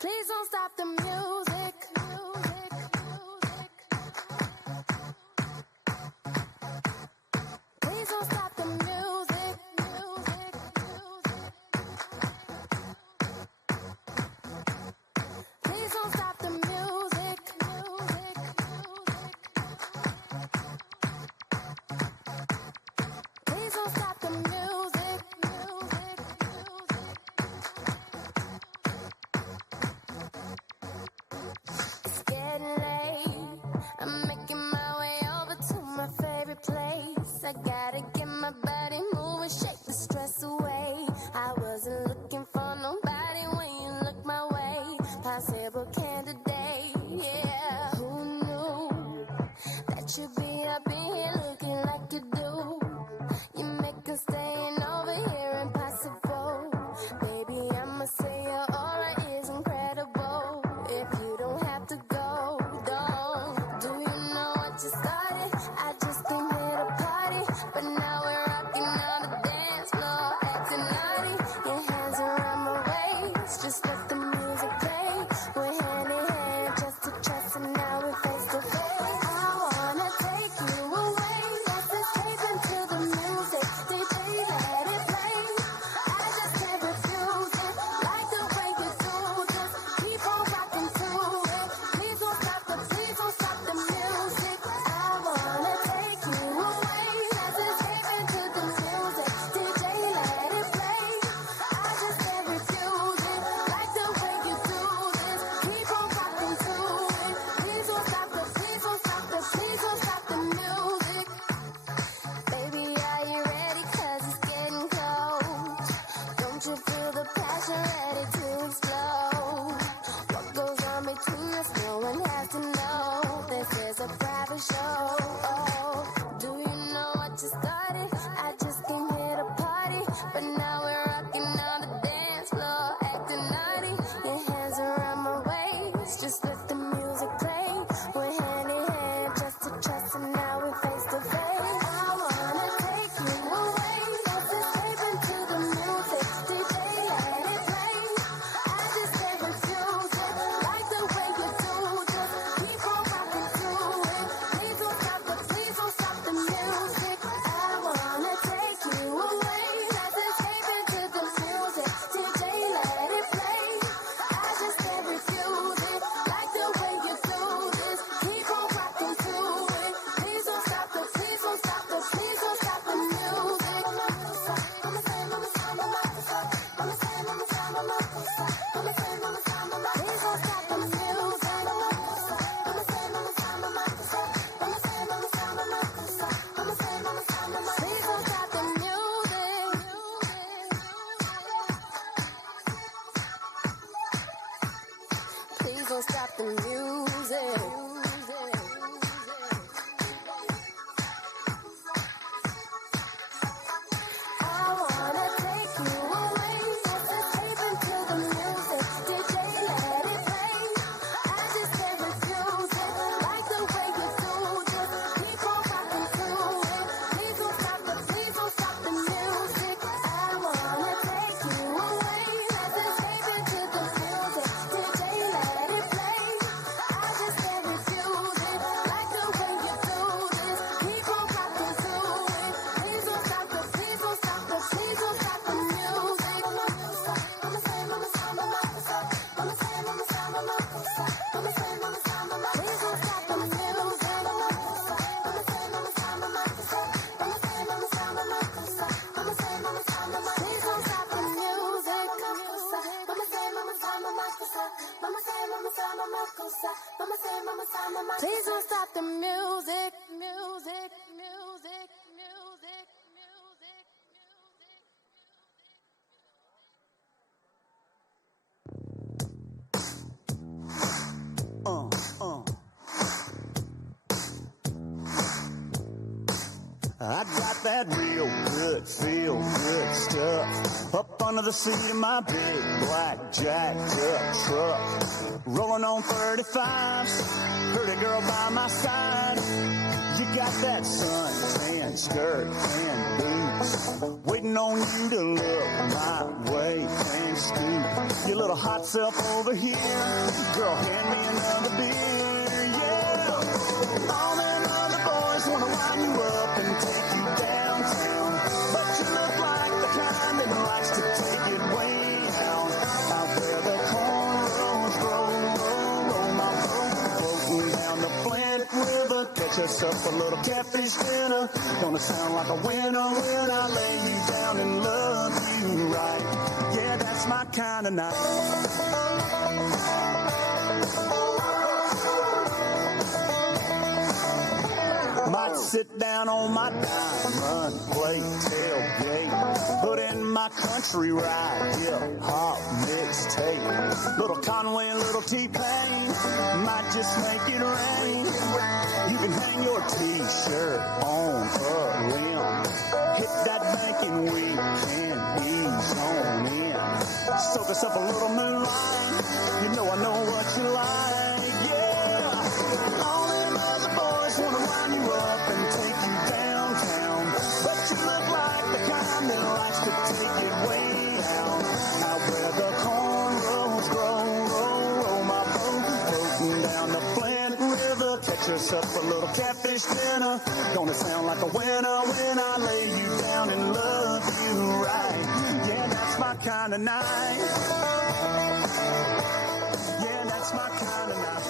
Please don't stop the music. Please don't stop the music. Please don't stop the music. Please don't stop the music. It's getting late. I'm making my way over to my favorite place. I gotta get my body moving, shake the stress away. I wasn't looking for nobody when you look my way. Possible candidate, yeah. Who knew that you'd be up in here looking like you do? You make us staying over here impossible. Baby, I'ma say your aura is incredible. If you don't have to go, don't. Do you know what you started? I just came here to party, but now we're rocking on the dance floor, acting naughty. Your hands around my waist, just let the music play. We're hand in hand, just to trust, and now we're face to face. I wanna take you away, let's escape into the music. DJ, let it play. I just can't refuse it, like the way you do. Just keep on rocking to it. Please don't stop the music. I wanna take you away, let's escape into the music. DJ, let it play. I just can't refuse it, like the way you do this. Keep on rocking to it. Please don't stop the music. Baby, are you ready? 'Cause it's getting cold. Don't you feel the passion ready to explode? What goes on between us, no one has to know. This is a private show. Do you know what you started? I just came here to party, but now we're rocking on the dance floor, acting naughty. Your hands around my waist, just let the music play. We're hand in hand, just to trust, and now we're face to face. I wanna take you away, let's escape into the music. DJ, let it play. I just can't refuse it, like the way you do. Just keep on rocking to it. Please don't stop the music. I wanna take you away, let's escape into the music. DJ, let it play. I just can't refuse it, like the way you do this. Keep on rocking to it. Please don't stop the music. Please don't stop the music. Please don't stop the music. I wanna take you away, let's escape into the music. DJ, let it play. I just can't refuse it, like the way you do. Just keep on rocking to it. Please don't stop the music. I wanna take you away, let's escape into the music. DJ, let it play. I got that real good, feel good stuff up under the seat of my big black jacked up truck. Rolling on 35s, pretty girl by my side. You got that suntan skirt and boots, waiting on you to look my way and scoot your little hot self over here. Girl, hand me another beer, yeah. All them other boys wanna wind you up and take you downtown, but you look like the kind that likes to take it way down. Out where the cornrows grow, roll my boat, floating down the Flint River. Catch us up a little catfish dinner. Gonna sound like a winner when I lay you down and love you right. Yeah, that's my kind of night. Might sit down on my diamond plate tailgate, put in my country ride, hip-hop mixtape. Little Conway and little T-Pain, might just make it rain. You can hang your T-shirt on a limb, hit that banking weekend, ease on in. Soak us up a little moonlight, you know I know what you like, yeah. All them other boys wanna wind you up and take you downtown, but you look like the kind that likes to take it way down. Out where the cornrows grow, roll my boat, floating down the Flint River. Catch us up a little catfish dinner. Gonna sound like a winner when I lay you down and love you right. Yeah, that's my kind of night. Yeah, that's my kind of night.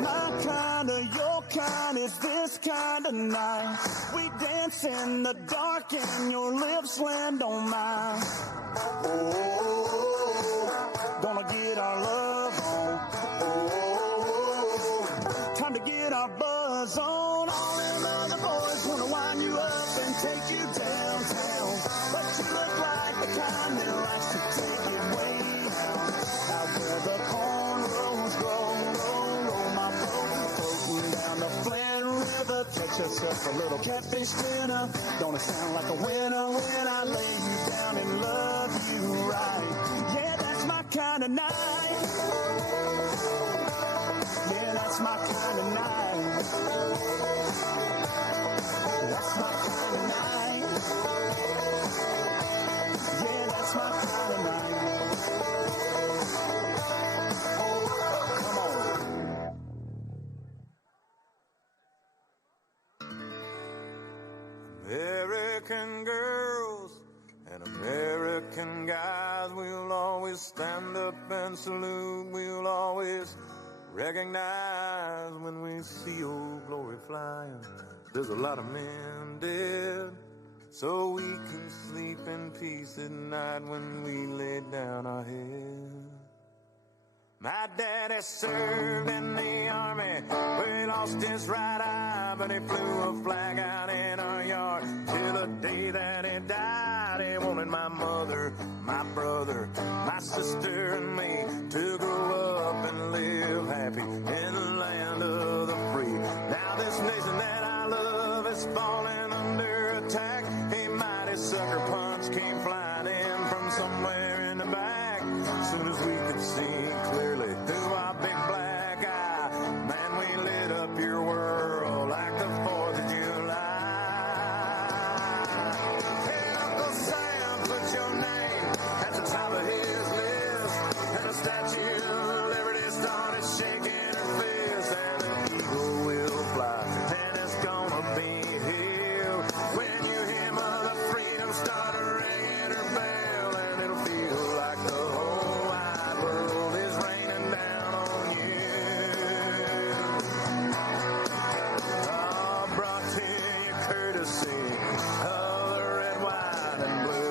My kind of, your kind is this kind of night. We dance in the dark and your lips land on mine. Oh, gonna get our love on. Oh, time to get our buzz on. All them other boys wanna wind you up and take you downtown, but you look like the kind that likes to take it way down. Out where the cornrows grow, roll my boat, floating down the Flint River. Catch us up a little catfish dinner. Gonna sound like a winner when I lay you down and love you right. Yeah, that's my kind of night. Yeah, that's my kind of night. That's my kind of night. Yeah, that's my kind of night. Oh, come on. American girls and American guys, we'll always stand up and salute. We'll always recognize when we see old glory flying. There's a lot of men dead, so we can sleep in peace at night when we lay down our head. My daddy served in the army, where he lost his right eye, but he flew a flag out in our yard till the day that he died. He wanted my mother, my brother, my sister, and me to grow up and live happy in the land of the free. Now this nation that I love is falling under attack. A mighty sucker punch came flying in from somewhere in the back. As soon as we could see clearly through our big black eye, man, we lit up your world like the 4th of July. Hey, Uncle Sam, put your name at the top of his list, and the Statue of Liberty started shaking her fist, and an eagle will fly, and it's gonna be here when you hear Mother Freedom start ringing her bell, and it'll feel like the whole wide world is raining down on you. Oh, brought to you courtesy of the red, white, and blue.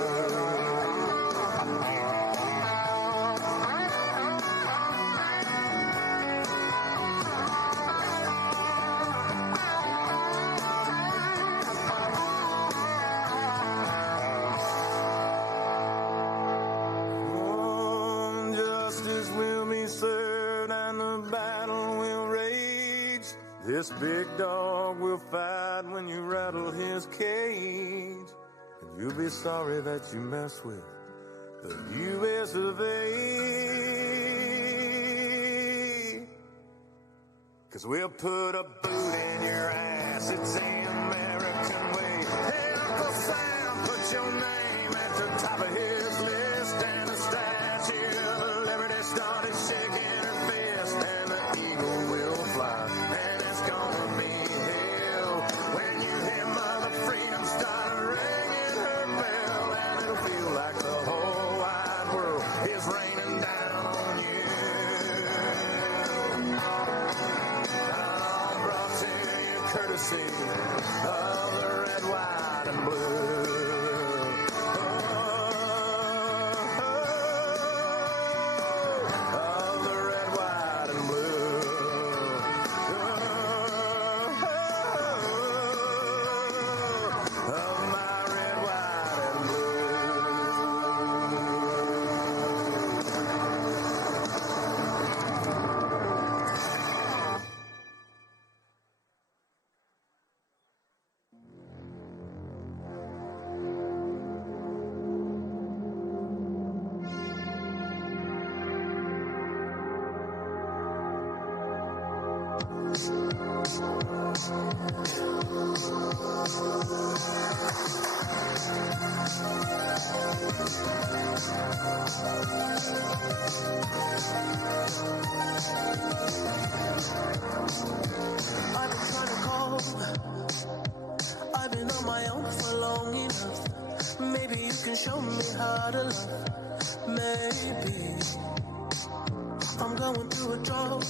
Oh, justice will be served and the battle will rage. This big dog will fight when you rattle his cage, and you'll be sorry that you mess with the U.S. of A. 'Cause we'll put a boot in your ass, it's the American way. Hey, Uncle Sam, put your name at the top of his list, and the Statue of Liberty started shaking her fist, and the eagle will fly, and it's gonna be hell when you hear Mother Freedom start ringing her bell, and it'll feel like the whole wide world is raining down on you. Brought to you courtesy of the red, white, and blue. Of the red, white, and blue. Of my red, white, and blue. I've been trying to call. I've been on my own for long enough. Maybe you can show me how to love. Maybe I'm going through a drought.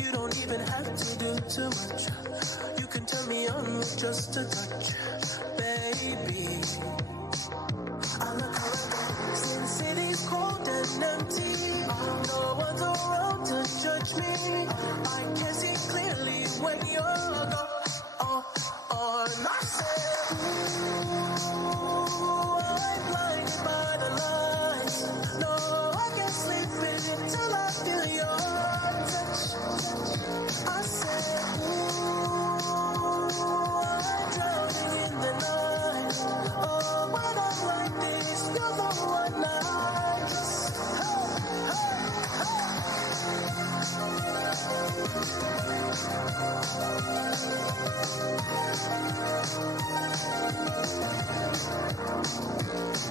You don't even have to do too much. You can turn me on with just a touch, baby. I look around, since city's cold and empty. No one's around to judge me. I can see clearly when you're gone. And I said, ooh, I'm blinded by the lights. No, I can't sleep until I feel your touch. I said, ooh, I'm drowning in the night. Oh, when I'm like this, you're the one I just,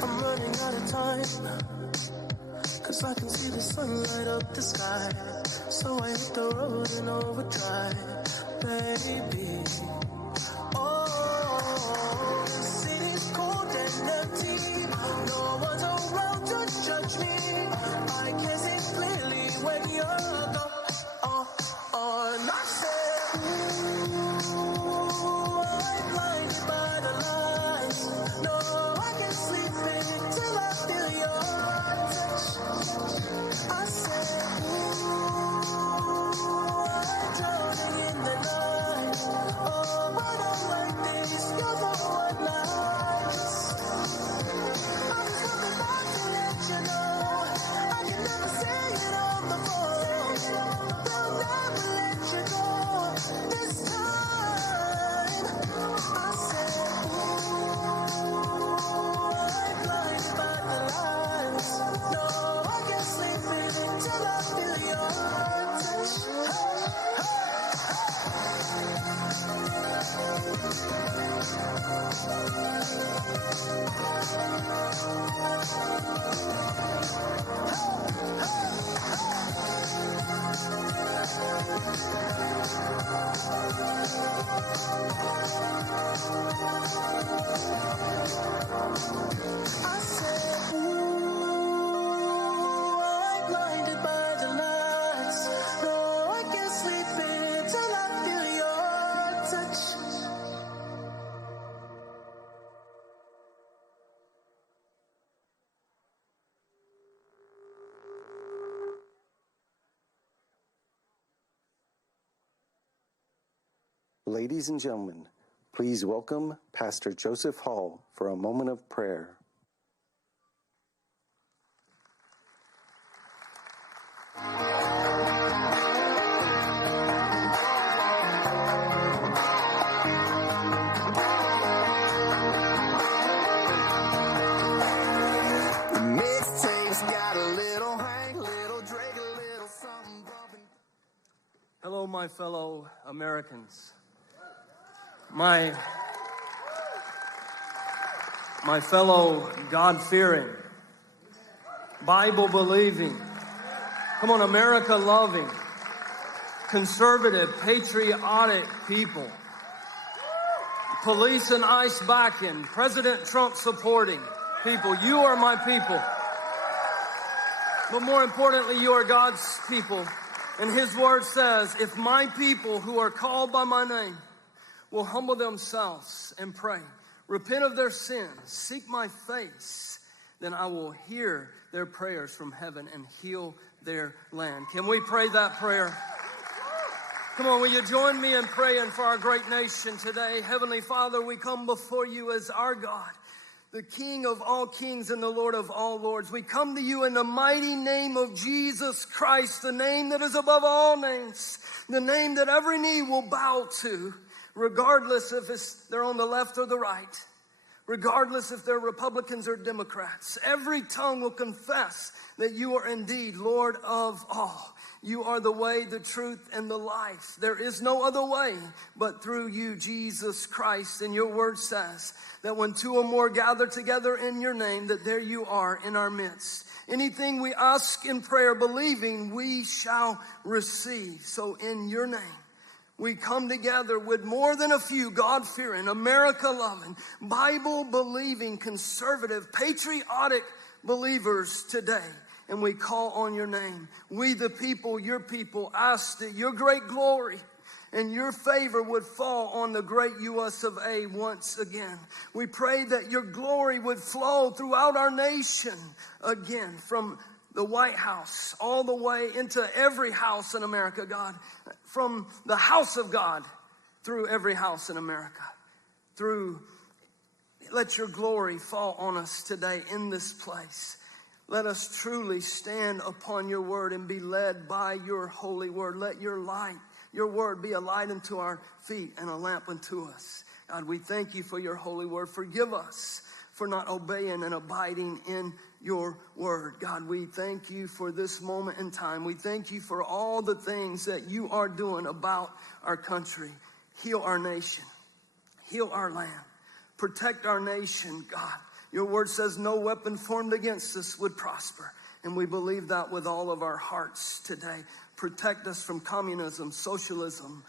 I'm running out of time, 'cause I can see the sun light up the sky. So I hit the road in overdrive, baby. Oh, the city's cold and empty. No one's around to judge me. I can see clearly when you're gone. And I said, ooh, I'm blinded by the lights. No, I can't sleep until I feel your touch. I said, ooh, I'm drowning in the night. Oh, when I'm like this, you're the one I just, I just wanted back to let you know. I can never say it on the phone. They'll never let you go this time. I said, ooh, I'm blinded by the lights. No, I can't sleep until I feel your touch. I said, ooh, I'm blinded by the lights. No, I can't sleep until I feel your touch. Ladies and gentlemen, please welcome Pastor Joseph Hall for a moment of prayer. my fellow Americans, my fellow God-fearing, Bible-believing, come on, America-loving, conservative, patriotic people, police and ICE backing, President Trump supporting people. You are my people. But more importantly, you are God's people. And His word says, if my people who are called by my name will humble themselves and pray, repent of their sins, seek my face, then I will hear their prayers from heaven and heal their land. Can we pray that prayer? Come on, will you join me in praying for our great nation today? Heavenly Father, we come before you as our God, the King of all kings and the Lord of all lords. We come to you in the mighty name of Jesus Christ, the name that is above all names, the name that every knee will bow to, regardless if they're on the left or the right, regardless if they're Republicans or Democrats. Every tongue will confess that you are indeed Lord of all. You are the way, the truth, and the life. There is no other way but through you, Jesus Christ. And your word says that when two or more gather together in your name, that there you are in our midst. Anything we ask in prayer, believing, we shall receive. So in your name, we come together with more than a few God-fearing, America-loving, Bible-believing, conservative, patriotic believers today. And we call on your name. We, the people, your people, ask that your great glory and your favor would fall on the great U.S. of A. once again. We pray that your glory would flow throughout our nation again, from the White House all the way into every house in America, God. From the house of God through every house in America. Let your glory fall on us today in this place. Let us truly stand upon your word and be led by your holy word. Let your light, your word, be a light unto our feet and a lamp unto us. God, we thank you for your holy word. Forgive us for not obeying and abiding in your word. God, we thank you for this moment in time. We thank you for all the things that you are doing about our country. Heal our nation. Heal our land. Protect our nation, God. Your word says no weapon formed against us would prosper. And we believe that with all of our hearts today. Protect us from communism, socialism,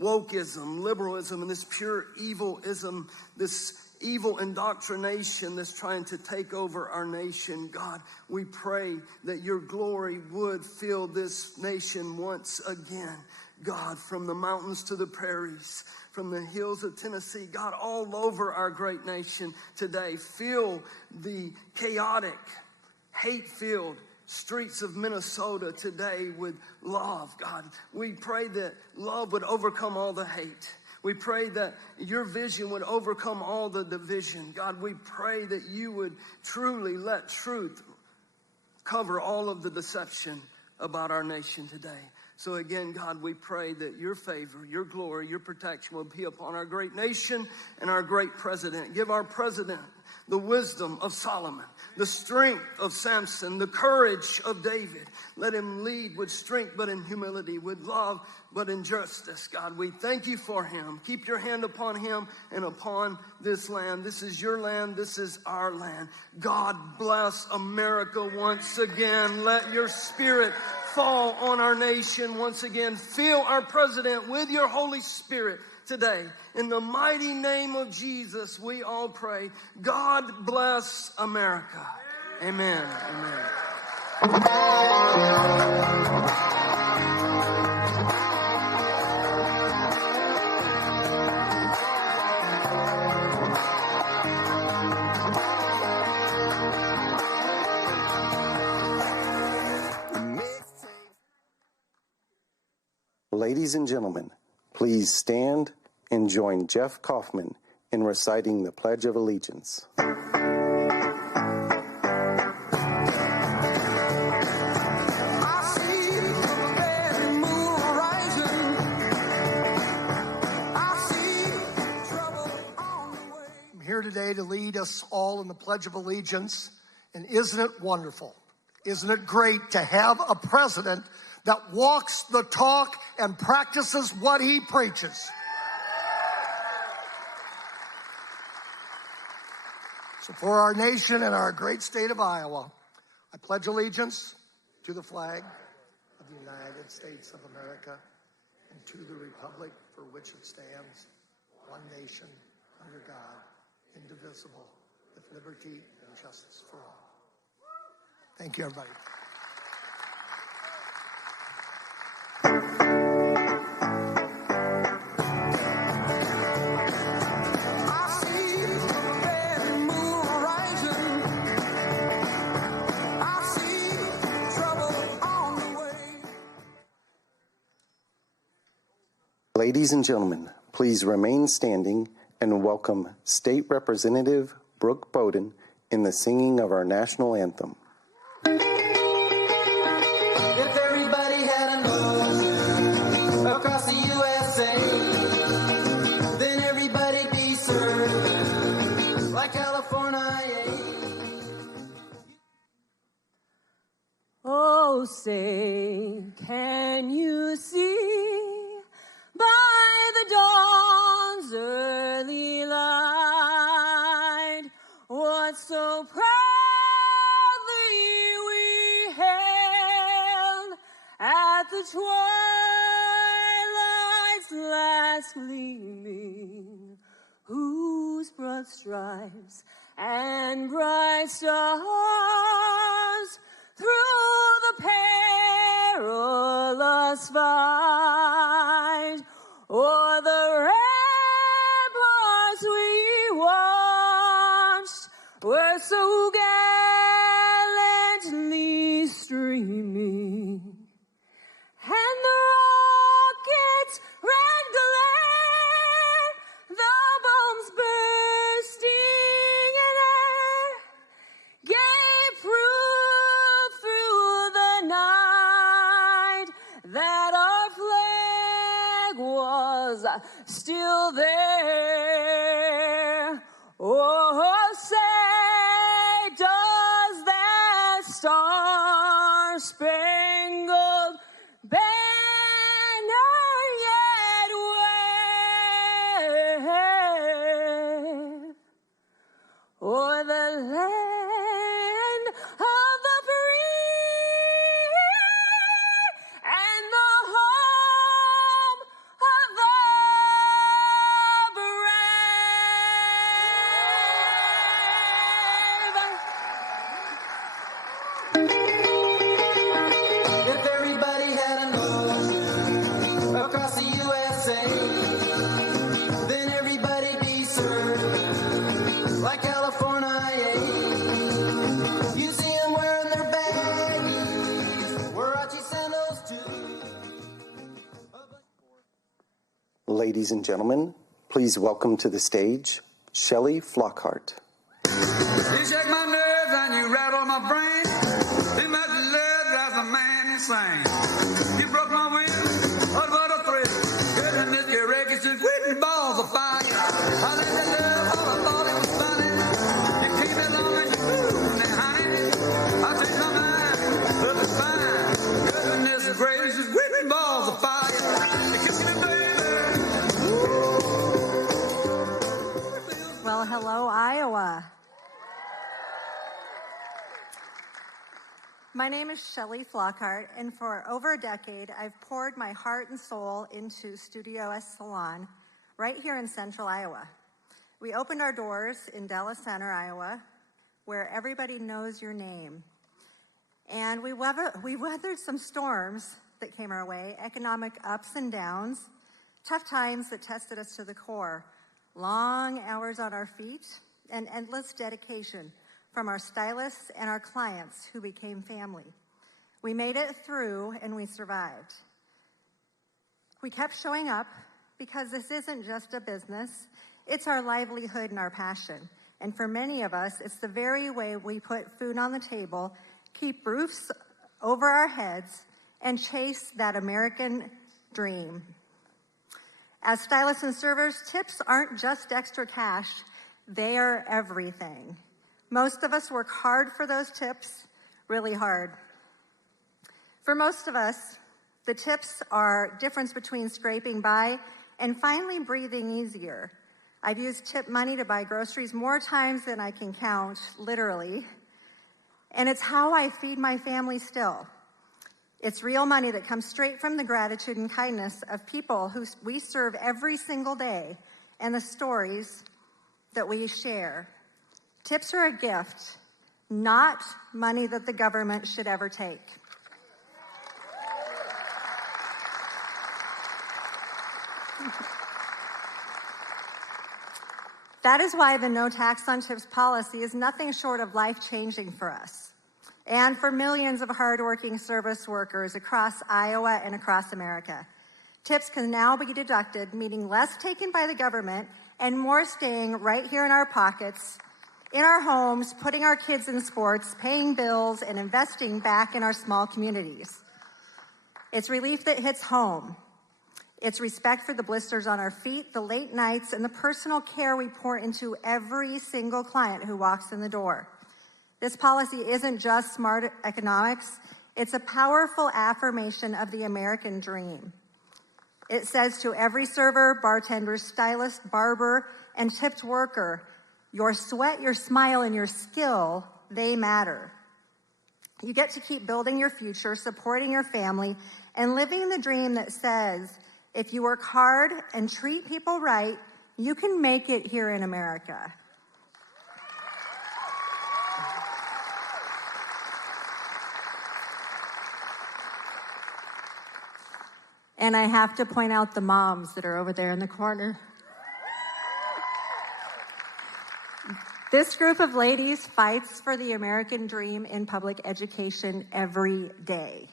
wokeism, liberalism, and this pure evilism, this evil indoctrination that's trying to take over our nation. God, we pray that your glory would fill this nation once again. God, from the mountains to the prairies, from the hills of Tennessee, God, all over our great nation today. Fill the chaotic, hate-filled streets of Minnesota today with love, God. We pray that love would overcome all the hate. We pray that your vision would overcome all the division. God, we pray that you would truly let truth cover all of the deception about our nation today. So again, God, we pray that your favor, your glory, your protection will be upon our great nation and our great president. Give our president the wisdom of Solomon, the strength of Samson, the courage of David. Let him lead with strength but in humility, with love but in justice. God, we thank you for him. Keep your hand upon him and upon this land. This is your land. This is our land. God bless America once again. Let your spirit fall on our nation once again. Fill our president with your Holy Spirit today. In the mighty name of Jesus, we all pray. God bless America. Amen. Amen. Ladies and gentlemen, please stand and join Jeff Kaufman in reciting the Pledge of Allegiance. I'm here today to lead us all in the Pledge of Allegiance. And isn't it wonderful? Isn't it great to have a president that walks the talk and practices what he preaches. So for our nation and our great state of Iowa, I pledge allegiance to the flag of the United States of America and to the republic for which it stands, one nation, under God, indivisible, with liberty and justice for all. Thank you, everybody. Ladies and gentlemen, please remain standing and welcome State Representative Brooke Bowden in the singing of our national anthem. If everybody had an ocean across the USA, then everybody'd be served like California. Oh, say, can you see by the dawn's early light what so proudly we hailed at the twilight's last gleaming, whose broad stripes and bright stars through the perilous fight o'er the ramparts we watched were so gallantly streaming, and the rocket's red glare, the bombs bursting in air, gave proof through the night that our flag was still there. Oh, say, does that star-spangled banner yet wave o'er the land of the free and the home of the brave? If everybody had an ocean across the USA, then everybody'd be served like California. You see them wearing their baggies, Warachi sandals too. Ladies and gentlemen, please welcome to the stage Shelley Flockhart. You shake my nerves and you rattle my brain. Too much love drives a man insane. You broke my will, what a thrill. Goodness, your records just whipping balls of fire. I let you love all I thought it was funny. You came along and you moved me, honey. I changed my mind, but it's fine. Goodness gracious, whipping balls of fire. You kiss me, baby. Well, hello, Iowa. My name is Shelley Flockhart, and for over a decade, I've poured my heart and soul into Studio S Salon right here in central Iowa. We opened our doors in Dallas Center, Iowa, where everybody knows your name. And we weathered some storms that came our way, economic ups and downs, tough times that tested us to the core, long hours on our feet, and endless dedication from our stylists and our clients who became family. We made it through and we survived. We kept showing up because this isn't just a business, it's our livelihood and our passion. And for many of us, it's the very way we put food on the table, keep roofs over our heads, and chase that American dream. As stylists and servers, tips aren't just extra cash, they are everything. Most of us work hard for those tips, really hard. For most of us, The tips are difference between scraping by and finally breathing easier. I've used tip money to buy groceries more times than I can count, literally. And it's how I feed my family still. It's real money that comes straight from the gratitude and kindness of people who we serve every single day and the stories that we share. Tips are a gift, not money that the government should ever take. That is why the no tax on tips policy is nothing short of life-changing for us and for millions of hardworking service workers across Iowa and across America. Tips can now be deducted, meaning less taken by the government and more staying right here in our pockets, in our homes, putting our kids in sports, paying bills, and investing back in our small communities. It's relief that hits home. It's respect for the blisters on our feet, the late nights, and the personal care we pour into every single client who walks in the door. This policy isn't just smart economics, it's a powerful affirmation of the American dream. It says to every server, bartender, stylist, barber, and tipped worker, your sweat, your smile, and your skill, they matter. You get to keep building your future, supporting your family, and living the dream that says, if you work hard and treat people right, you can make it here in America. And I have to point out the moms that are over there in the corner. This group of ladies fights for the American dream in public education every day.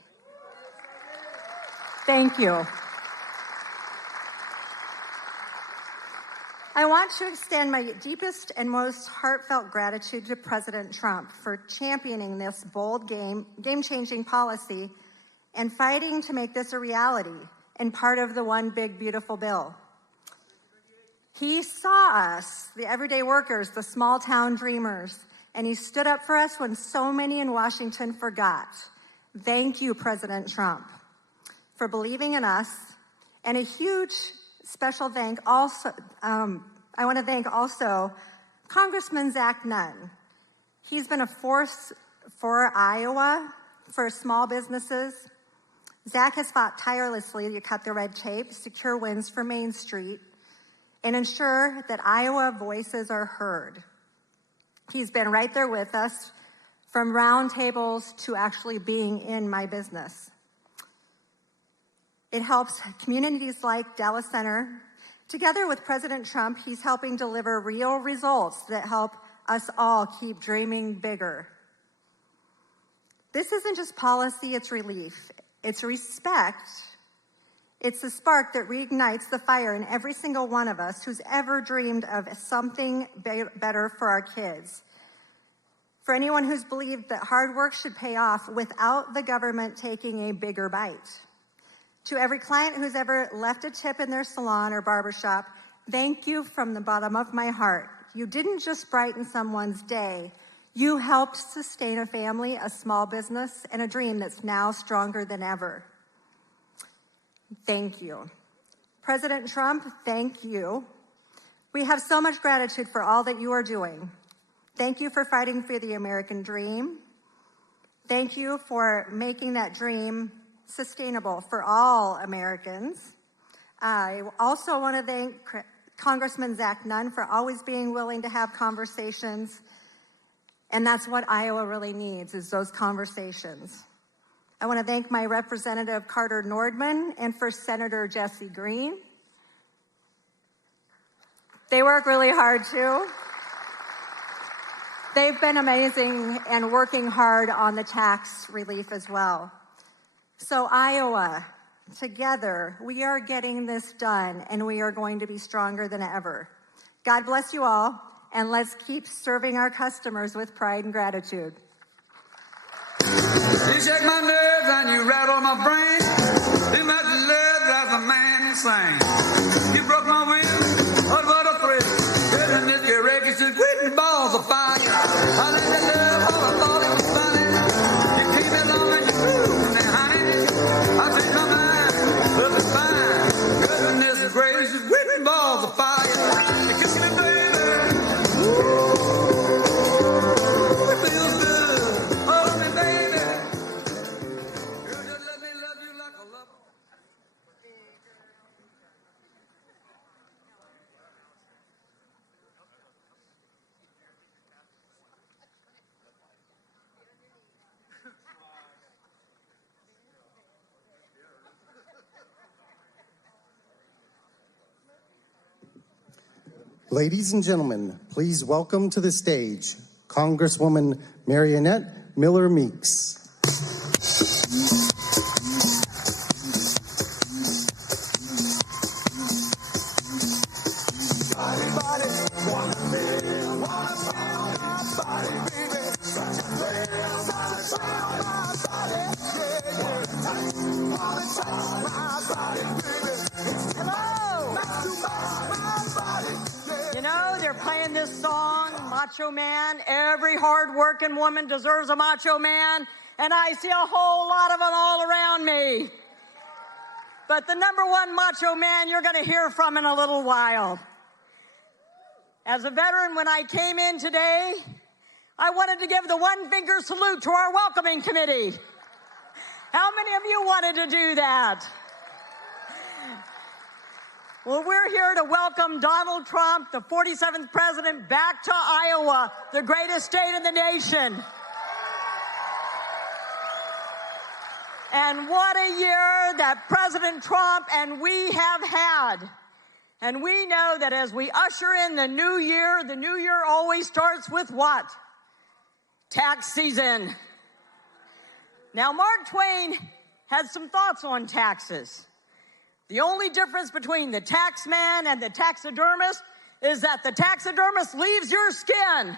Thank you. I want to extend my deepest and most heartfelt gratitude to President Trump for championing this bold game-changing policy and fighting to make this a reality and part of the One Big Beautiful Bill. He saw us, the everyday workers, the small town dreamers, and he stood up for us when so many in Washington forgot. Thank you, President Trump, for believing in us. And a huge special thank also, I want to thank also Congressman Zach Nunn. He's been a force for Iowa, for small businesses. Zach has fought tirelessly to cut the red tape, secure wins for Main Street, and ensure that Iowa voices are heard. He's been right there with us, from roundtables to actually being in my business. It helps communities like Dallas Center. Together with President Trump, he's helping deliver real results that help us all keep dreaming bigger. This isn't just policy, it's relief. It's respect. It's the spark that reignites the fire in every single one of us who's ever dreamed of something better for our kids. For anyone who's believed that hard work should pay off without the government taking a bigger bite. To every client who's ever left a tip in their salon or barbershop, thank you from the bottom of my heart. You didn't just brighten someone's day. You helped sustain a family, a small business, and a dream that's now stronger than ever. Thank you. President Trump, thank you. We have so much gratitude for all that you are doing. Thank you for fighting for the American dream. Thank you for making that dream sustainable for all Americans. I also want to thank Congressman Zach Nunn for always being willing to have conversations. And that's what Iowa really needs, is those conversations. I want to thank my Representative Carter Nordman and for Senator Jesse Green. They work really hard too. They've been amazing and working hard on the tax relief as well. So Iowa, together, we are getting this done and we are going to be stronger than ever. God bless you all, and let's keep serving our customers with pride and gratitude. You shake my nerves and you rattle my brain. Too much love drives a man insane. You broke my will, what a thrill. Goodness, your records are quitting balls of fire. I let the love, all I thought it was funny. You keep it long and you prove me, honey. I take my mind. Ladies and gentlemen, please welcome to the stage Congresswoman Marionette Miller-Meeks. Playing this song, Macho Man. Every hard-working woman deserves a macho man, and I see a whole lot of them all around me. But the number one macho man you're going to hear from in a little while. As a veteran, when I came in today, I wanted to give the one-finger salute to our welcoming committee. How many of you wanted to do that? Well, we're here to welcome Donald Trump, the 47th president, back to Iowa, the greatest state in the nation. And what a year that President Trump and we have had. And we know that as we usher in the new year always starts with what? Tax season. Now, Mark Twain had some thoughts on taxes. The only difference between the tax man and the taxidermist is that the taxidermist leaves your skin.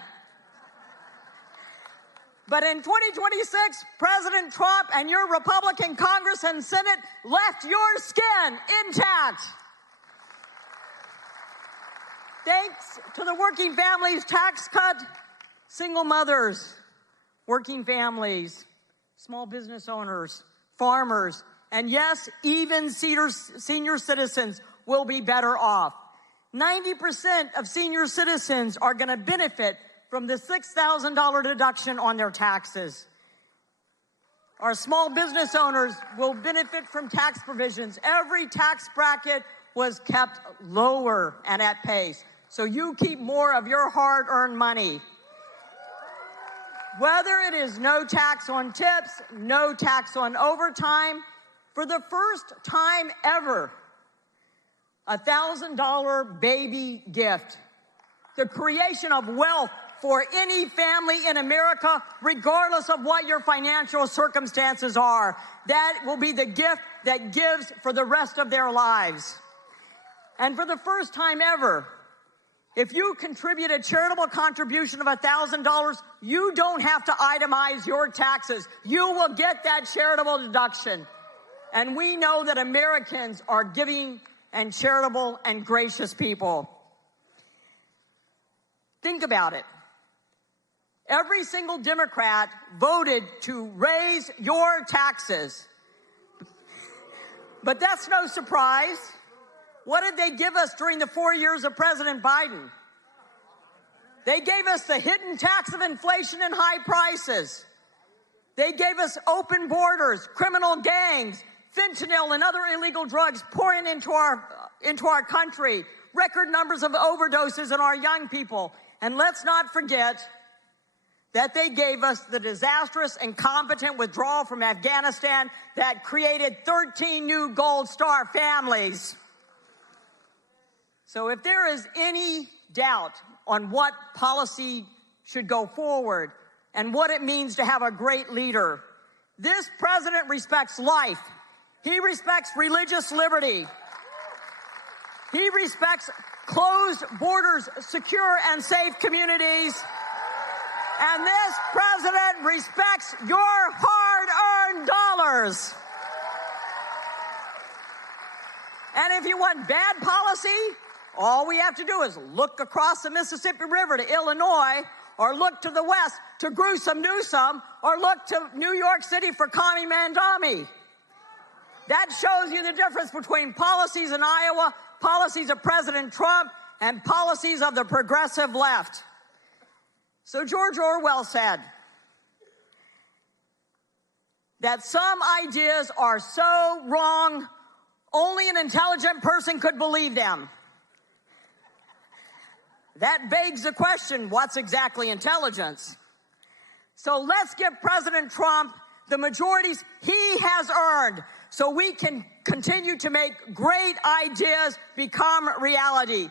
But in 2026, President Trump and your Republican Congress and Senate left your skin intact. Thanks to the Working Families Tax Cut, single mothers, working families, small business owners, farmers, and yes, even senior citizens will be better off. 90% of senior citizens are going to benefit from the $6,000 deduction on their taxes. Our small business owners will benefit from tax provisions. Every tax bracket was kept lower and at pace, so you keep more of your hard-earned money. Whether it is no tax on tips, no tax on overtime, for the first time ever, $1,000 baby gift, the creation of wealth for any family in America, regardless of what your financial circumstances are. That will be the gift that gives for the rest of their lives. And for the first time ever, if you contribute a charitable contribution of $1,000, you don't have to itemize your taxes. You will get that charitable deduction. And we know that Americans are giving and charitable and gracious people. Think about it. Every single Democrat voted to raise your taxes. But that's no surprise. What did they give us during the 4 years of President Biden? They gave us the hidden tax of inflation and high prices. They gave us open borders, criminal gangs, fentanyl and other illegal drugs pouring into our country, record numbers of overdoses in our young people. And let's not forget that they gave us the disastrous, incompetent withdrawal from Afghanistan that created 13 new Gold Star families. So if there is any doubt on what policy should go forward and what it means to have a great leader, this president respects life. He respects religious liberty. He respects closed borders, secure and safe communities. And this president respects your hard-earned dollars. And if you want bad policy, all we have to do is look across the Mississippi River to Illinois, or look to the west to gruesome Newsom, or look to New York City for Kami Mandami. That shows you the difference between policies in Iowa, policies of President Trump, and policies of the progressive left. So George Orwell said that some ideas are so wrong, only an intelligent person could believe them. That begs the question, what's exactly intelligence? So let's give President Trump the majorities he has earned so we can continue to make great ideas become reality.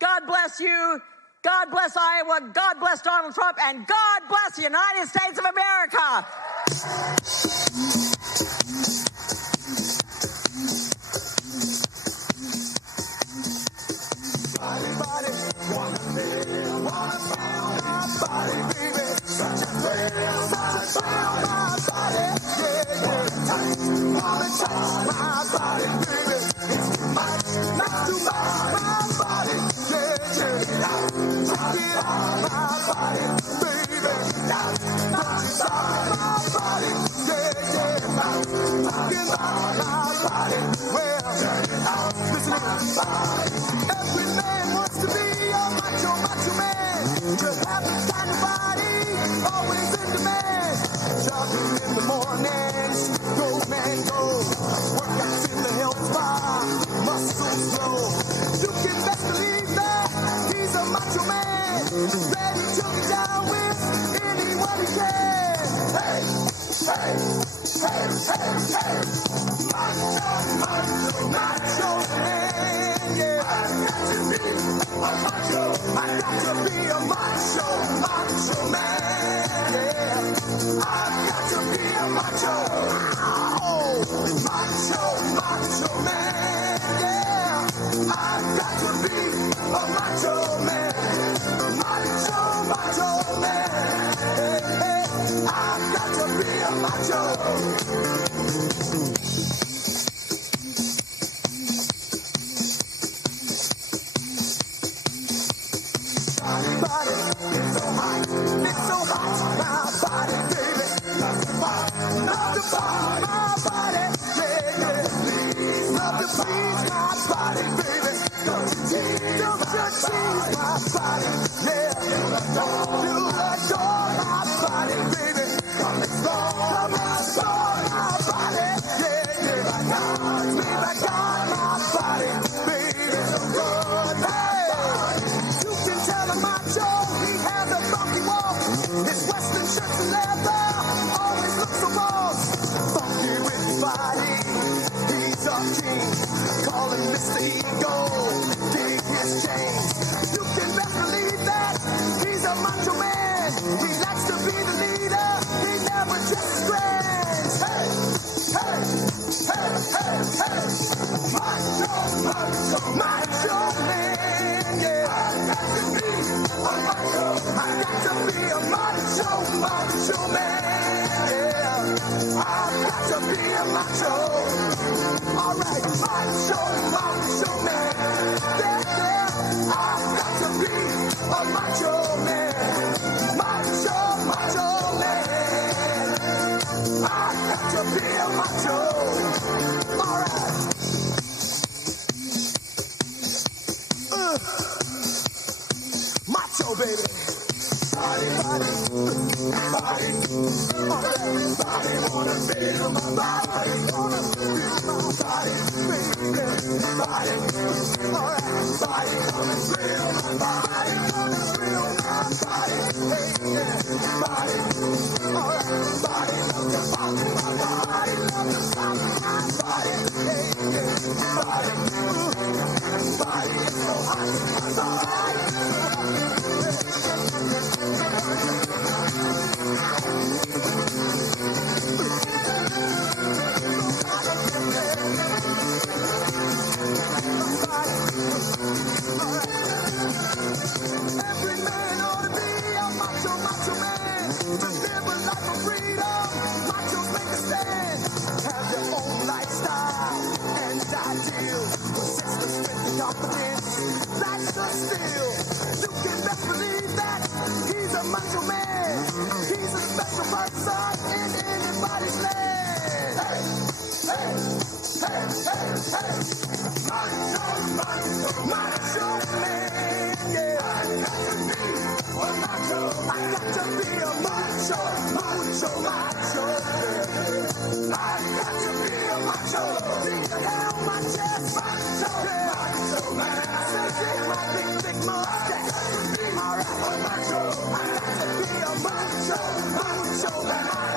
God bless you. God bless Iowa. God bless Donald Trump. And God bless the United States of America. Every man wants to be a macho, macho man. To have the kind of body, always in demand. Jogging in the mornings, go man go. Workouts in the health spa, muscles flow. You can best believe that he's a macho man. Ready to get down with anyone he can. Hey, hey, hey, hey, hey. Macho, macho, macho man, yeah. I got to be a macho. I got to be a macho, macho man, yeah. I got to be a macho. Oh, macho, macho man, yeah. I got to be a macho man. Macho, macho man, yeah, yeah. I got to be a macho. Macho,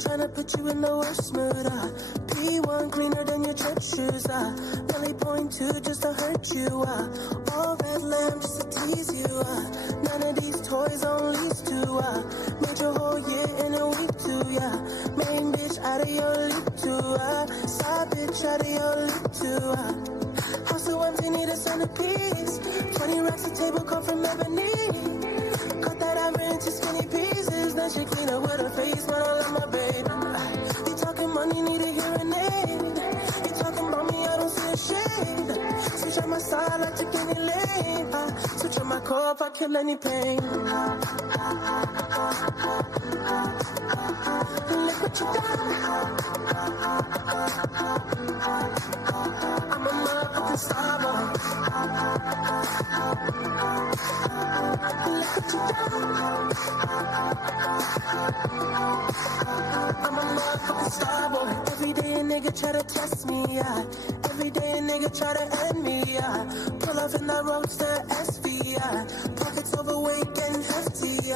Tryna put you in the worst mood, P1 cleaner than your church shoes, Really point to just to hurt you, All red lamb just to tease you, None of these toys on lease to, Made your whole year in a week too, Main bitch out of your league too, Side bitch out of your league too, House so empty, need a centerpiece, 20 racks a table come from ebony, Cut that ever into skinny pieces, then she clean up with her face, but I love my baby. You talking money, need a hearing aid. You talking about me, I don't see a shade. Switch on my side, I take any lane. Switch on my core if I kill any pain. Look what you done. I'm a motherfucking star boy. Look what you done. I'm a motherfucking star boy. Every day a nigga try to test me, Every day a nigga try to end me, Pull off in that roadster SV, Pockets overweight getting hefty,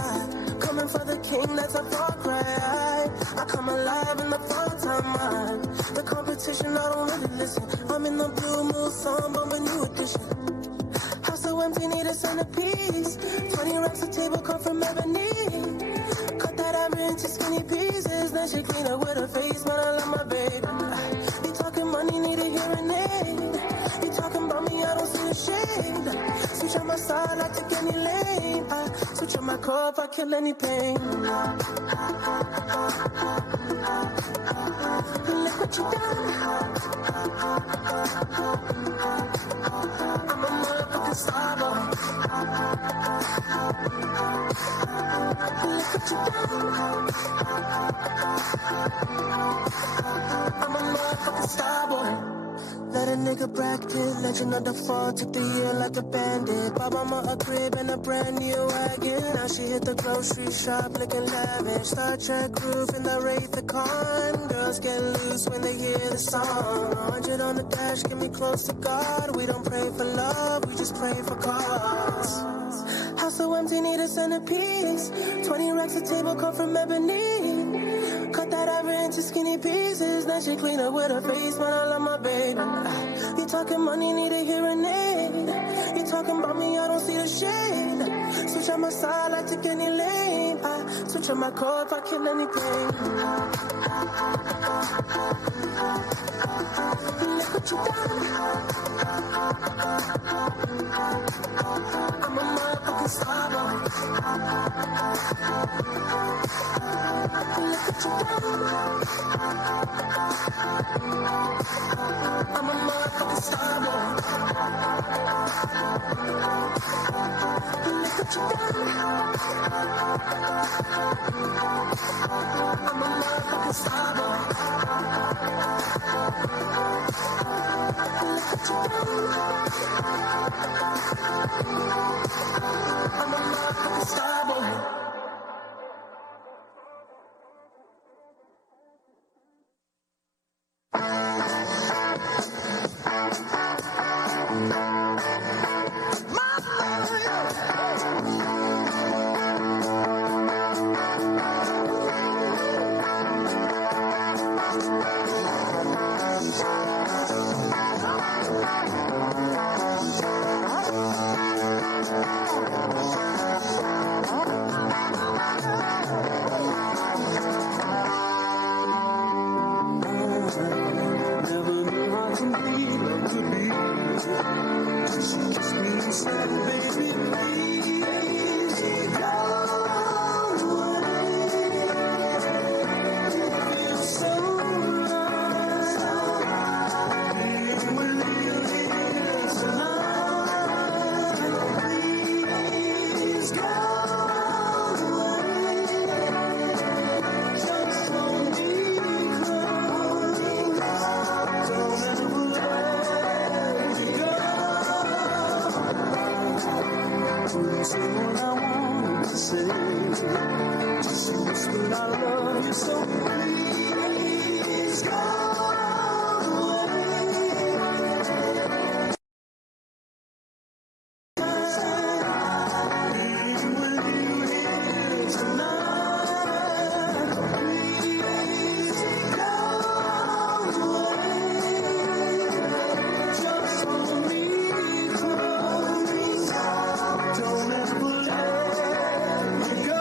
Coming for the king, that's a far cry. I come alive in the fall time, The competition, I don't really listen. I'm in the blue moon song, bumping new edition. House so empty, need a centerpiece. 20 racks a table come from ebony. Cut that ever into skinny pieces. Then she clean up with her face, but I love my baby. You talking money, need a hearing aid. You talking about me, I don't see a shade. Switch on my side, I take any lane. Switch on my core if I kill any pain. Look what you done. I'm a motherfucking star boy. Look what you done. I'm a motherfucking star boy. Let a nigga bracket, legend of the fall, took the year like a bandit. Bought mama a crib and a brand new wagon. Now she hit the grocery shop looking lavish. Star Trek roof in the Wraith the Con. Girls get loose when they hear the song. 100 on the dash, get me close to God. We don't pray for love, we just pray for cause. House so empty, need a centerpiece. 20 racks a table come from ebony. Cut that ever into skinny pieces. Then she clean up with her face, but I love my baby. You talking money, need a hearing aid. You talking about me, I don't see the shade. Switch on my side, I take any lane. Switch on my core if I kill any pain. Look what you done. I'm a motherfucking star boy. Look what you done. I'm a motherfucking star boy. Look what you done. I'm a motherfucking star boy. Look what you done. I'm a motherfucking star boy. but I love you so. Please go away. Being with you here tonight. Please go away. Just hold me close. Don't ever let me go.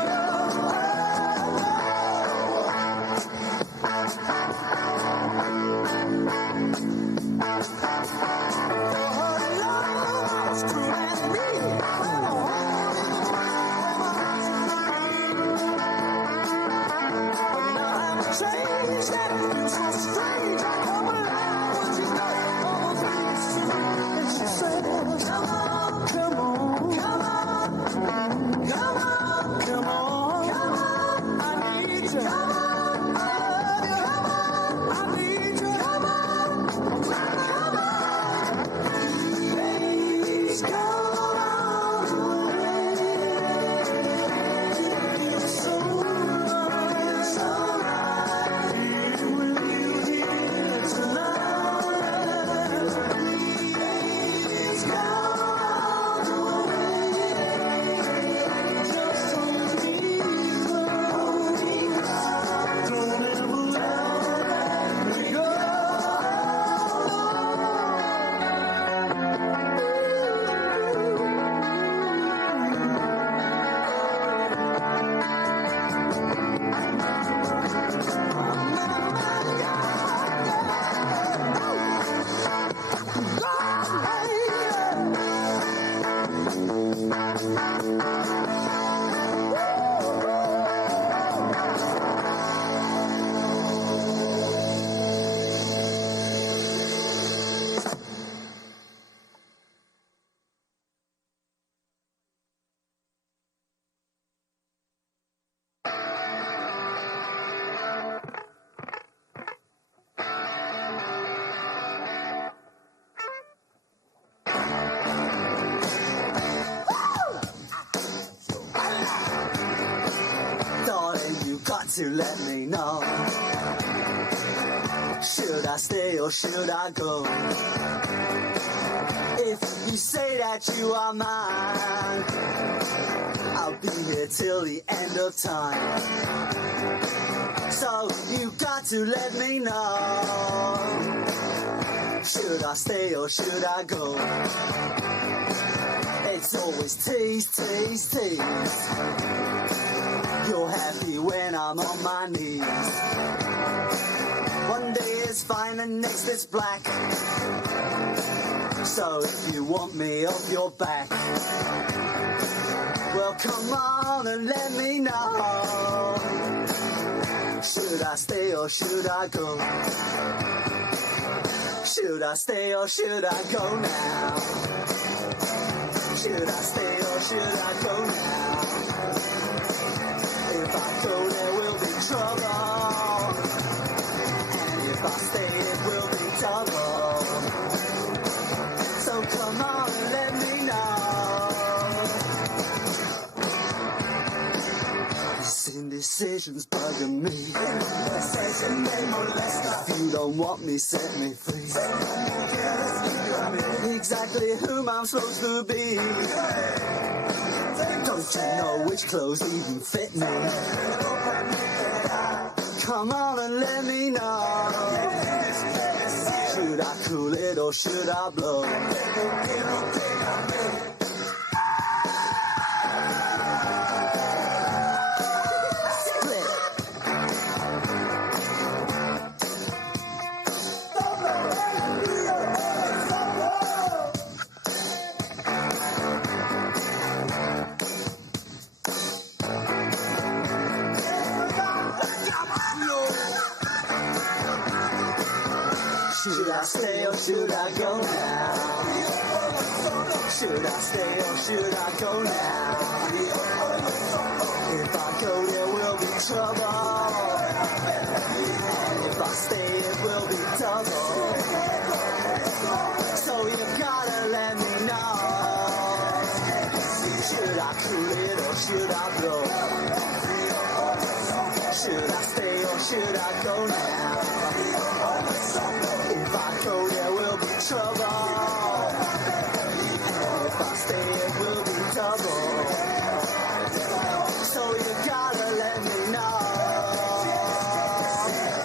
To let me know, should I stay or should I go? If you say that you are mine, I'll be here till the end of time. So you got to let me know, should I stay or should I go? It's always tease, tease, tease. You're happy when I'm on my knees. One day is fine and next is black. So if you want me off your back, well come on and let me know, should I stay or should I go? Should I stay or should I go now? Should I stay or should I go now? If I go, there will be trouble. And if I stay, it will be double. So come on and let me know. These indecisions bugging me. If you don't want me, set me free. Exactly whom I'm supposed to be. Don't you know which clothes even fit me? Come on and let me know, should I cool it or should I blow? Should I stay or should I go now? Should I stay or should I go now? If I go, there will be trouble. And if I stay, it will be double. So you gotta let me know, should I cool it or should I blow? Should I stay or should I go now? If I go, there will be trouble. If I stay, it will be double. So you gotta let me know.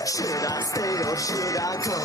Should I stay or should I go?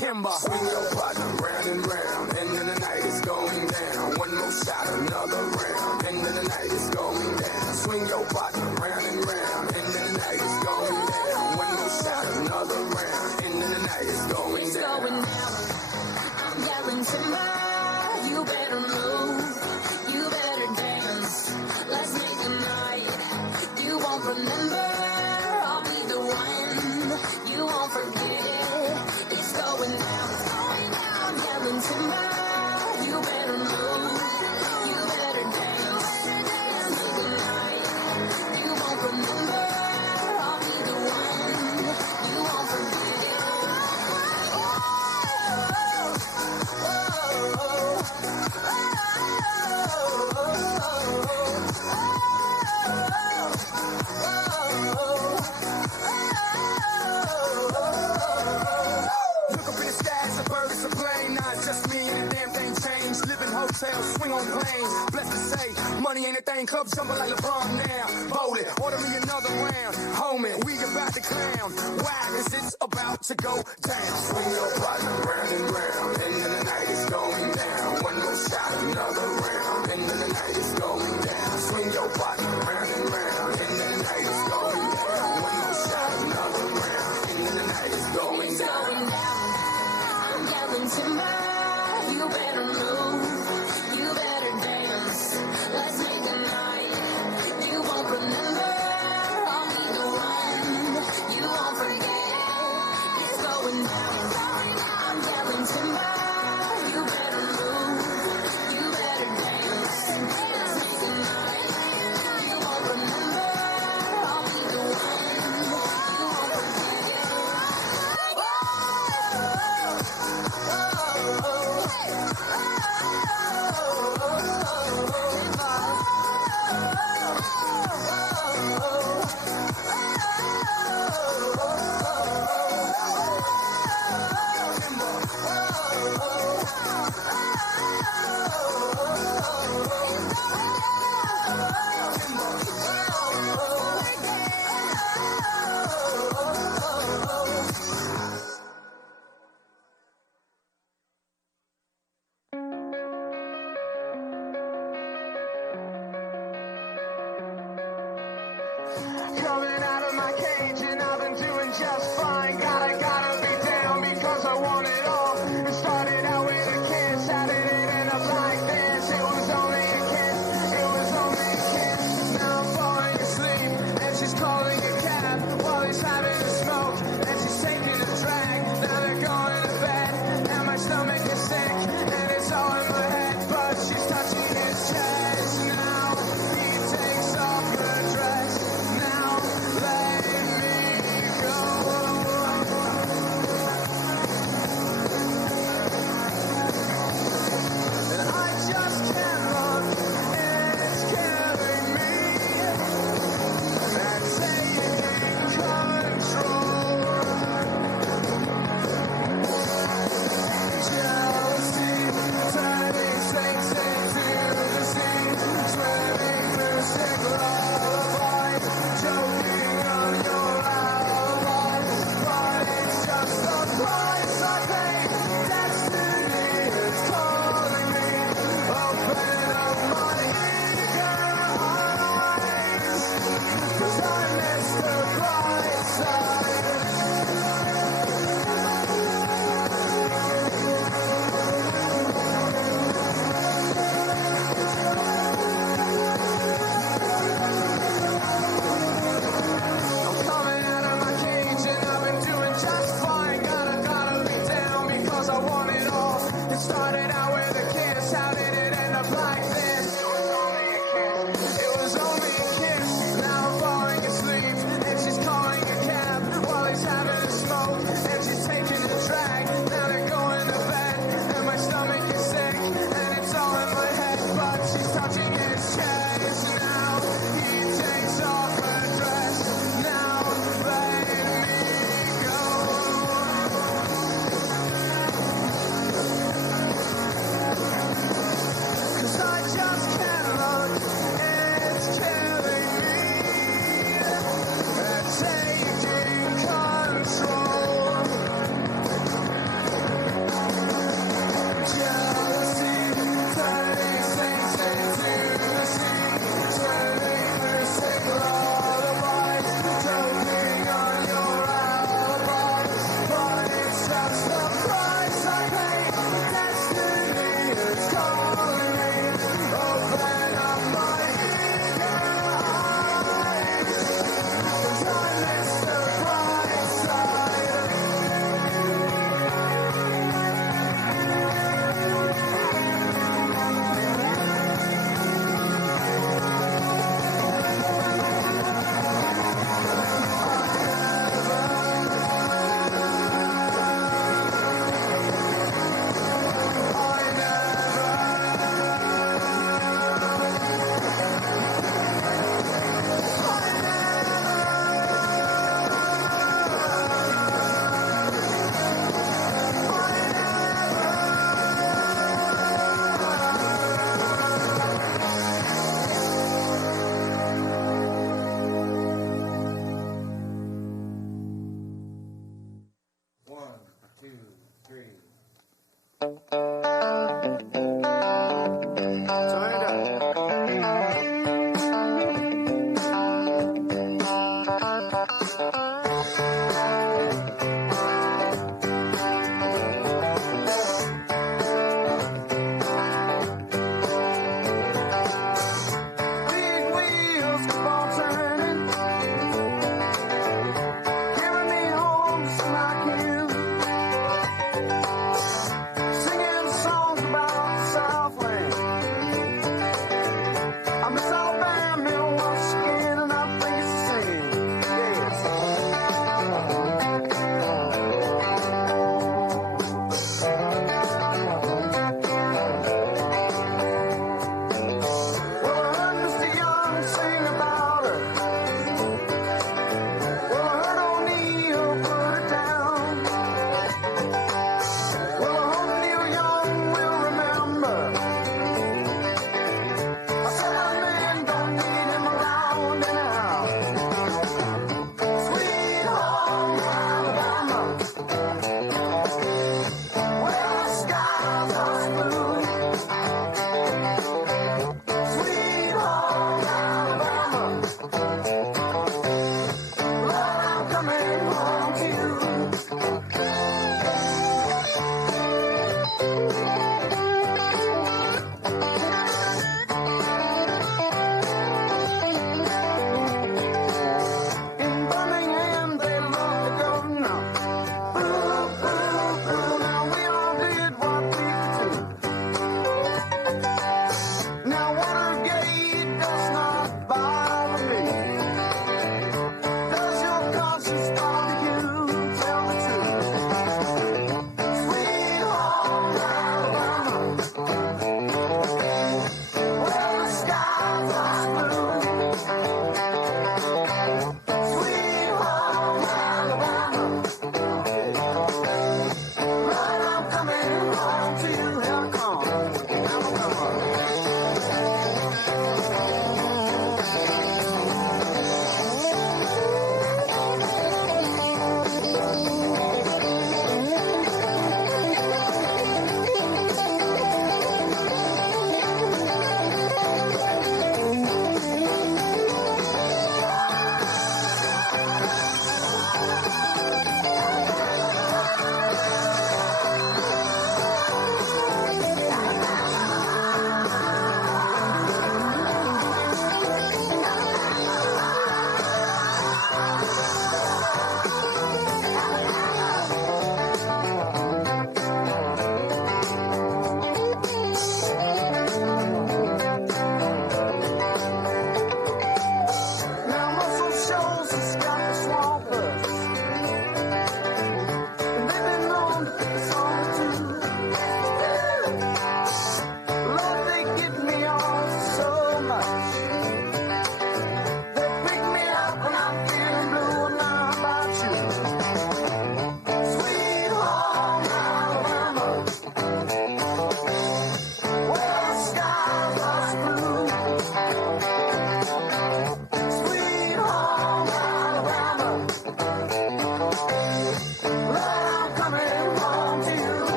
Timber. Swing your partner round and round, and then the night is going down. One more shot, another round, and then the night is going down. Swing your partner round and round, and then the night is going down. One more shot, another round, and then the night is going down. going down. I'm yelling timber, you better move, you better dance. Let's make a night you won't remember. I'll be the one you won't forget. It's going down, I'm yelling timber, you better move, you better dance. Let's make a night you won't remember. I'll be the one you won't forget. Look up in the sky, it's a bird, it's a plane. Nah, it's just me and the damn thing changed. Live in hotels, swing on planes. Blessed to say, money ain't a thing. Clubs jumble like LeBron now. Bowl it, order me another round. Homie, we about to clown. Why? 'Cause it's about to go down. Swing your partner round and round, and then the night is going down. One more shot, another round, and then the night is going down. Swing your partner round and round, and then the night is going down. One more shot, another round, and then the night is going It's down. going down. I'm yelling timber, you better move, you better dance. Let's make a night you won't remember. I'll be the one you won't forget. It's going down. I'm yelling timber, you better move, you better dance. Let's make a night you won't remember. I'll be the one you won't forget. Coming out of my cage and I've been doing just fine. Gotta be down because I want it all. It started out with a kiss, how did it end up like this? It was only a kiss, it was only a kiss. Now I'm falling asleep and she's calling a cab while he's having a smoke and she's taking a drag. Now they're going to bed and my stomach is sick and it's all in my head, but she's touching his chest. Now he takes off her dress. Now let me go.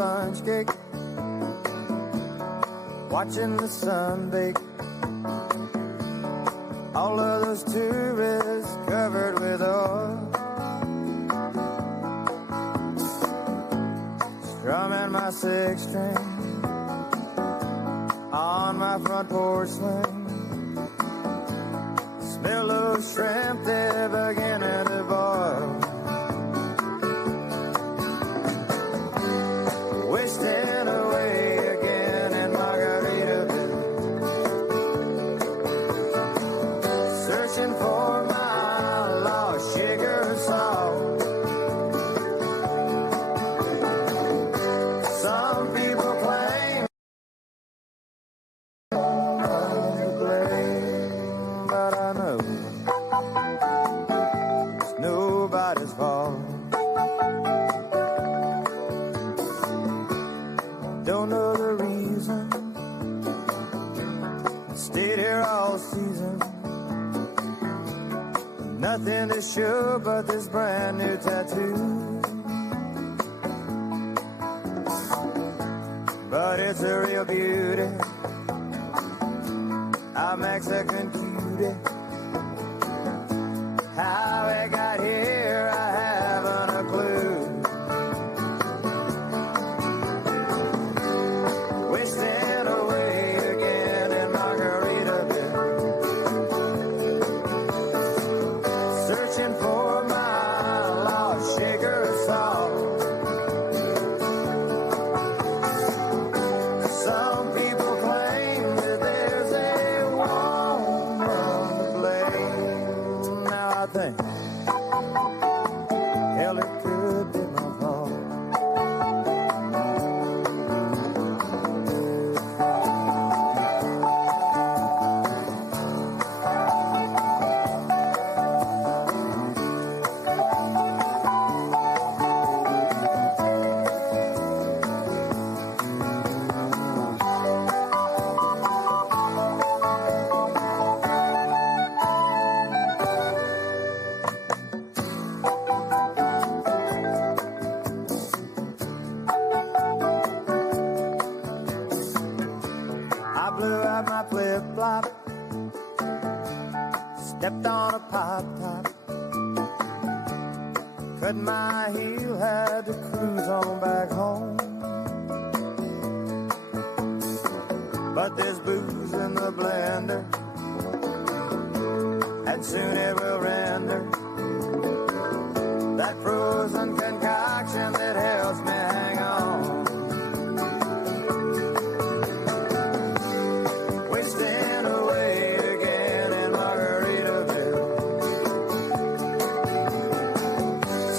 sponge cake, watching the sun bake. All of those tourists covered with oil, my six string on my front porch swing. Smell those shrimp, they're beginning to boil. Wasting away again in Margaritaville, searching for my lost sugar salt. Some people claim I'm to blame, but I know it's nobody's fault. Don't know the reason, stayed here all season. Nothing to show but this brand new tattoo. But it's a real beauty, a Mexican cutie. How it got here, I haven't a clue. Wasting away again in Margaritaville, searching for my lost sugar salt. Some people claim that there's a woman to blame. Now I think, hell, it could be my fault. I blew out my flip-flop, stepped on a pop-top, cut my heel, had to cruise on back home. But there's booze in the blender, and soon it will render that frozen concoction that helps me hang on. Wasting away again in Margaritaville,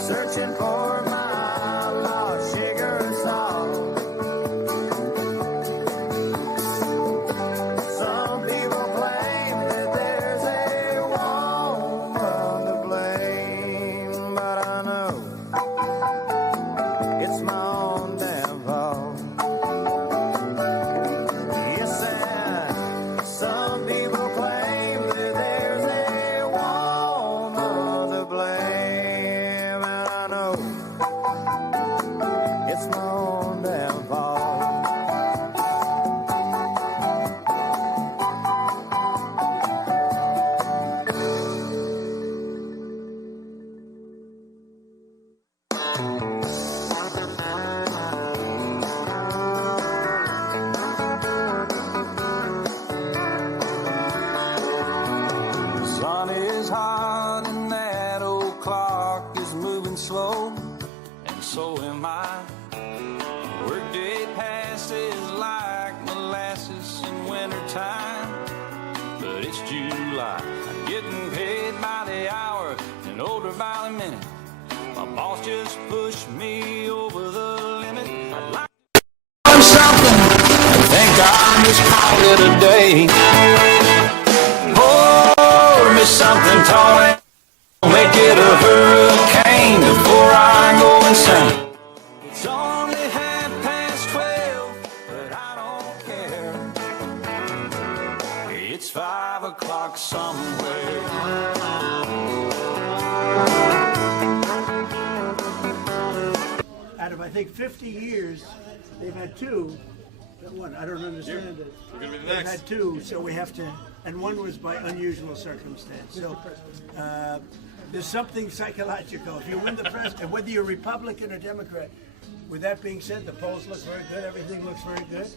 searching for my lost sugar salt. Some people claim that there's a woman to blame, but I know it's my own damn fault. Yes, and some people claim that there's a woman to blame, and I know it's my own damn fault. The sun is hot and that old clock is moving slow, and so am I. Workday passes like molasses in wintertime, but it's July. I'm getting paid by the hour and older by the minute. My boss just pushed me over the limit. I'd like to learn something, I think I'll just call it a day. Pour me something tall and make it a hurricane before I go insane. It's only 12:30, but I don't care. It's 5 o'clock somewhere. Out of, I think, 50 years, they've had two. One, I don't understand it. We're going to be the They've next. had two, so we have to, and one was by unusual circumstance. So there's something psychological. If you win the president, whether you're Republican or Democrat, with that being said, the polls look very good. Everything looks very good.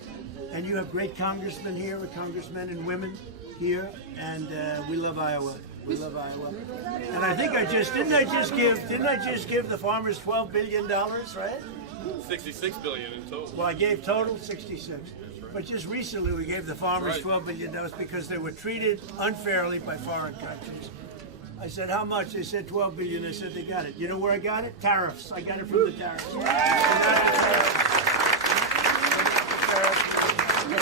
And you have great congressmen here, congressmen and women here, and we love Iowa. We love Iowa. And I think didn't I just give the farmers $12 billion, right? 66 billion in total. Well, I gave total 66. But just recently we gave the farmers $12 billion because they were treated unfairly by foreign countries. I said, how much? They said 12 billion. They said they got it. You know where I got it? Tariffs. I got it from the tariffs. Mr.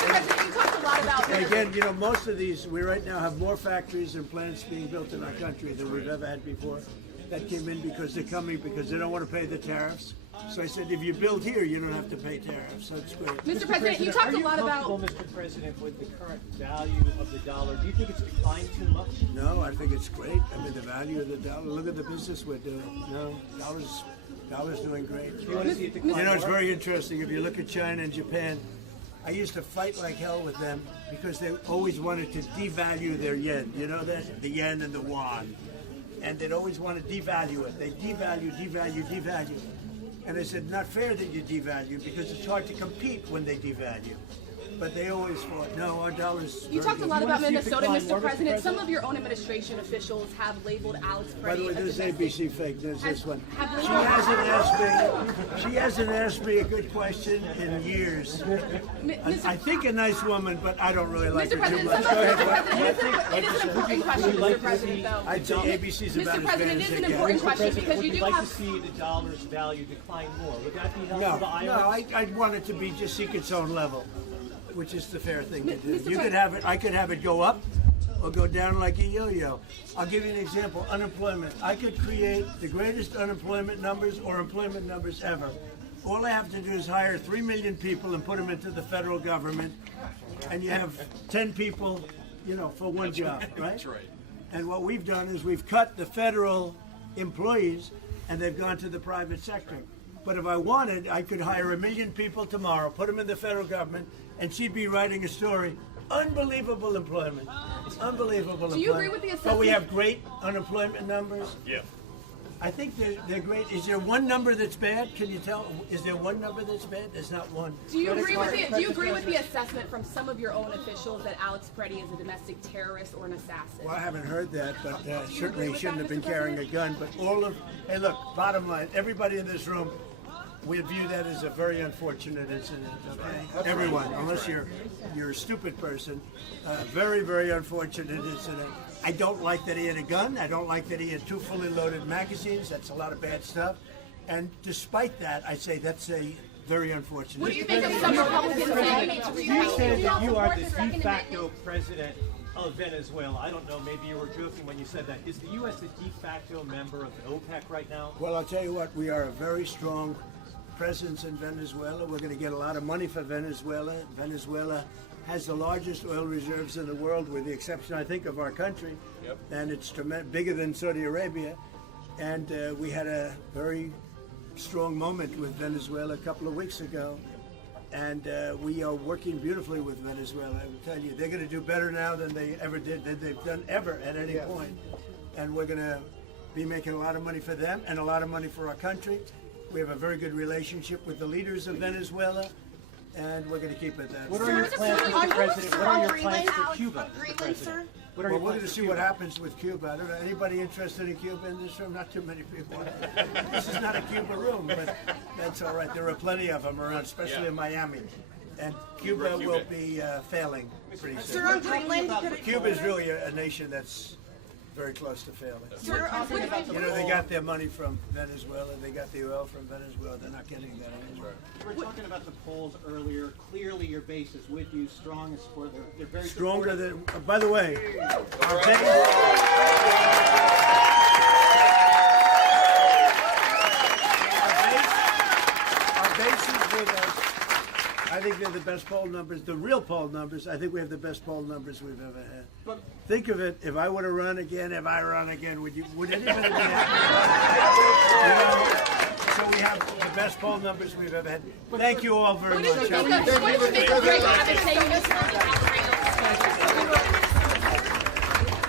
President, you talked a lot about and again, you know, most of these, we right now have more factories and plants being built in our country than we've ever had before. That came in because they're coming because they don't want to pay the tariffs. So I said, if you build here, you don't have to pay tariffs. So it's great. Mr. President, you talked a lot about... Mr. President, with the current value of the dollar, do you think it's declined too much? No, I think it's great. I mean, the value of the dollar, look at the business we're doing. No, dollar's doing great. You want to see it decline You know, it's more? very interesting. If you look at China and Japan, I used to fight like hell with them because they always wanted to devalue their yen. You know that? The yen and the yuan. And they'd always want to devalue it. They devalue. And I said, not fair that you devalue because it's hard to compete when they devalue. But they always fought, no, our dollar's... You talked a lot about Minnesota, Mr. President. Some of your own administration officials have labeled Alex By the Freddie way, as this is a ABC fake news, this one. Have She hasn't asked me a good question in years. I think a nice woman, but I don't really like Mr. her too President, much. it is an important question, Mr. President, though. I'd say ABC's about Mr. as bad President, as it is they an important get. question because you do like have... to see the dollar's value decline more. Would that be helpful to Iowa? No, I'd want it to be just seek its own level, which is the fair thing to do. You could have it. I could have it go up or go down like a yo-yo. I'll give you an example. Unemployment. I could create the greatest unemployment numbers or employment numbers ever. All I have to do is hire 3 million people and put them into the federal government, and you have 10 people, you know, for one job, right? That's right. And what we've done is we've cut the federal employees, and they've gone to the private sector. But if I wanted, I could hire 1 million people tomorrow, put them in the federal government, and she'd be writing a story. Unbelievable employment. Unbelievable employment. Do you agree with the assessment? But we have great unemployment numbers. Yeah. I think they're great. Is there one number that's bad? Can you tell? Is there one number that's bad? There's not one. Do you agree with the assessment from some of your own officials that Alex Freddie is a domestic terrorist or an assassin? Well, I haven't heard that, but certainly he shouldn't have been carrying a gun. But hey, look, bottom line, everybody in this room, we view that as a very unfortunate incident. Okay? Everyone, unless you're a stupid person, very, very unfortunate incident. I don't like that he had a gun. I don't like that he had 2 fully loaded magazines. That's a lot of bad stuff. And despite that, I say that's a very unfortunate. What do you think of some Republicans saying? You said that you are the de facto president of Venezuela. I don't know, maybe you were joking when you said that. Is the U.S. a de facto member of OPEC right now? Well, I'll tell you what, we are a very strong presence in Venezuela. We're going to get a lot of money for Venezuela. Venezuela has the largest oil reserves in the world, with the exception, I think, of our country. Yep. And it's bigger than Saudi Arabia. And we had a very strong moment with Venezuela a couple of weeks ago. And we are working beautifully with Venezuela. I will tell you, they're going to do better now than they ever did, than they've done ever at any point. And we're going to be making a lot of money for them and a lot of money for our country. We have a very good relationship with the leaders of Venezuela, and we're going to keep it that way. What are your plans, Mr. President? What are your plans for Cuba, Mr. President? Well, we're going to see what happens with Cuba. I don't know, anybody interested in Cuba in this room? Not too many people. This is not a Cuba room, but that's all right. There are plenty of them around, especially in Miami. And Cuba will be failing pretty soon. Sir, on Greenland, Cuba is really a nation that's very close to failing. You know, they got their money from Venezuela. They got the oil from Venezuela. They're not getting that anymore. We were talking about the polls earlier. Clearly, your base is with you, strong and support. They're very Stronger supportive. than. By the way, our base is with us. I think they're the best poll numbers, the real poll numbers. I think we have the best poll numbers we've ever had. But think of it, if I would have run again, would anybody be happy? You know, so we have the best poll numbers we've ever had. Thank you all very much. What did you think of Greg Abbott saying you need to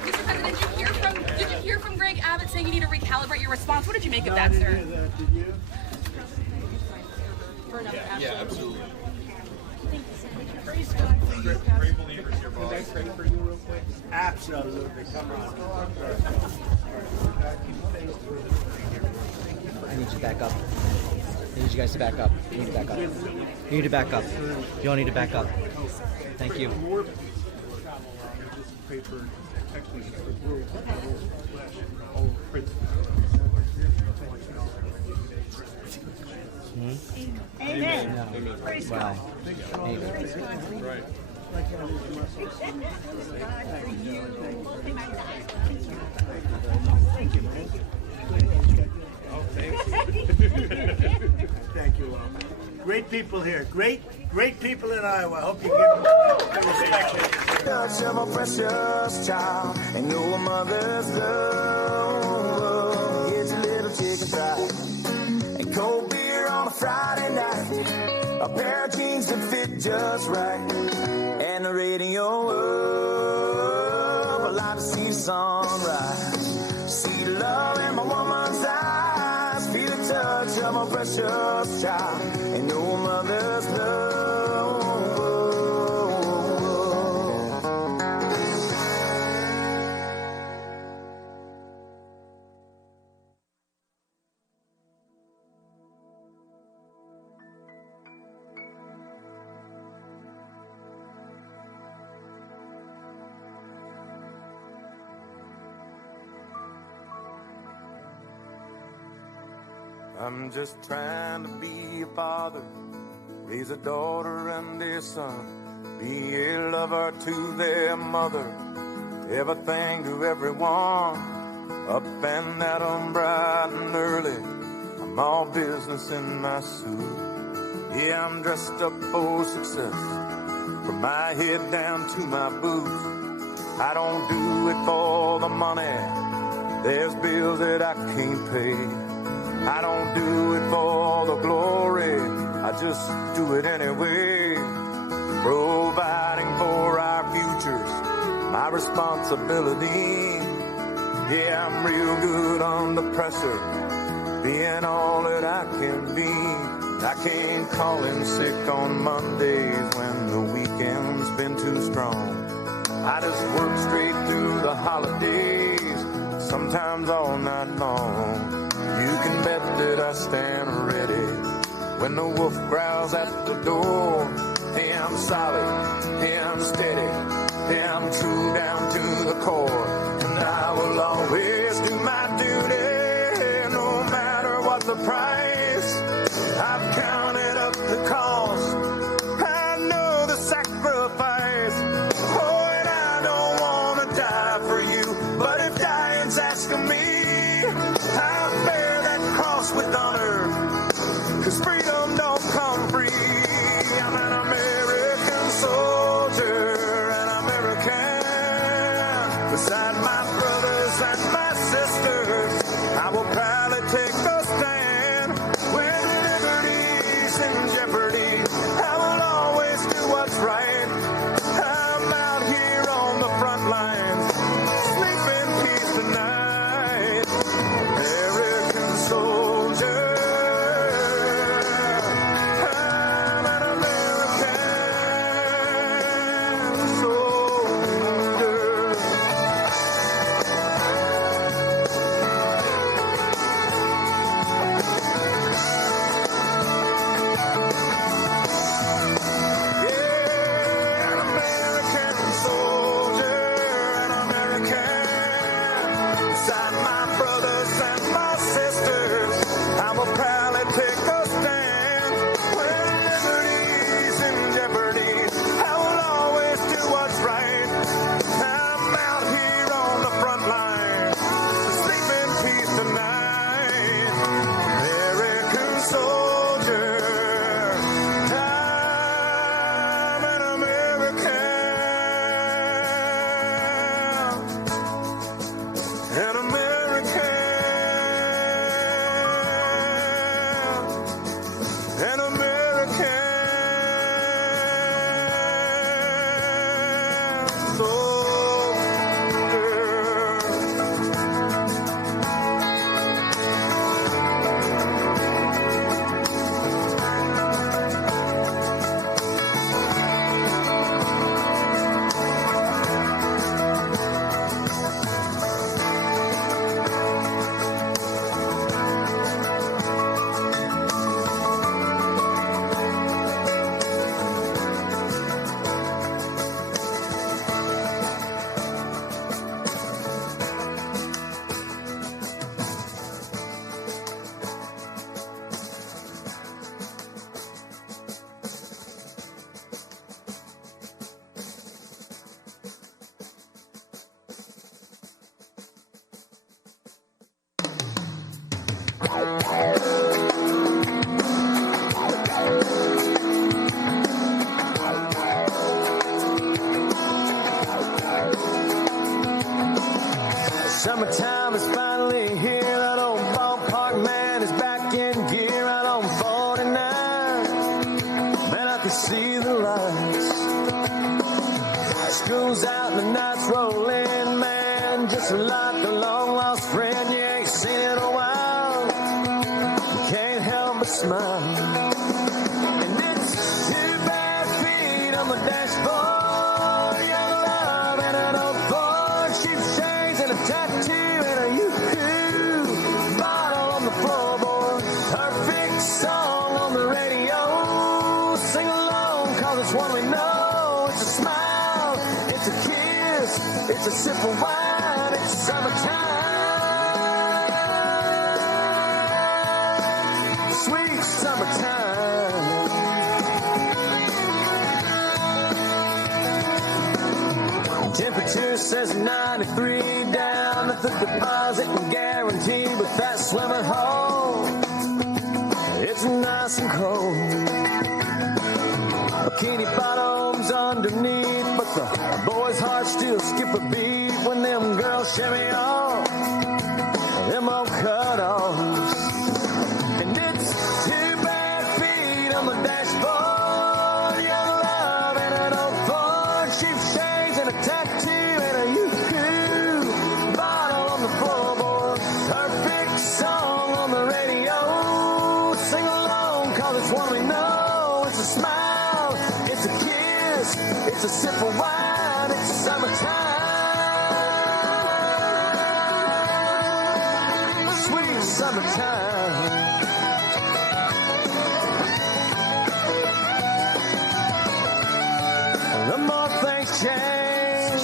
Mr. President, did you hear from Greg Abbott saying you need to recalibrate your response? What did you make of that, sir? Did you? for another. Yeah, absolutely. Praise God for you, Pastor. Great believers here, boss. Can I pray for you real quick? Absolutely. Come on. I need you to back up. I need you guys to back up. You need to back up. You need to back up. You all need to back up. Thank you. Amen. No. Praise Wow. God. Amen. Praise God for you. Right. Thank you, man. Thank you all. Great people here. Great people in Iowa. I hope you give respect. Touch of a precious child and know a mother's love. Get your little chicken fried and cold beer on a Friday night. A pair of jeans that fit just right and the radio up. I like to see the sunrise, see the love in my woman's eyes, feel the touch of a precious child and know a mother's love. I'm just trying to be a father, raise a daughter and a son, be a lover to their mother, everything to everyone, up and at 'em bright and early. I'm all business in my suit. Yeah, I'm dressed up for success, from my head down to my boots. I don't do it for the money, there's bills that I can't pay. I don't do it for the glory, I just do it anyway. Providing for our futures, my responsibility. Yeah, I'm real good under pressure, being all that I can be. I can't call in sick on Mondays when the weekend's been too strong. I just work straight through the holidays, sometimes all night long. You can bet that I stand ready when the wolf growls at the door. Hey, I'm solid, hey, I'm steady, hey, I'm true down to the core. And I will always do my duty, no matter what the price. I've counted up the cost, I know the sacrifice. Oh, and I don't want to die for you, but if dying's asking me, I'll bear that cross with honor, 'cause freedom don't come free. I'm an American soldier, an American. Beside my brothers and my sisters, I will proudly take a stand. When liberty's in jeopardy, I will always do what's right. I'm out here on the front lines, sleep in peace tonight. American soldier. Summertime is finally here. That old ballpark man is back in gear out on 49. Man, I can see the lights. School's out and the nights roll in, man. Just like a long lost friend you ain't seen in a while. You can't help but smile. And it's 2 bare feet on the dashboard. Young love and an old Ford, sheepshades and a tattoo and a yoo-hoo bottle on the floorboard. Perfect song on the radio. Sing along, cause it's one we know. It's a smile, it's a kiss, it's a sip of wine, it's summertime. Sweet summertime. Temperature says 93 down at the deposit and guarantee, but that swimming hole, it's nice and cold. Bikini bottoms underneath, but the boys' hearts still skip a beat when them girls shimmy off them old cutoffs. And it's 2 bare feet on the dashboard. Young love and an old Ford, sheepshades and a tattoo and a yoo-hoo bottle on the floorboard. Perfect song on the radio. Sing along, cause it's one we know. It's a smile, it's a kiss, it's a sip of wine, it's summertime. Sweet summertime. The more things change,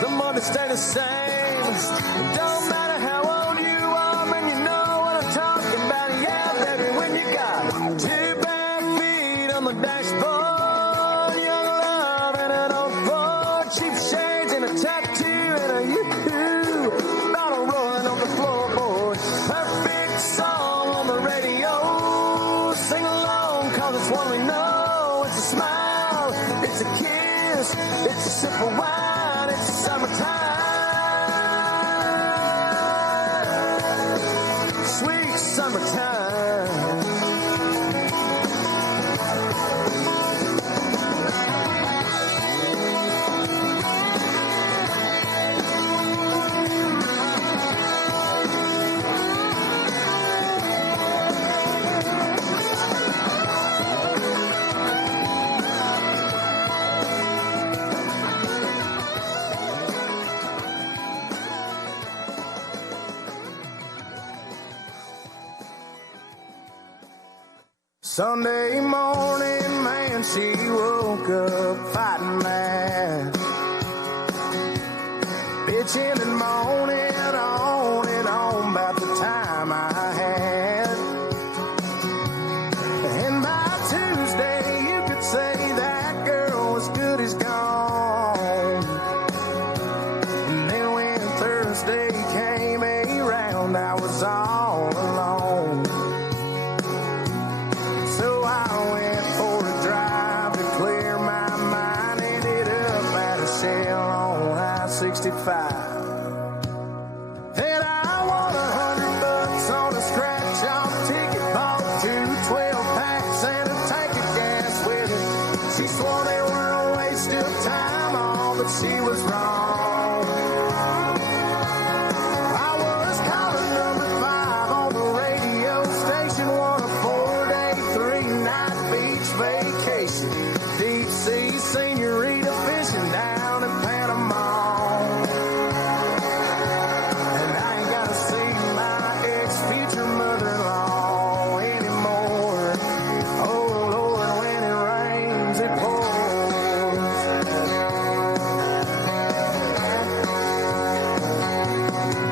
the more they stay the same. Don't matter how old you are, man, you know what I'm talking about. Yeah, baby, when you got 2 bare feet on the dashboard. Young love and an old Ford, cheap shades and a tattoo and a yoo-hoo bottle rolling on the floorboard. Perfect song on the radio. Sing along, cause it's one we know. It's a smile, it's a kiss, it's a sip of wine, it's summertime. Sweet summertime. Sunday morning, man, she woke up fighting mad, bitching and moaning on and on about the time I had. And by Tuesday, you could say that girl was good as gone. And then when Thursday came around, I was all alone. So I went for a drive to clear my mind. Ended up at a Shell on I-65. And I won $100 on a scratch-off ticket. Bought 2 12-packs and a tank of gas with it. She swore they were a waste of time, all but she was wrong. I was calling number 5 on the radio station, won a 4-day, 3-night beach vacation. Deep sea senorita fishing down in Panama. And I ain't gotta see my ex-future mother-in-law anymore. Oh Lord, when it rains, it pours.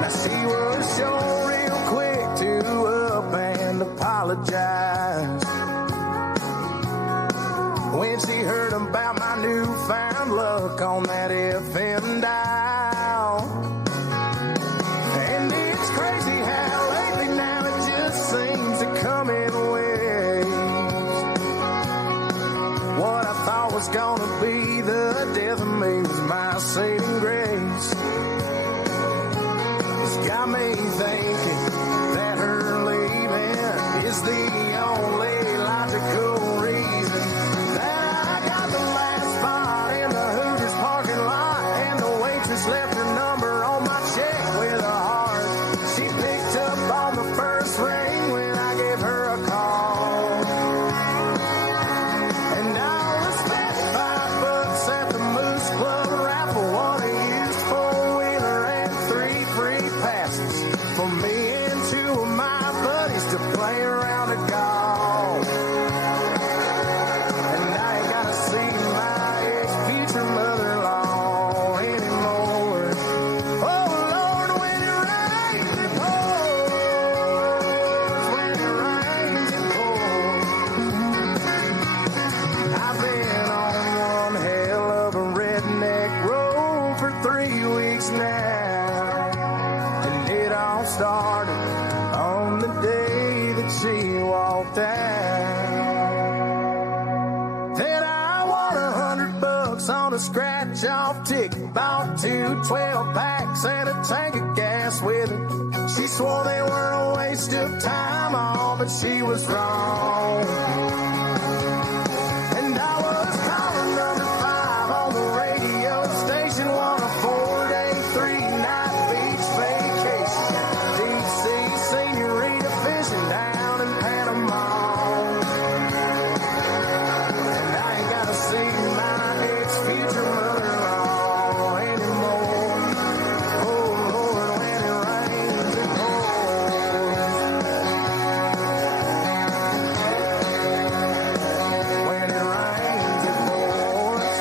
Now she was sure real quick to up and apologize when she heard about my newfound luck on that FM dial. And it's crazy how lately now it just that she walked out. Then I won $100 on a scratch-off ticket. Bought 2 12-packs and a tank of gas with it. She swore they were a waste of time, all, but she was wrong. And I was calling number 5 on the radio station, won a 4-day, 3-night beach vacation. Deep sea senorita fishing down in Panama. And I ain't gotta see my ex-future mother-in-law anymore. Oh Lord, when it rains it pours. When it rains it pours.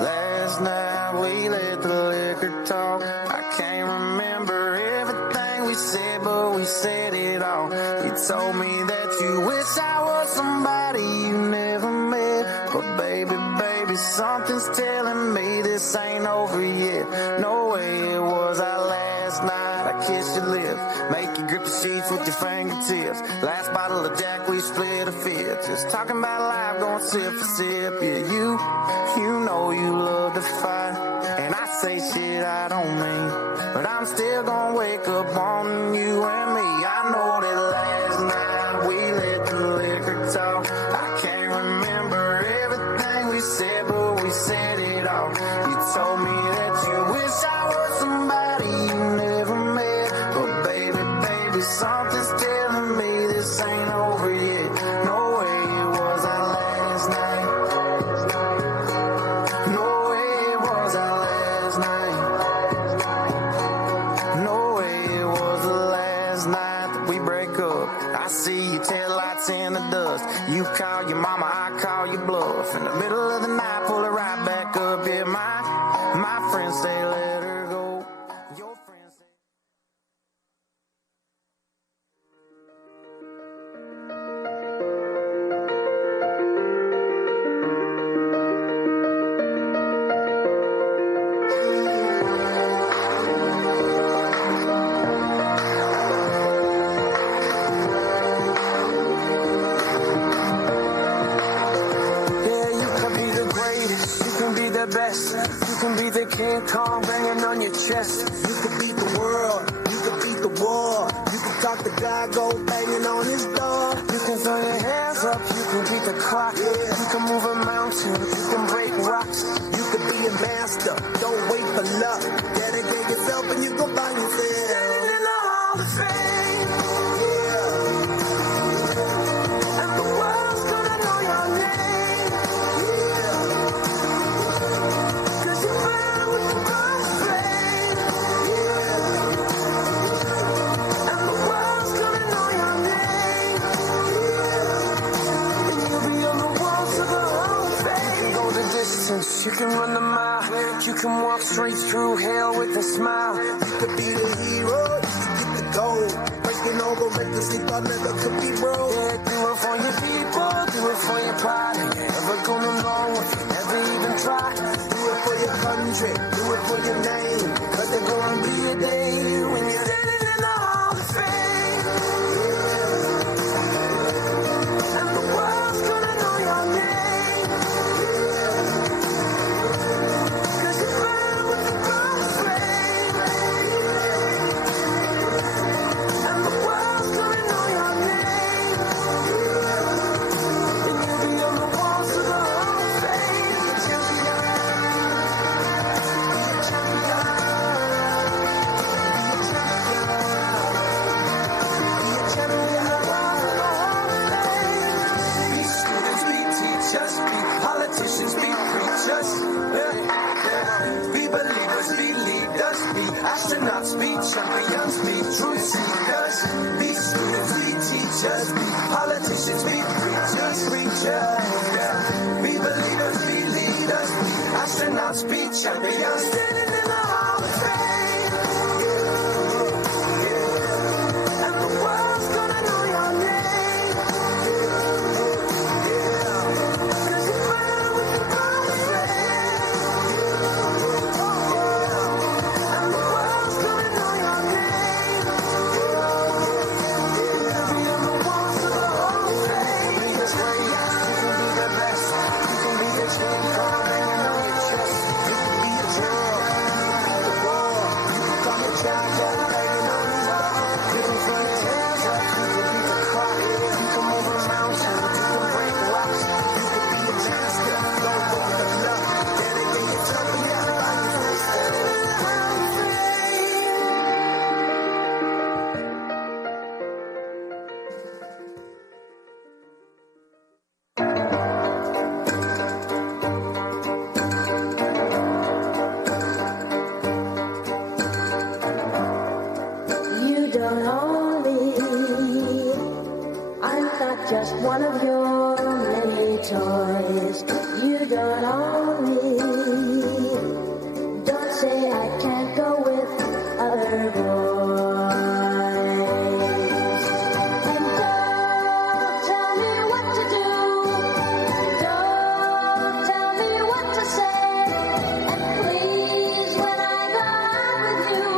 Last night we let the liquor talk. I can't remember everything we said, but we said it all. You told me that you wish I was somebody you never met. But baby, baby, something's telling me this ain't over yet. No way it was our last night. I kissed your lips, make you grip the sheets with your fingertips. Last bottle of Jack, we split a fifth. Just talking about life, going sip for sip. Yeah, you know you love to fight. And I say shit I don't mean, but I'm still gonna wake up on you and me. I know that last night we let the liquor talk. I can't remember everything we said, but we said it all. You told me that you wish I was somebody you never met. But baby, baby, something's telling me this ain't over yet. No way it was our last night. No way it was our last night. No way it was the last night that we break up. I see your taillights in the dust. You call your mama, I call your bluff. In the middle of the night, pull it right back up. Yeah, my friends say let her go. Your friends say... Yeah, you can be the greatest, you can be the best, you can be the King Kong banging on your chest. You could beat the world, you could beat the war. You could talk to God, go banging on his door. You can throw your hands up, you can beat the clock. You can move a mountain, you can break rocks. You could be a master, don't wait for luck. Dedicate yourself and you go find yourself. Standing in the Hall of Fame, Yeah, and the world's gonna know your name. yeah, 'Cause you burn with the God's flame, yeah, and the world's gonna know your name. And you'll be on the walls of the Hall of Fame. You can go the distance, you can run the mile. You can walk straight through hell with a smile. you could be the hero, you could get the gold. Breaking all the records they thought never could be broke. Yeah, do it for your people, do it for your pride. And you're never gonna know if you never even try. Do it for your country, do it for your name. 'Cause there's gonna be a day when you're Standing in the Hall of Fame, and the world's gonna know your name. 'Cause you burn with the God's flame, and the world's gonna know your name. And you'll be on the walls of the Hall of Fame. Champion, astronauts be champions, be truth seekers, be students, be teachers, be politicians, be preachers, be believers, be leaders, be astronauts, be champions, standing in the Hall of Fame. don't own me. I'm not just one of your many toys. You don't own me. Don't say I can't go with other boys. And don't tell me what to do. Don't tell me what to say. And please, when I go out with you,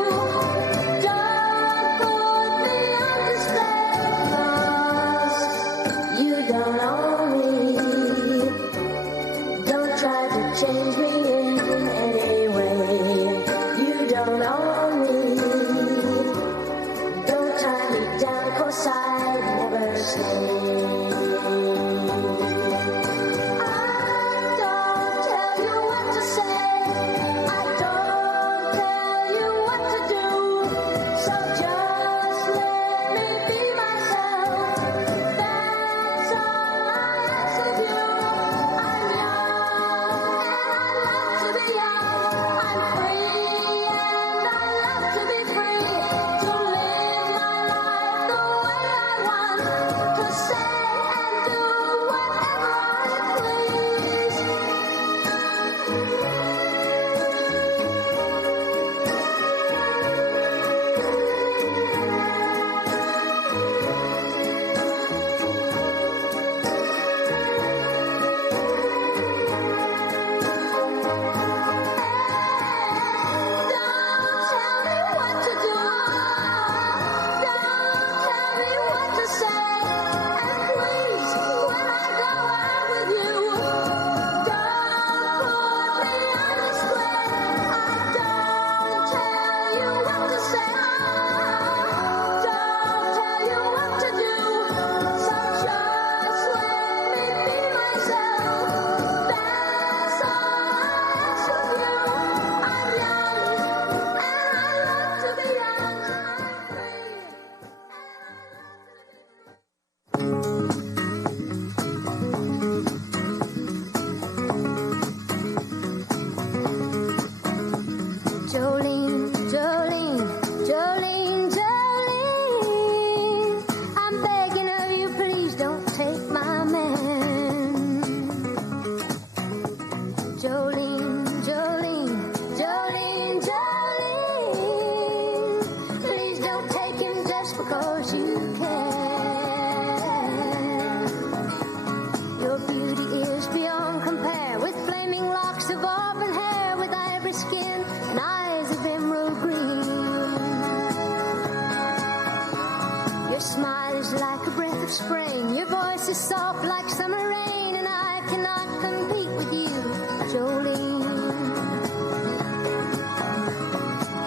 don't put me on display, 'cause you don't own me. Don't try to change me in any way. You don't own me. Don't tie me down, 'cause I'd never stay. I don't tell you what to say. I don't tell you what to do. So just let me be myself. That's all I ask of you. I'm young and I love to be young. I'm free and I love to be free. To live my life the way I want. To say and do whatever I please. Don't tell me what to do. Don't tell me what to say. And please, when I go out with you, don't put me on display. I don't tell you what to say. Don't tell you what to do. So just let me be myself. That's all I ask of you. I'm young and I love to be young. I'm free. Jolene, Jolene, Jolene, Jolene, I'm begging of you, please don't take my man. Jolene, Jolene, Jolene, Jolene, please don't take him just because you can. Your beauty is beyond compare, with flaming locks of auburn hair, with ivory skin and eyes of emerald green. Your smile is like a breath of spring, your voice is soft like summer rain, and I cannot compete with you, Jolene.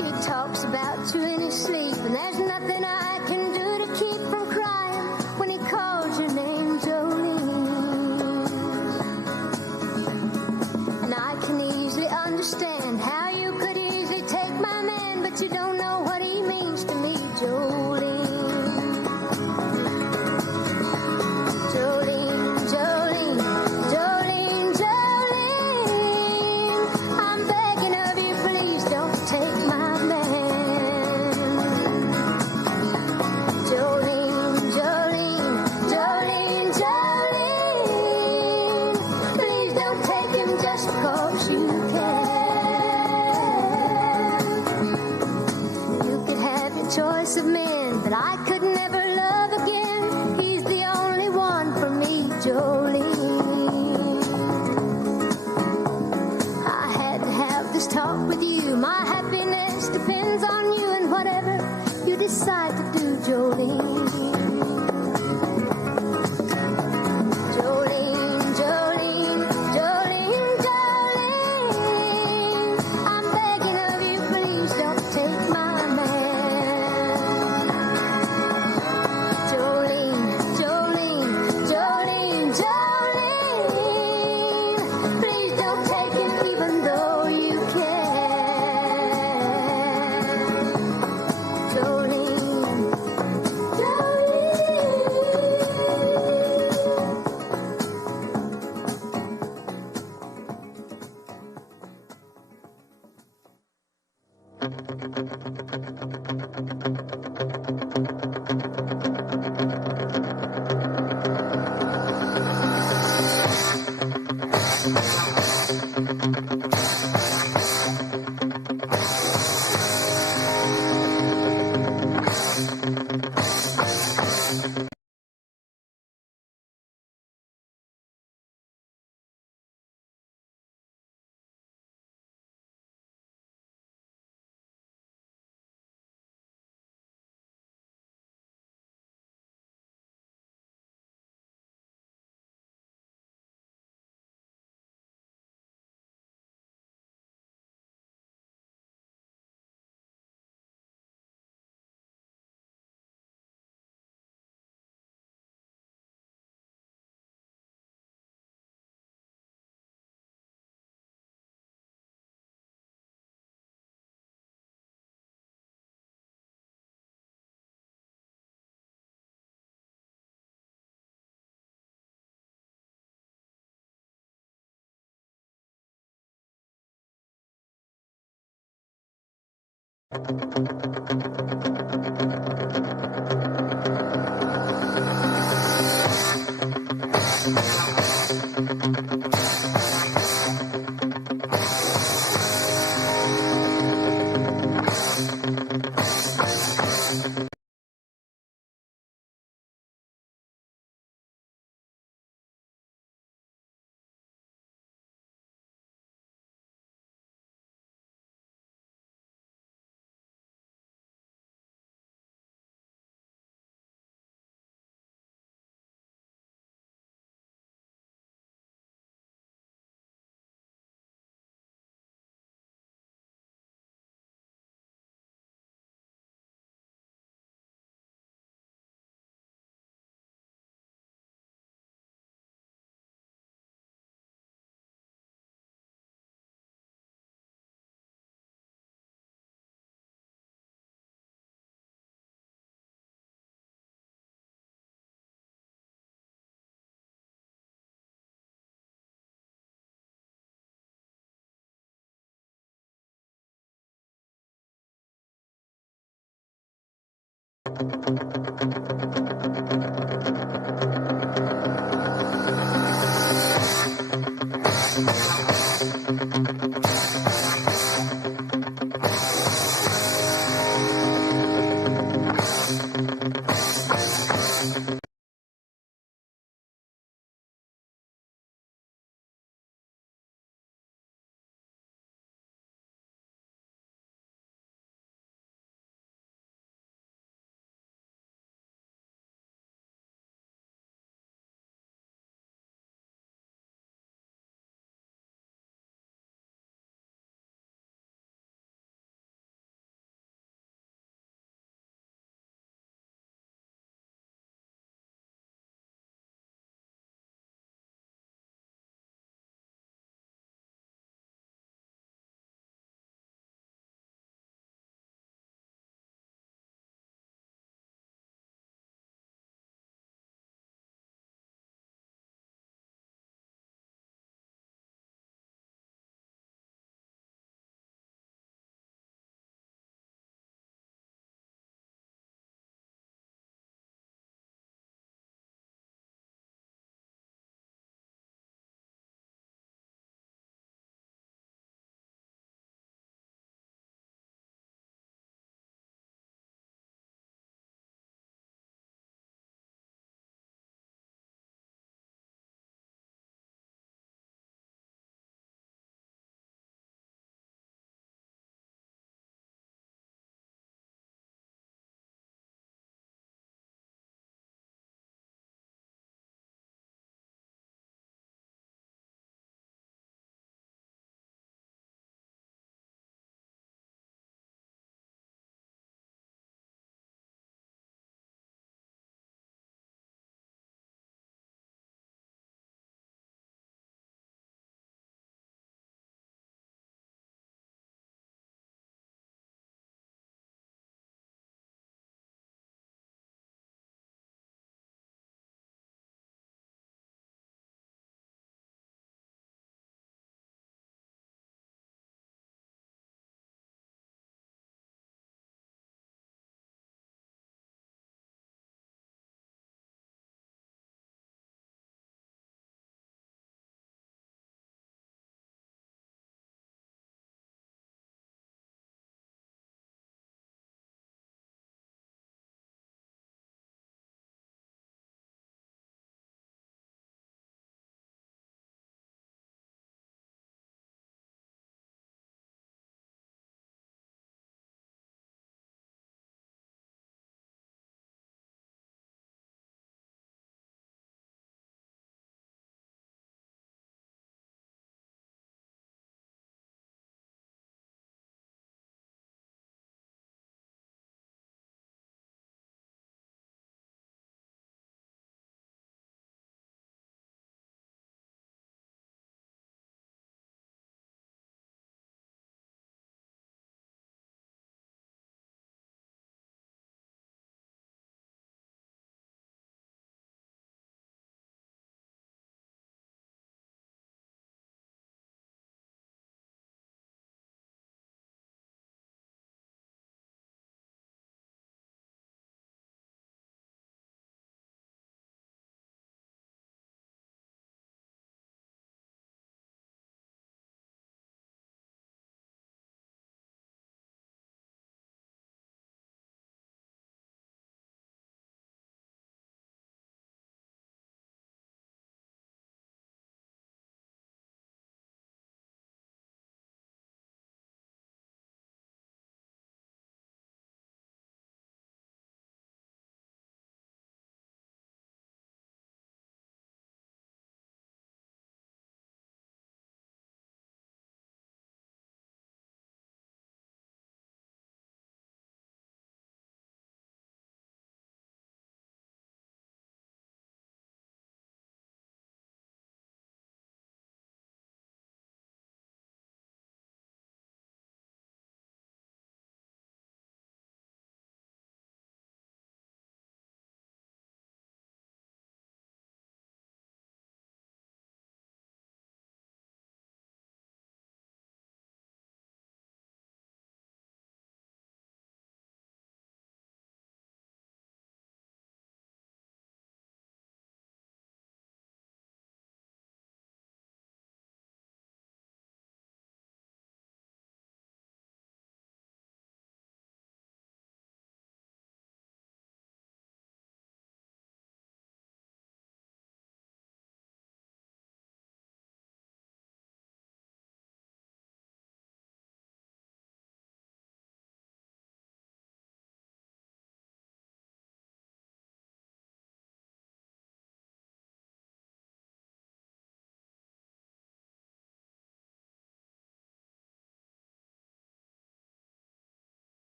He talks about you in his sleep, and there's nothing I can do to keep from crying when he calls your name, Jolene. And I can easily understand how you could easily take my man, but you don't know what he means to me, Jolene. Jolene, Jolene, Jolene, Jolene, I'm begging of you, please don't take my man. Jolene, Jolene, Jolene, Jolene, please don't take him just because you can. You could have your choice of men, but I could never love again. He's the only one for me, Jolene. I had to have this talk with you. My happiness depends on you, and whatever you decide to do, Jolene. Jolene, Jolene, Jolene, Jolene, I'm begging of you, please don't take my man. Jolene, Jolene, Jolene, Jolene, please don't take him even though you can. Jolene, Jolene.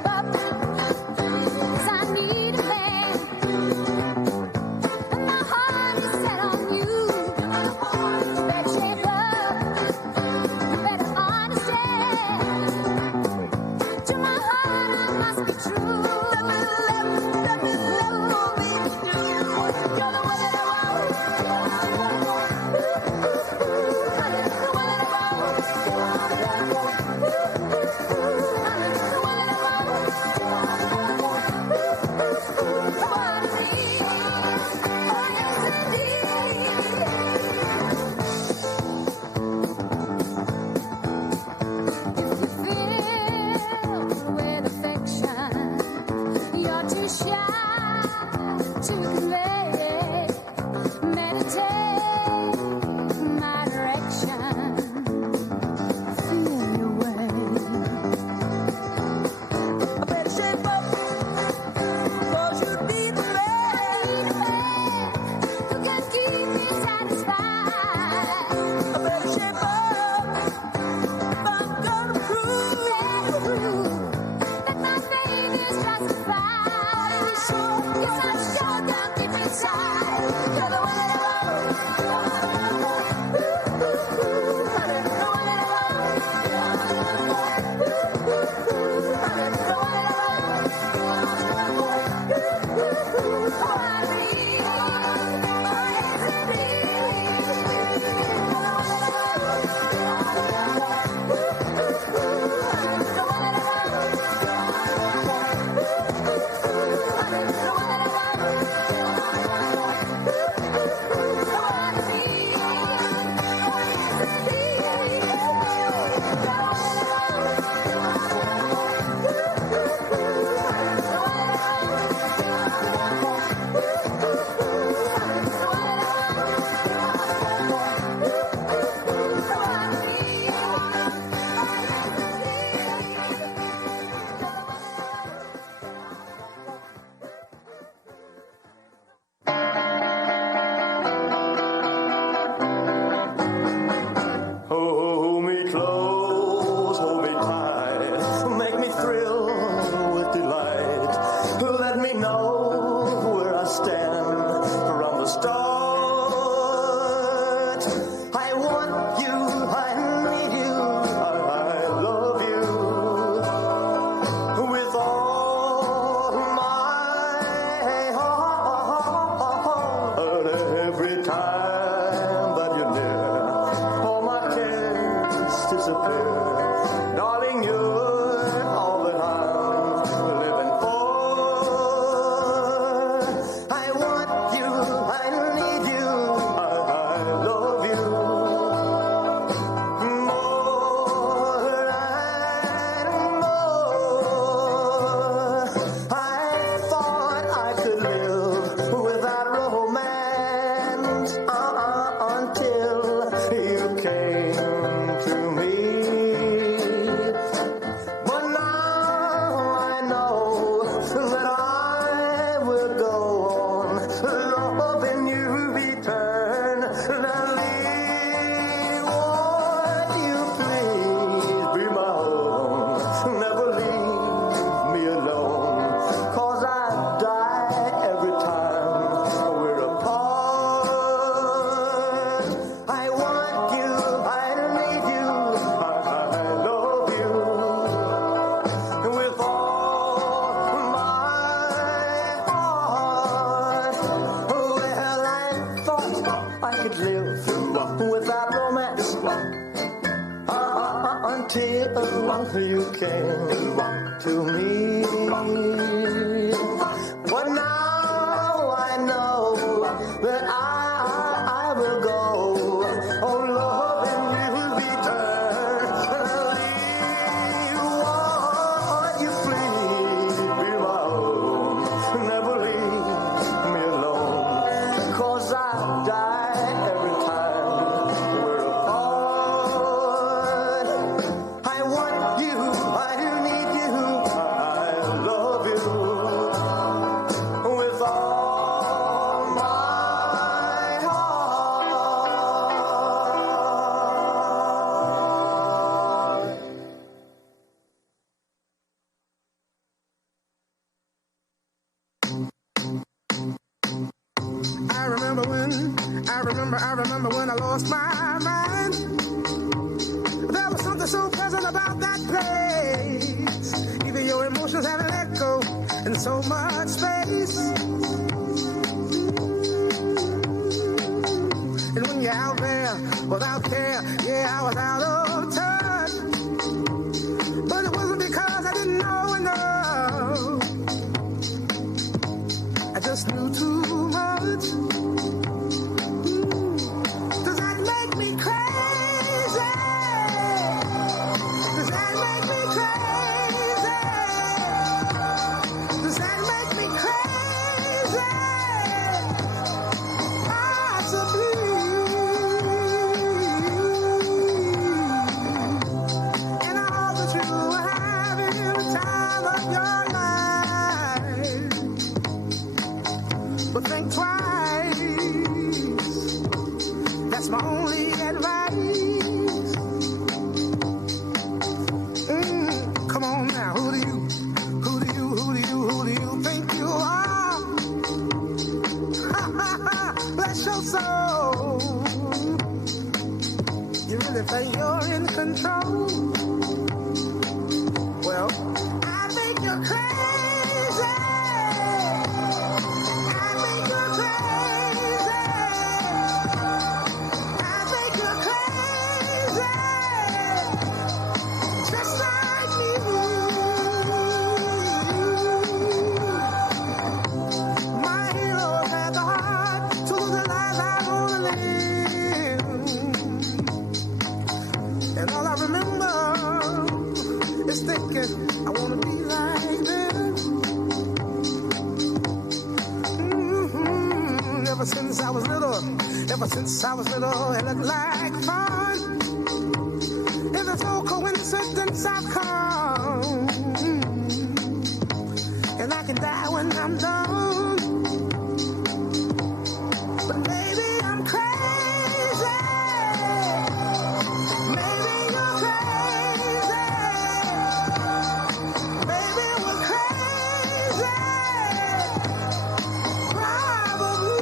shape up, 'cause I need a man. And my heart is set on you. You better shape up, you better understand. To my heart I must be true. Let me love me. You're the one that I want. With affection, you're too shy to convey. Meditate my direction. Feel your way. I better shape up, 'cause you need a man who can keep me satisfied. I better shape up, I'm gonna prove that my faith is justified. Yes, I'm sure down deep inside, you're the one that I want. The one that I want. The one that I Hold me close, hold me tight, make me thrill with delight. Let me know where I stand from the start. I want you, I need you, I love you with all my heart. Every time that you're near, all my cares disappear. Darling, you're all that I'm living for. I want you, I need you, I love you more and more. I thought I could live without romance until you came to me. But now I know that I will go on loving you eternally. Won't you please be my own? Never leave me alone, 'cause I die every time we're apart. I want you, I need you, I love you with all my heart. Well, I thought I could live without romance until you came to me. But now I know that I will go on loving you eternally. Won't you please be my own? Never leave me alone, 'cause I die every time we're apart. I want you, I need you, I I remember when I lost my mind. There was something so pleasant about that place. Even your emotions have an echo in so much space. And when you're out there without care, yeah, I was out of touch. But it wasn't because I didn't know enough. I just knew too much. Does that make me crazy? Does that make me crazy? Does that make me crazy? Possibly. And I hope that you are having the time of your life. But think twice. That's my only advice. Come on now, who do you think you are? Bless your soul. You really think you're in control? Well, I think you're crazy. I think you're crazy. I think you're crazy. Just like me. My heroes had the heart to lose the life I wanna live. And all I remember is thinking I wanna be like them. Ever since I was little, it looked like fun. If it's no coincidence, I've come. And I can die when I'm done. But maybe I'm crazy. Maybe you're crazy. Maybe we're crazy. Probably.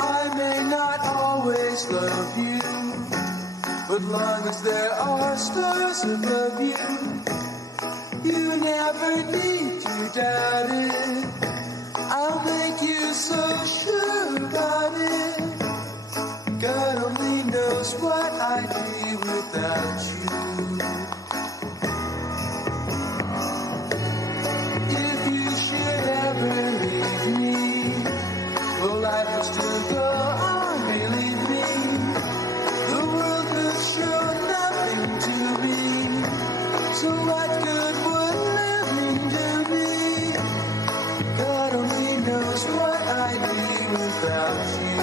I may not always love you, but long as there are stars above you, you never need to doubt it. I'll make you so sure about it. God only knows what I'd be without you. If you should ever leave me, well, life will still go on, believe me. The world could show nothing to me. So what good would living do me? God only knows what I'd be without you.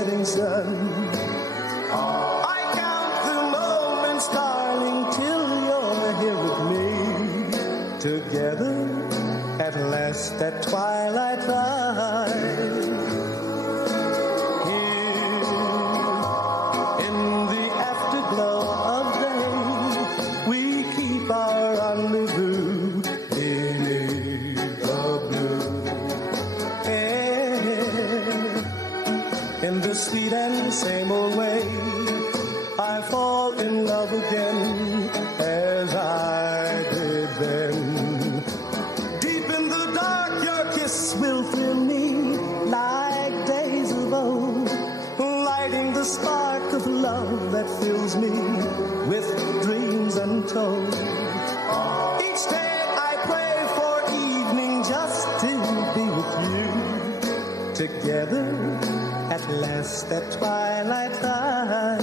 wedding's done. I count the moments, darling, till you're here with me. Together at last at twilight time. Here in the afterglow of day, we keep our rendezvous beneath the blue air. In the sweet and same old way, I fall in love again as I did then. Deep in the dark, your kiss will thrill me like days of old, lighting the spark of love that fills me with dreams untold. Each day I pray for evening just to be with you. Together at last at twilight time.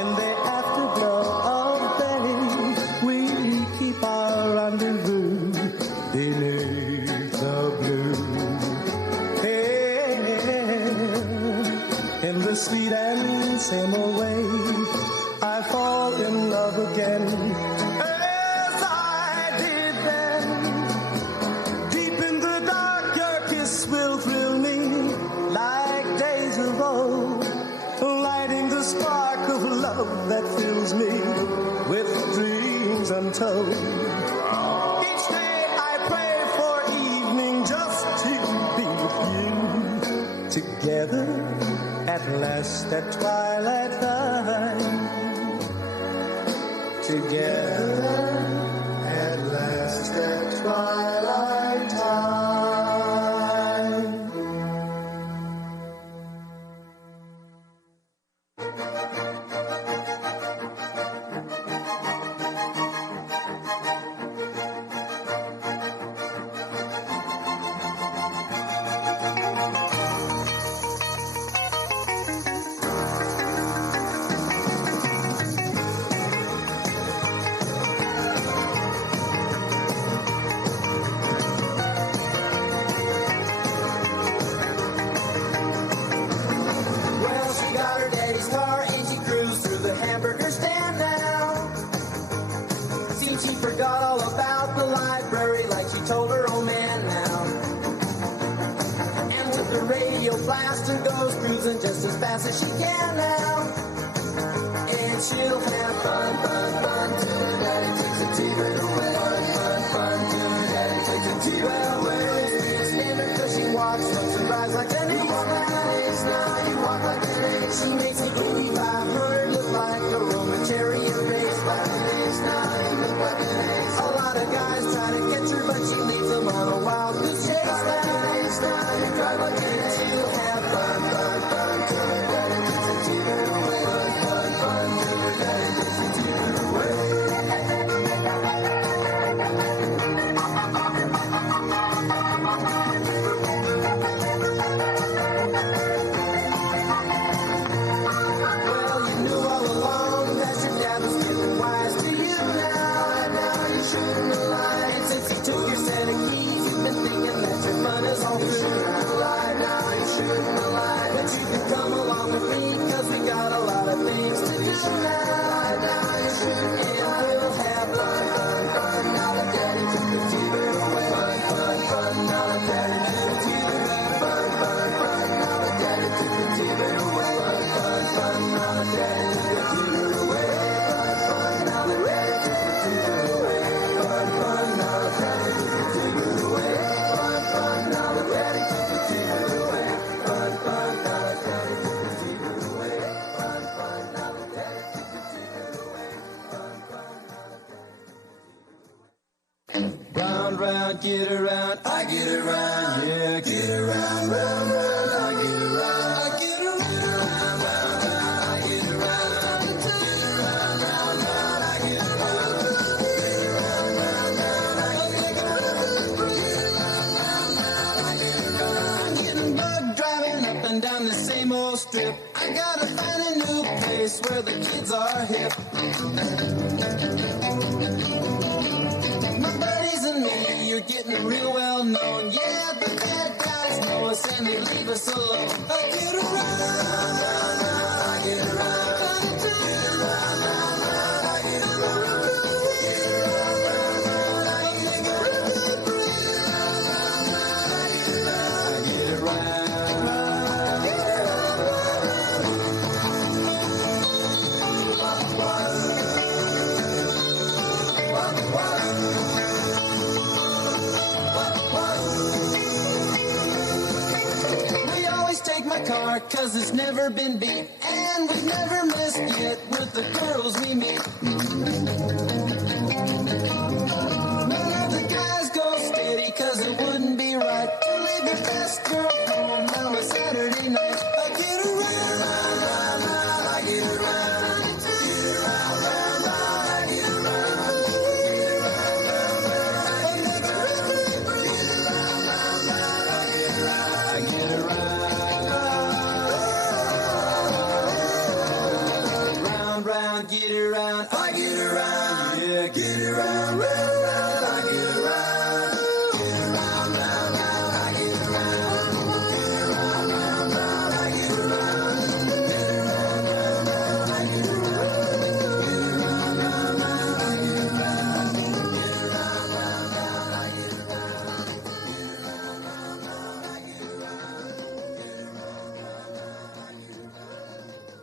In the afterglow of day, we keep our rendezvous beneath the blue air. In the sweet and same old way, I fall in love again as I did then. Deep in the dark, your kiss will thrill me like days of old, lighting the spark of love that fills me with dreams untold. Each day I pray for evening just to be with you. Together at last at twilight time. Together at last at twilight time. Well, she got her daddy's car and she cruised through the hamburger stand now. Seems she forgot all about the library like she told her old man now. And with the radio blasting goes cruising just as fast as she can now. And she'll have fun, fun, fun till her daddy takes the TV away. Fun, fun, fun till her daddy takes the TV away. Standard cause she walks, looks and rides like an ace. Now you walk like an ace. She makes a movie 500 look like a Roman chariot race. Like an ace, now you look like an ace. A lot of guys try to get her, but she leaves them on a wild goose chase. Like an ace, now you drive like an ace. She'll have fun, fun, fun till her daddy takes the TV away. Fun, fun, fun till her daddy takes the TV away. Well, you knew all along that your dad was getting wise to you now. Now you shouldn't have lied. And since he took your set of keys, you've been thinking that your fun is all through. You shouldn't have lied. Now you shouldn't have lied. But you can come along with me, cause we got a lot of things to do. You shouldn't have lied. Now you shouldn't have lied. And we'll have fun, fun, fun. Now that daddy took the TV away. Fun, fun, fun. Now that daddy took the TV away. Fun, fun, fun. Now that daddy took the TV away. Fun, fun, fun. Now that daddy took the TV away. Fun, fun. Now that daddy took the TV away. Fun, fun. Now that daddy took the TV away. Fun, fun. Now that daddy took the TV away. Fun, fun. Now that daddy took the TV away. Fun, fun. Now that daddy took the TV away. Fun, fun. Now that daddy. Round, round, get around, I get around, yeah, get around, round, round, I get around, I get around, round, round, I get around, get around, round, round, I get around, get around, round, round, I get around, getting bug driving up and down the same old strip. I gotta find a new place where the kids are hip. My buddies and me, you're getting real well known. Yeah, the this alone. I get around, I get around. Car, cause it's never been beat, and we've never missed yet with the girls we meet. None of the guys go steady, cause it wouldn't be right to leave your best girl home on a Saturday night. I get around, I get around, get around, I get around, I get around. Get around, I get around, yeah, get around, round, round, I get around, get around, round, round, I get around, get around, round, round, I get around, get around, round, round, I get around, get around, round, round, I get around, get around, round, round, I get around, get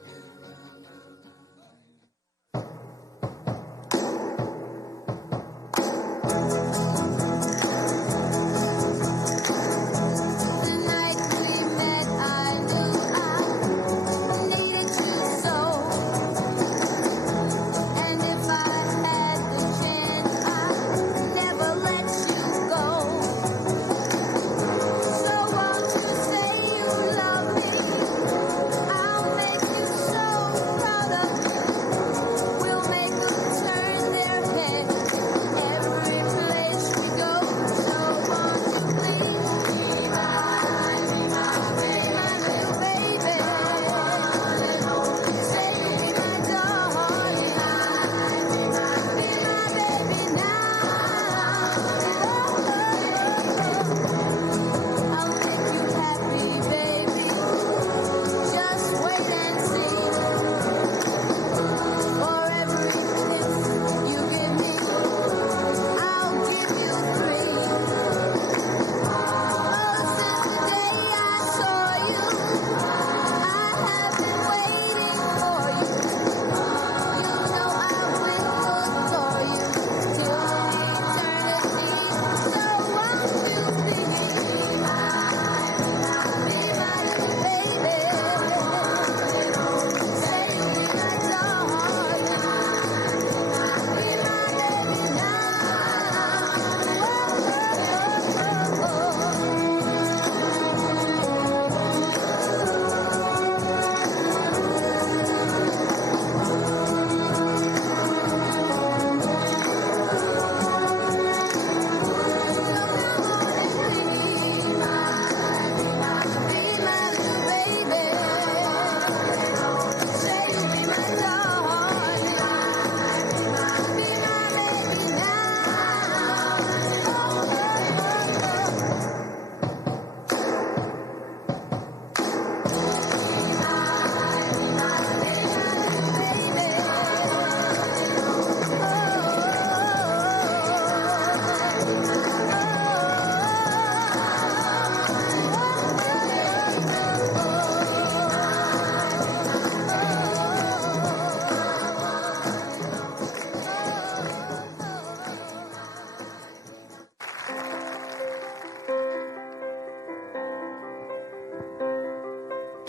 around, round, round, I get around, get around, round, round, I get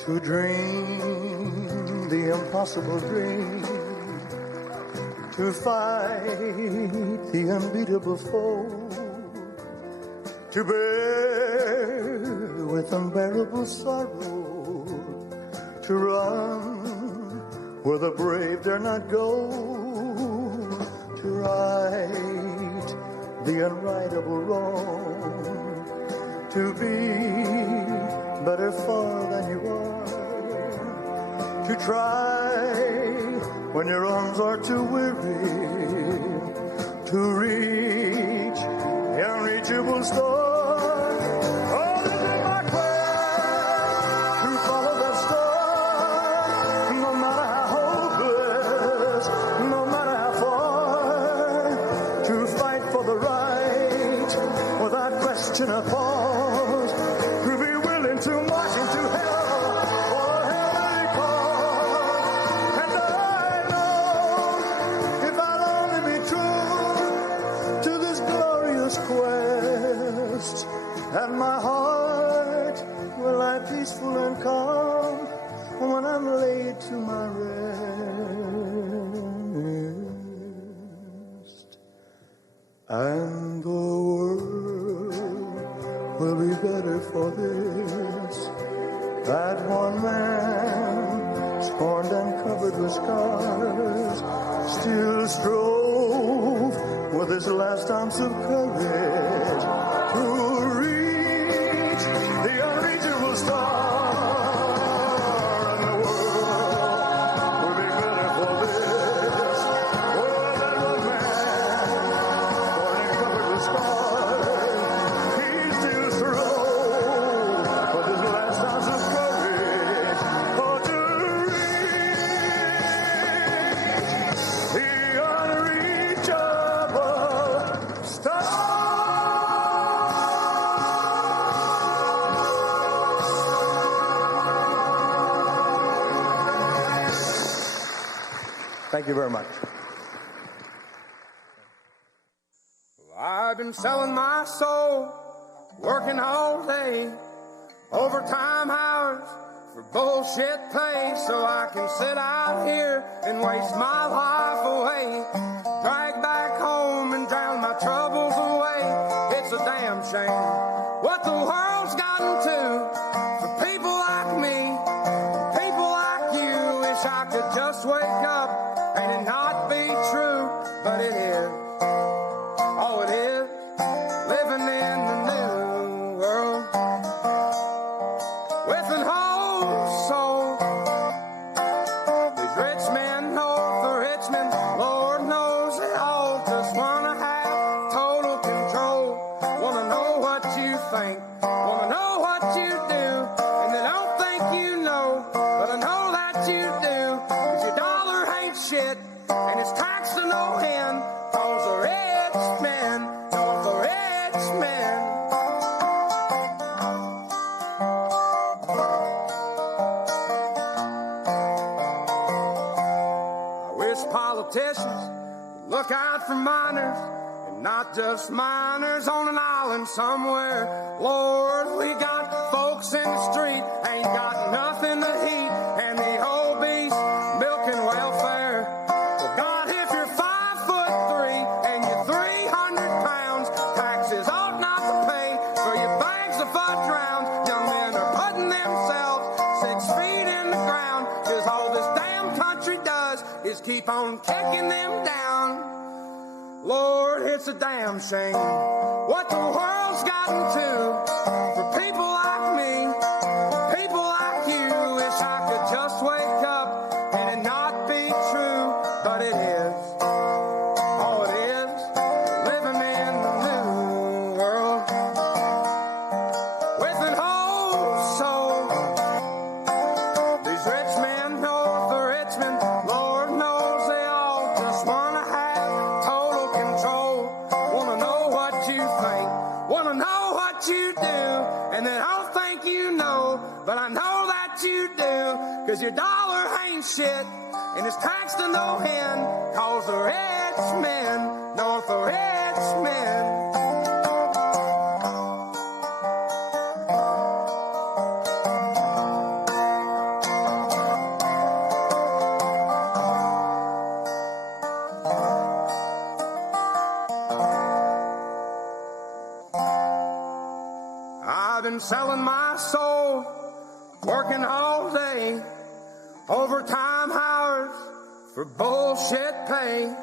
To dream the impossible dream, to fight the unbeatable foe, to bear with unbearable sorrow, to run where the brave dare not go, to right the unrightable wrong, to be better far than you are, to try when your arms are too weary, to reach the unreachable star. Oh, this is my quest, peaceful and calm when I'm laid to my rest. And the world will be better for this, that one man, scorned and covered with scars, still strove with his last ounce of courage to reach the unreachable star. And the world will be better for this. Oh, that one man, scorned and covered with scars, he still strove with his last ounce of courage to reach the unreachable star. Thank you very much. I've been selling my soul, working all day, overtime hours for bullshit pay, so I can sit out here and waste my life away, drag back home and drown my troubles away. It's a damn shame what the world's gotten to for people like me, people like you. Wish I could just wake up and it not be true, but it is. Oh, it is living in the new world with an whole soul. These rich men north of Richmond, Lord knows they all just wanna have total control. Wanna know what you think, wanna know what you do, and they don't think you know, but I know that you do, 'cause your dollar ain't shit, and it's taxed to no end, 'cause the rich men, know the rich men. I wish politicians would look out for miners, and not just miners on an island somewhere. Lord, we got folks in the street, ain't got nothing to eat, and the obese milking welfare. Well, God, if you're 5'3" and you're 300 pounds, taxes ought not to pay for your bags of fudge rounds. Young men are putting themselves 6 feet in the ground, 'cause all this damn country does is keep on kicking them down. Lord, it's a damn shame what the world's gotten to for people like me, people like you. Wish I could just wake up and it not be true, but it is. Oh, it is living in the new world with an whole soul. These rich men north of Richmond, Lord knows they all just wanna have total control. Wanna know what you think, wanna know what you do, and they don't think you know, but I know that you do, 'cause your dollar ain't shit, and it's taxed to no end, 'cause the rich men, north of rich men. I've been selling my soul, working all day, overtime hours for bullshit pay.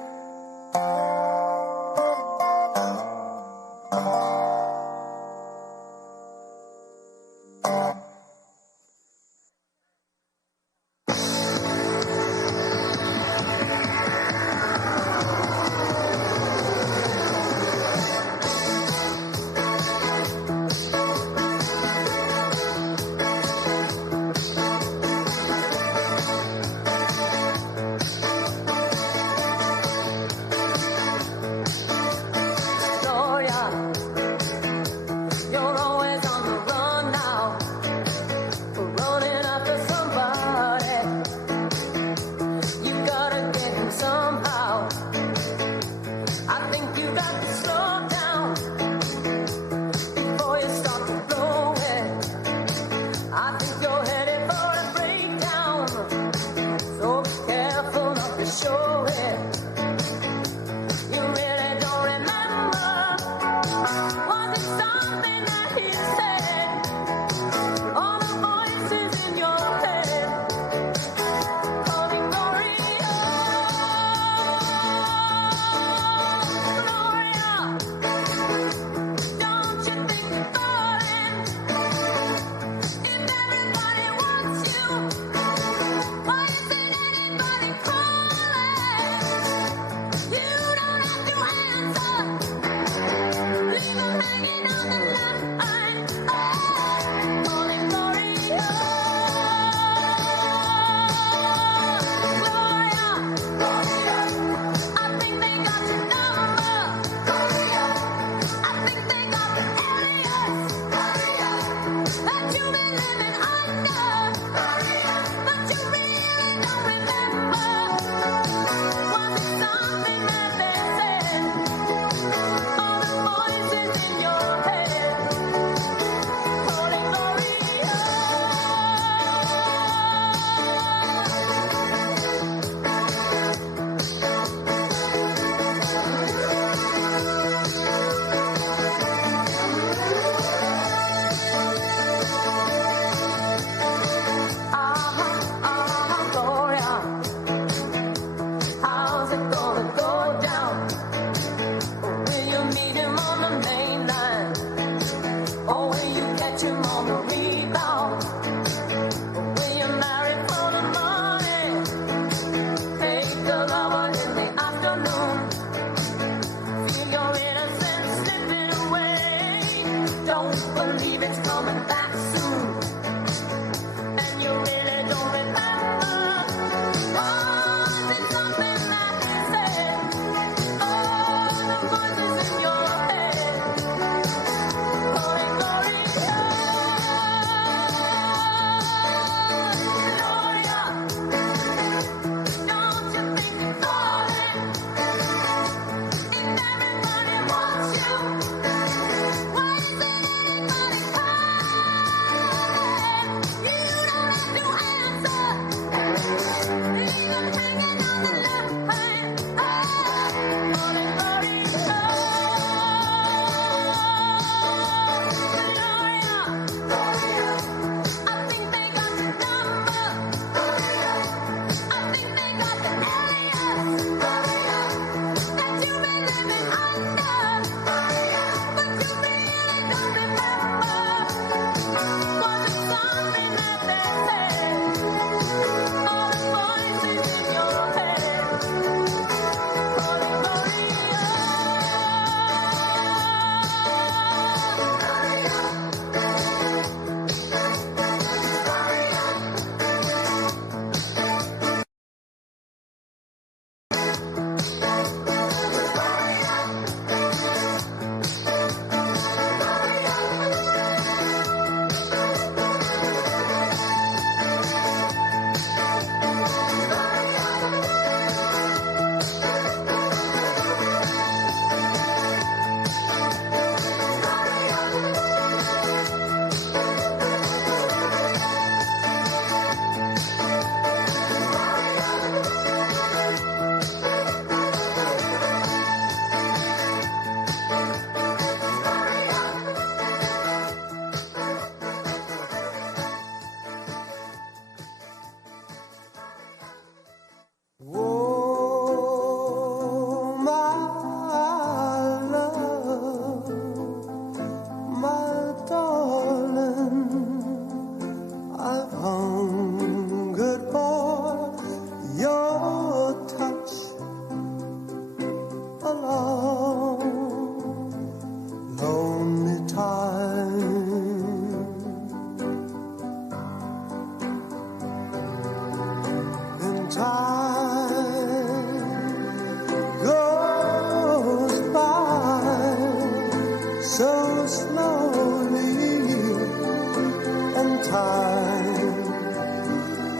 time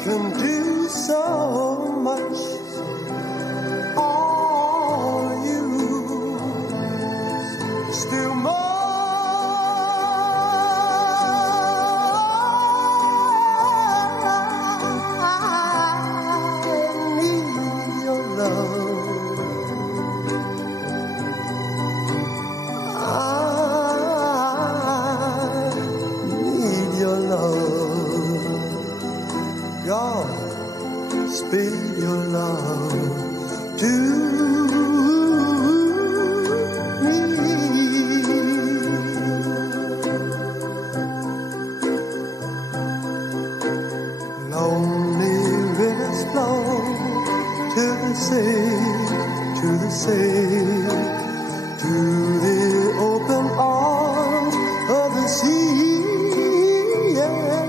can do so much. All you still more. I need your love. I need your love. God, speak your love to me. Lonely rivers flow to the sea, to the sea, to the open arms of the sea. Yeah.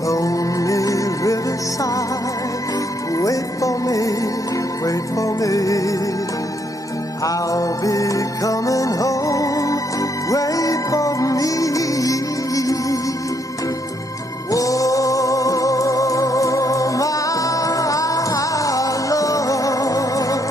Lonely riverside, wait for me, wait for me. I'll be coming home, wait for me. Oh, my love,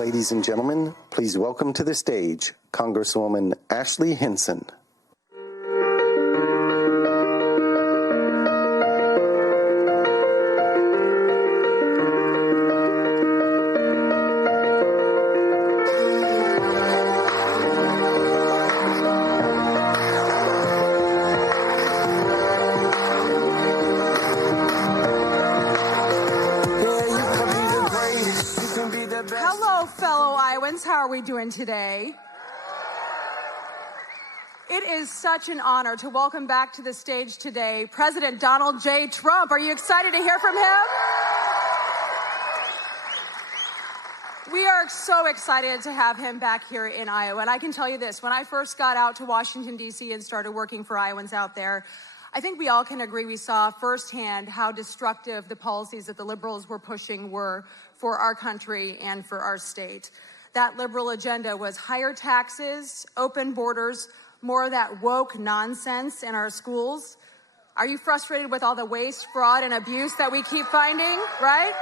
Ladies and gentlemen, please welcome to the stage Congresswoman Ashley Henson. Hello, fellow Iowans. How are we doing today? It is such an honor to welcome back to the stage today President Donald J. Trump. Are you excited to hear from him? We are so excited to have him back here in Iowa. And I can tell you this, when I first got out to Washington, D.C. and started working for Iowans out there, I think we all can agree we saw firsthand how destructive the policies that the liberals were pushing were for our country and for our state. That liberal agenda was higher taxes, open borders, more of that woke nonsense in our schools. Are you frustrated with all the waste, fraud, and abuse that we keep finding, right?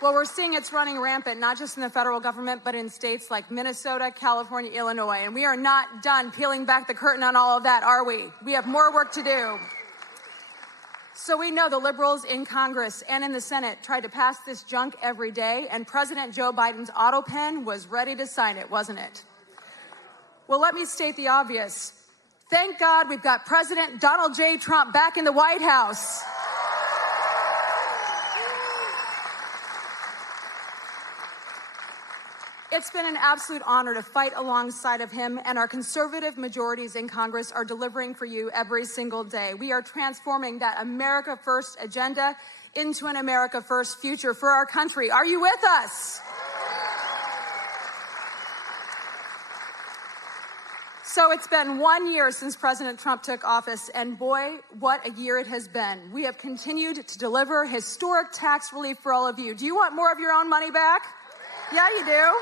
Well, we're seeing it's running rampant, not just in the federal government, but in states like Minnesota, California, Illinois. And we are not done peeling back the curtain on all of that, are we? We have more work to do. So we know the liberals in Congress and in the Senate tried to pass this junk every day, and President Joe Biden's auto pen was ready to sign it, wasn't it? Well, let me state the obvious. Thank God we've got President Donald J. Trump back in the White House. It's been an absolute honor to fight alongside of him, and our conservative majorities in Congress are delivering for you every single day. We are transforming that America First agenda into an America First future for our country. Are you with us? So it's been 1 year since President Trump took office, and boy, what a year it has been. We have continued to deliver historic tax relief for all of you. Do you want more of your own money back? Yeah, you do.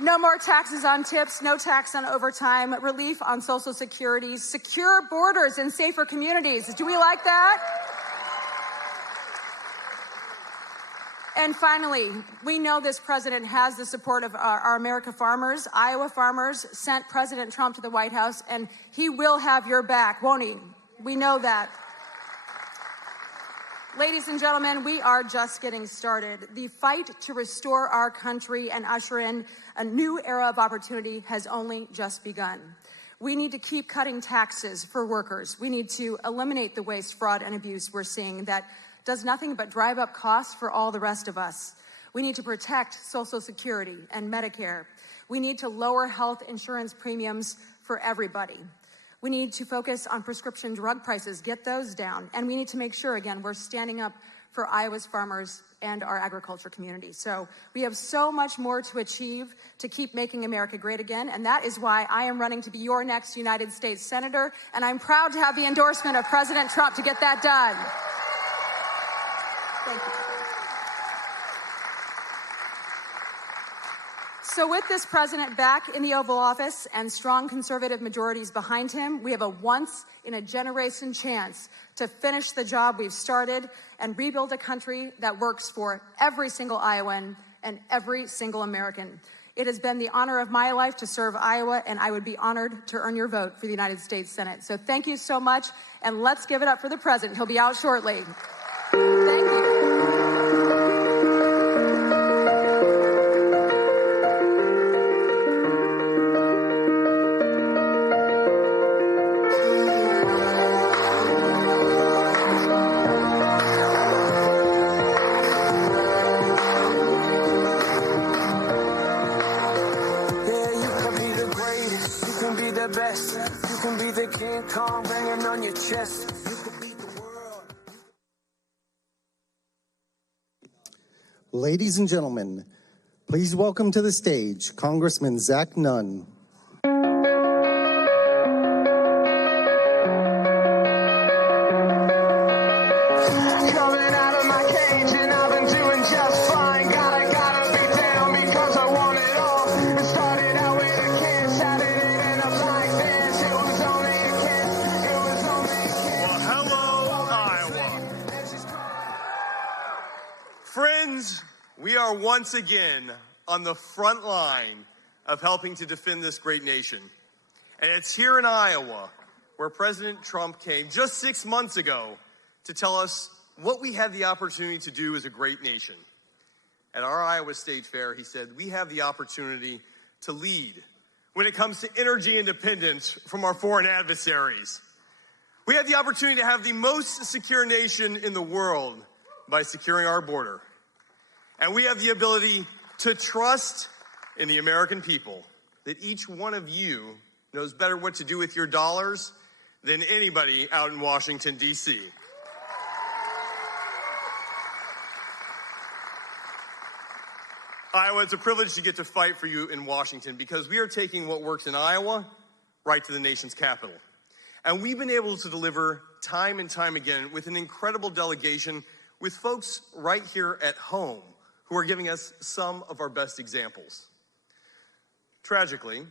No more taxes on tips, no tax on overtime, relief on Social Security, secure borders and safer communities. Do we like that? And finally, we know this president has the support of our America farmers. Iowa farmers sent President Trump to the White House, and he will have your back, won't he? We know that. Ladies and gentlemen, we are just getting started. The fight to restore our country and usher in a new era of opportunity has only just begun. We need to keep cutting taxes for workers. We need to eliminate the waste, fraud, and abuse we're seeing that does nothing but drive up costs for all the rest of us. We need to protect Social Security and Medicare. We need to lower health insurance premiums for everybody. We need to focus on prescription drug prices, get those down. And we need to make sure, again, we're standing up for Iowa's farmers and our agriculture community. So we have so much more to achieve to keep making America great again. And that is why I am running to be your next United States Senator. And I'm proud to have the endorsement of President Trump to get that done. Thank you. So with this president back in the Oval Office and strong conservative majorities behind him, we have a once-in-a-generation chance to finish the job we've started and rebuild a country that works for every single Iowan and every single American. It has been the honor of my life to serve Iowa, and I would be honored to earn your vote for the United States Senate. So thank you so much, and let's give it up for the president. He'll be out shortly. Thank you. Ladies and gentlemen, please welcome to the stage Congressman Zach Nunn. We are once again on the front line of helping to defend this great nation. And it's here in Iowa where President Trump came just 6 months ago to tell us what we had the opportunity to do as a great nation. At our Iowa State Fair, he said, we have the opportunity to lead when it comes to energy independence from our foreign adversaries. We have the opportunity to have the most secure nation in the world by securing our border. And we have the ability to trust in the American people that each one of you knows better what to do with your dollars than anybody out in Washington, D.C. Iowa, it's a privilege to get to fight for you in Washington because we are taking what works in Iowa right to the nation's capital. And we've been able to deliver time and time again with an incredible delegation with folks right here at home who are giving us some of our best examples. Tragically,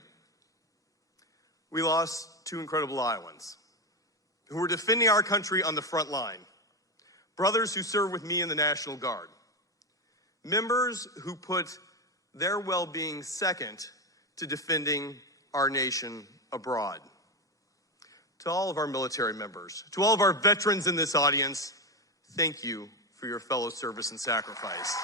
we lost two incredible Iowans who were defending our country on the front line. Brothers who serve with me in the National Guard. Members who put their well-being second to defending our nation abroad. To all of our military members, to all of our veterans in this audience, thank you for your fellow service and sacrifice.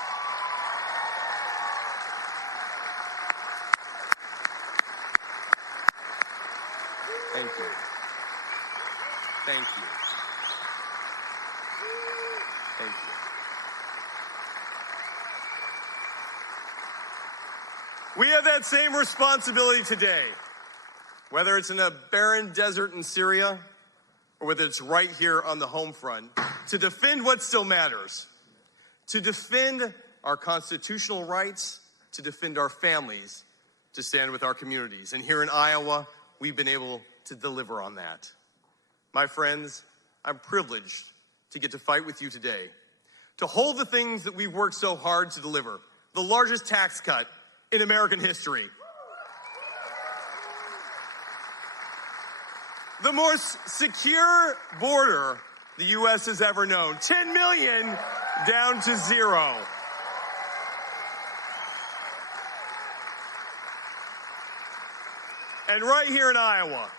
Thank you. Thank you. Thank you. We have that same responsibility today, whether it's in a barren desert in Syria or whether it's right here on the home front, to defend what still matters, to defend our constitutional rights, to defend our families, to stand with our communities. And here in Iowa, we've been able to deliver on that. My friends, I'm privileged to get to fight with you today, to hold the things that we've worked so hard to deliver, the largest tax cut in American history, the most secure border the U.S. has ever known, 10 million down to 0. And right here in Iowa,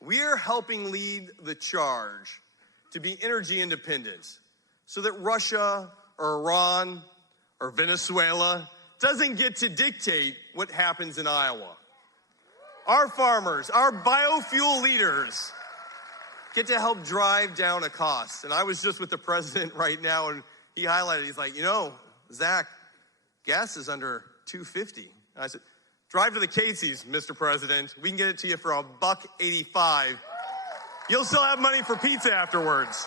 we're helping lead the charge to be energy independent so that Russia or Iran or Venezuela doesn't get to dictate what happens in Iowa. Our farmers, our biofuel leaders get to help drive down a cost. And I was just with the president right now, and he highlighted, he's like, you know, Zach, gas is under $2.50. And I said, drive to the Casey's, Mr. President. We can get it to you for $1.85. You'll still have money for pizza afterwards.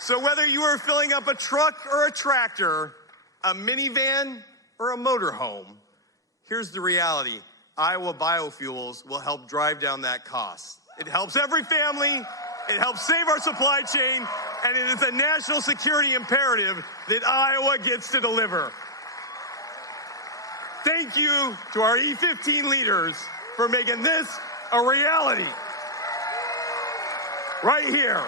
So whether you are filling up a truck or a tractor, a minivan or a motorhome, here's the reality. Iowa biofuels will help drive down that cost. It helps every family, it helps save our supply chain, and it is a national security imperative that Iowa gets to deliver. Thank you to our E15 leaders for making this a reality. Right here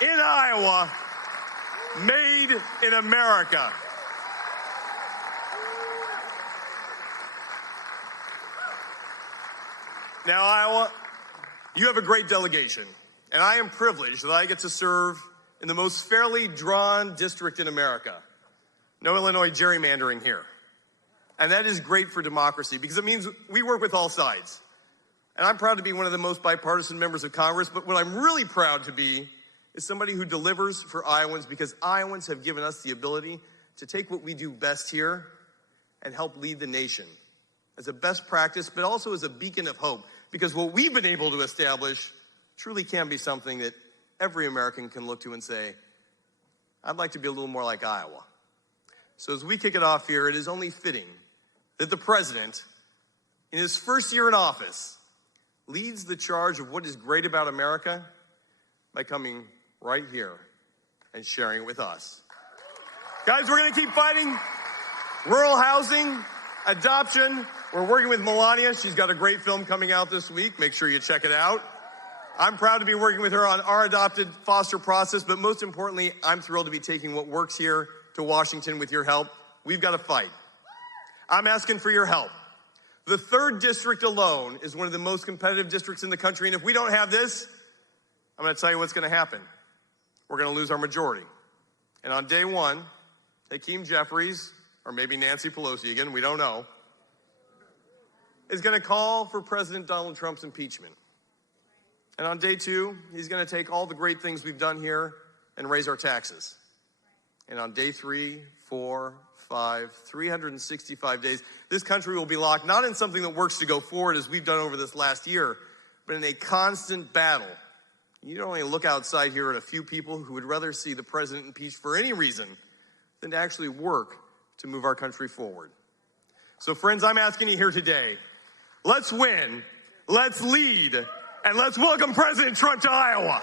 in Iowa, made in America. Now, Iowa, you have a great delegation, and I am privileged that I get to serve in the most fairly drawn district in America. No Illinois gerrymandering here. And that is great for democracy because it means we work with all sides. And I'm proud to be one of the most bipartisan members of Congress, but what I'm really proud to be is somebody who delivers for Iowans because Iowans have given us the ability to take what we do best here and help lead the nation as a best practice, but also as a beacon of hope, because what we've been able to establish truly can be something that every American can look to and say, I'd like to be a little more like Iowa. So as we kick it off here, it is only fitting that the president, in his first year in office, leads the charge of what is great about America by coming right here and sharing it with us. Guys, we're going to keep fighting rural housing, adoption. We're working with Melania. She's got a great film coming out this week. Make sure you check it out. I'm proud to be working with her on our adopted foster process, but most importantly, I'm thrilled to be taking what works here to Washington with your help. We've got to fight. I'm asking for your help. The 3rd district alone is one of the most competitive districts in the country, and if we don't have this, I'm going to tell you what's going to happen. We're going to lose our majority. And on day 1, Hakeem Jeffries, or maybe Nancy Pelosi again, we don't know, is going to call for President Donald Trump's impeachment. And on day 2, he's going to take all the great things we've done here and raise our taxes. And on day 3, 4, 5, 365 days, this country will be locked not in something that works to go forward as we've done over this last year, but in a constant battle. You don't only look outside here at a few people who would rather see the president impeached for any reason than to actually work to move our country forward. So friends, I'm asking you here today, let's win, let's lead, and let's welcome President Trump to Iowa.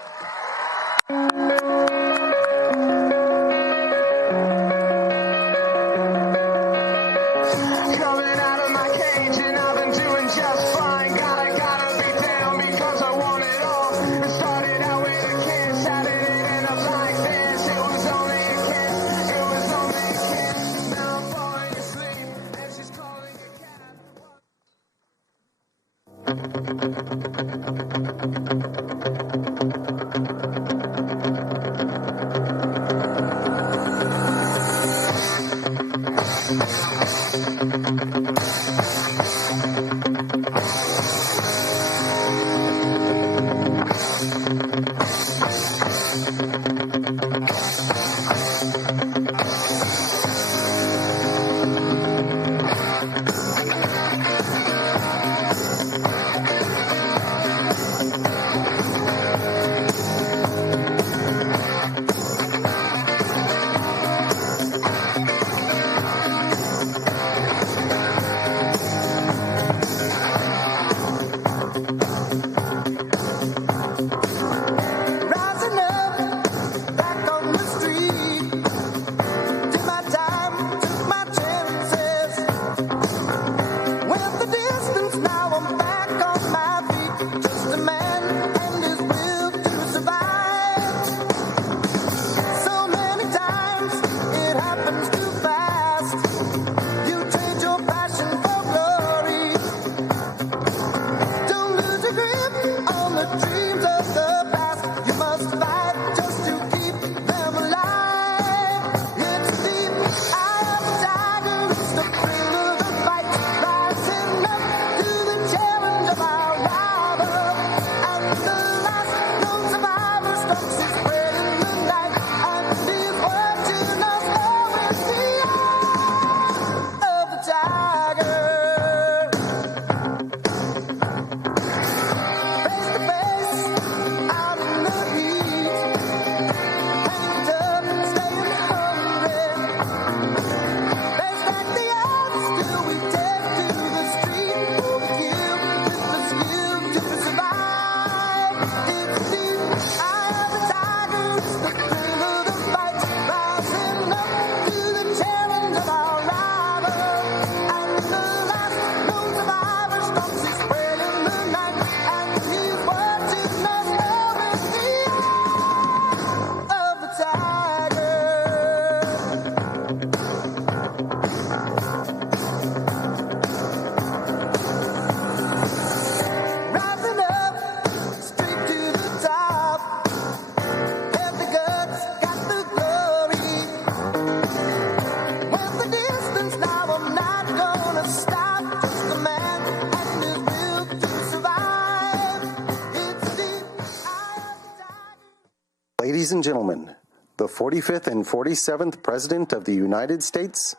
Ladies and gentlemen, the 45th and 47th President of the United States,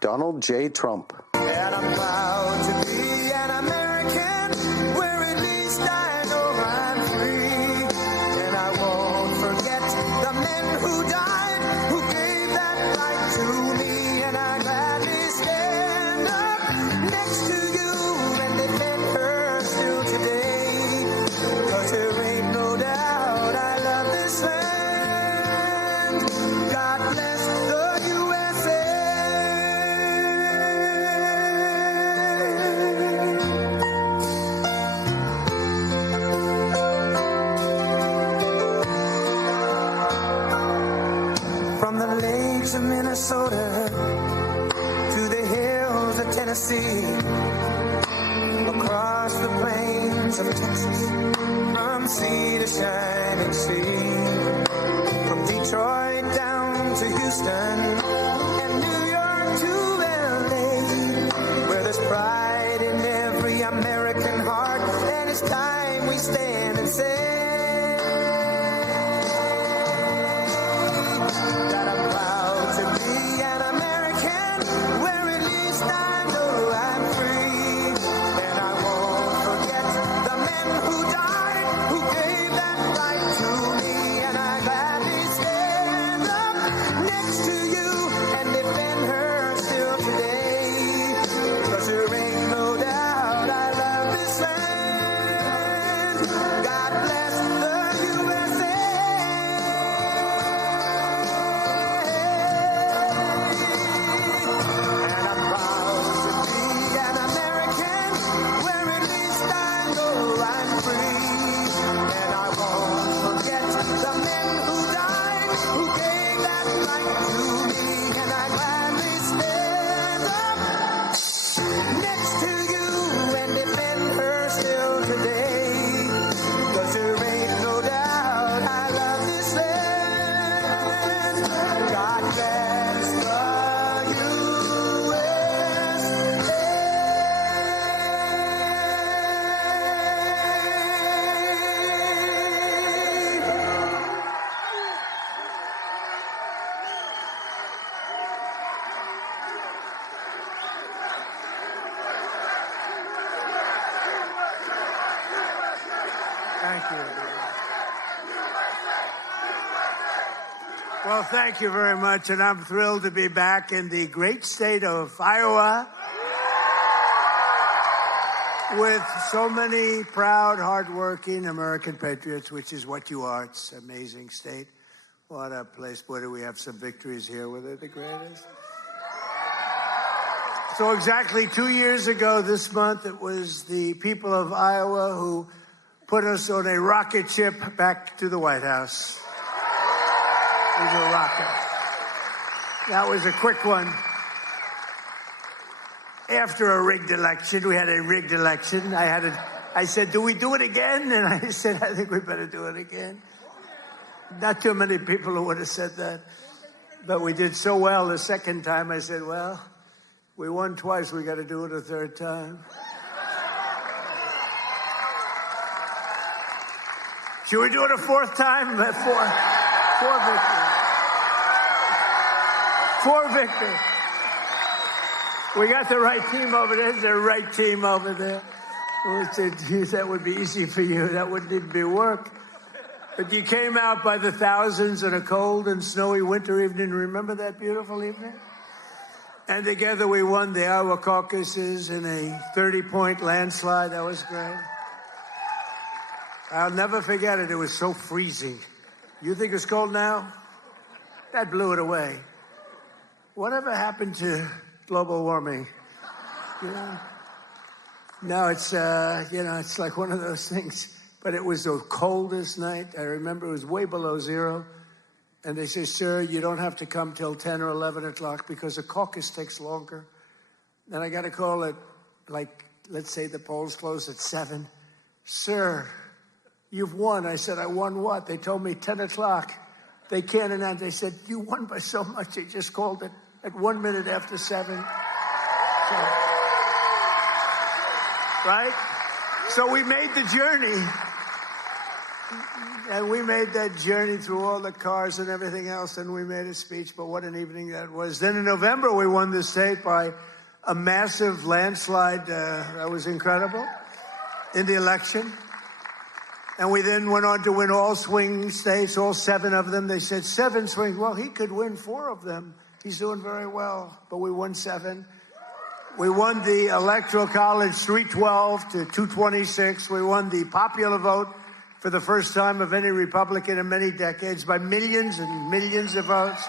Donald J. Trump. And I'm proud to be an American, where at least I know I'm free. And I won't forget the men who died, who gave that right to me. And I gladly stand up next to you and defend her still today. 'Cause there ain't no doubt I love this land. God bless the USA. Minnesota to the hills of Tennessee, across the plains of Texas, from sea to shining sea, from Detroit down to Houston and New York to LA, where there's pride in every American heart, and it's time we stand and say that I'm proud to be an American, where at least I know I'm free, and I won't forget the men who died, who gave that right to me, and I gladly stand up next to you and defend her still today, 'cause there ain't no doubt I love this land. God bless the USA. And I'm proud to be an American, where at least I know I'm free, and I won't forget the men who died, who gave that right to me, and I gladly stand up next to you and defend her still today, 'cause there ain't no doubt I love this land. God bless the Thank you, everybody. Well, thank you very much, and I'm thrilled to be back in the great state of Iowa with so many proud, hardworking American patriots, which is what you are. It's an amazing state. What a place. Boy, do we have some victories here. Were they the greatest? So exactly 2 years ago this month, it was the people of Iowa who put us on a rocket ship back to the White House. It was a rocket. That was a quick one. After a rigged election, we had a rigged election. I said, do we do it again? And I said, I think we better do it again. Not too many people who would have said that. But we did so well the second time, I said, well, we won twice, we got to do it a third time. Should we do it a fourth time? Four victories. Four victories. We got the right team over there. There's the right team over there. That would be easy for you. That wouldn't even be work. But you came out by the thousands on a cold and snowy winter evening. Remember that beautiful evening? And together we won the Iowa caucuses in a 30-point landslide. That was great. I'll never forget it. It was so freezing. You think it's cold now? That blew it away. Whatever happened to global warming? You know? Now it's, it's like one of those things. But it was the coldest night. I remember it was way below zero. And they say, sir, you don't have to come till 10 or 11 o'clock because the caucus takes longer. And I got a call at, let's say the polls close at 7. Sir, you've won. I said, I won what? They told me 10 o'clock. They can't announce. They said, you won by so much. They just called it at 1 minute after 7. So, right? So we made the journey. And we made that journey through all the cars and everything else, and we made a speech, but what an evening that was. Then in November, we won the state by a massive landslide. That was incredible in the election. And we then went on to win all swing states, all 7 of them. They said 7 swing. Well, he could win 4 of them. He's doing very well, but we won 7. We won the Electoral College 312 to 226. We won the popular vote for the first time of any Republican in many decades by millions and millions of votes.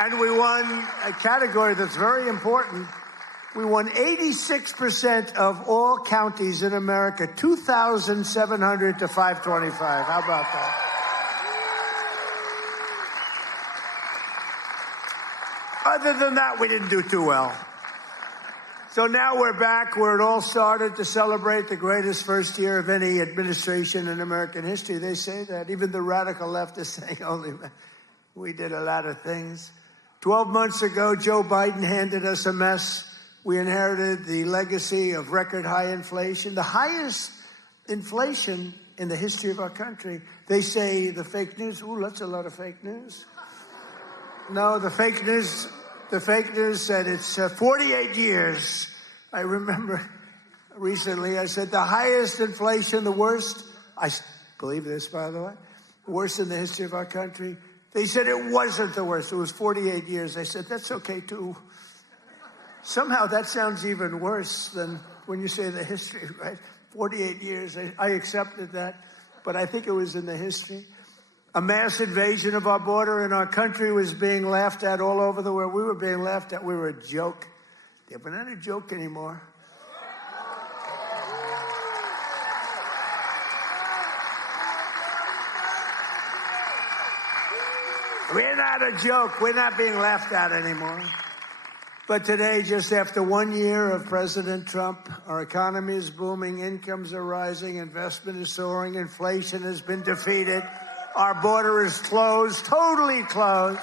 And we won a category that's very important. We won 86% of all counties in America, 2,700 to 525. How about that? Other than that, we didn't do too well. So now we're back where it all started to celebrate the greatest first year of any administration in American history. They say that. Even the radical left is saying, holy man, we did a lot of things. 12 months ago, Joe Biden handed us a mess. We inherited the legacy of record high inflation, the highest inflation in the history of our country. They say the fake news, ooh, that's a lot of fake news. No, the fake news said it's 48 years. I remember recently I said the highest inflation, the worst, I believe this, by the way, worst in the history of our country. They said it wasn't the worst. It was 48 years. I said, that's okay, too. Somehow that sounds even worse than when you say the history, right? 48 years. I accepted that, but I think it was in the history. A mass invasion of our border in our country was being laughed at all over the world. We were being laughed at. We were a joke. Yeah, we're not a joke anymore. We're not a joke. We're not being laughed at anymore. But today, just after 1 year of President Trump, our economy is booming, incomes are rising, investment is soaring, inflation has been defeated. Our border is closed, totally closed.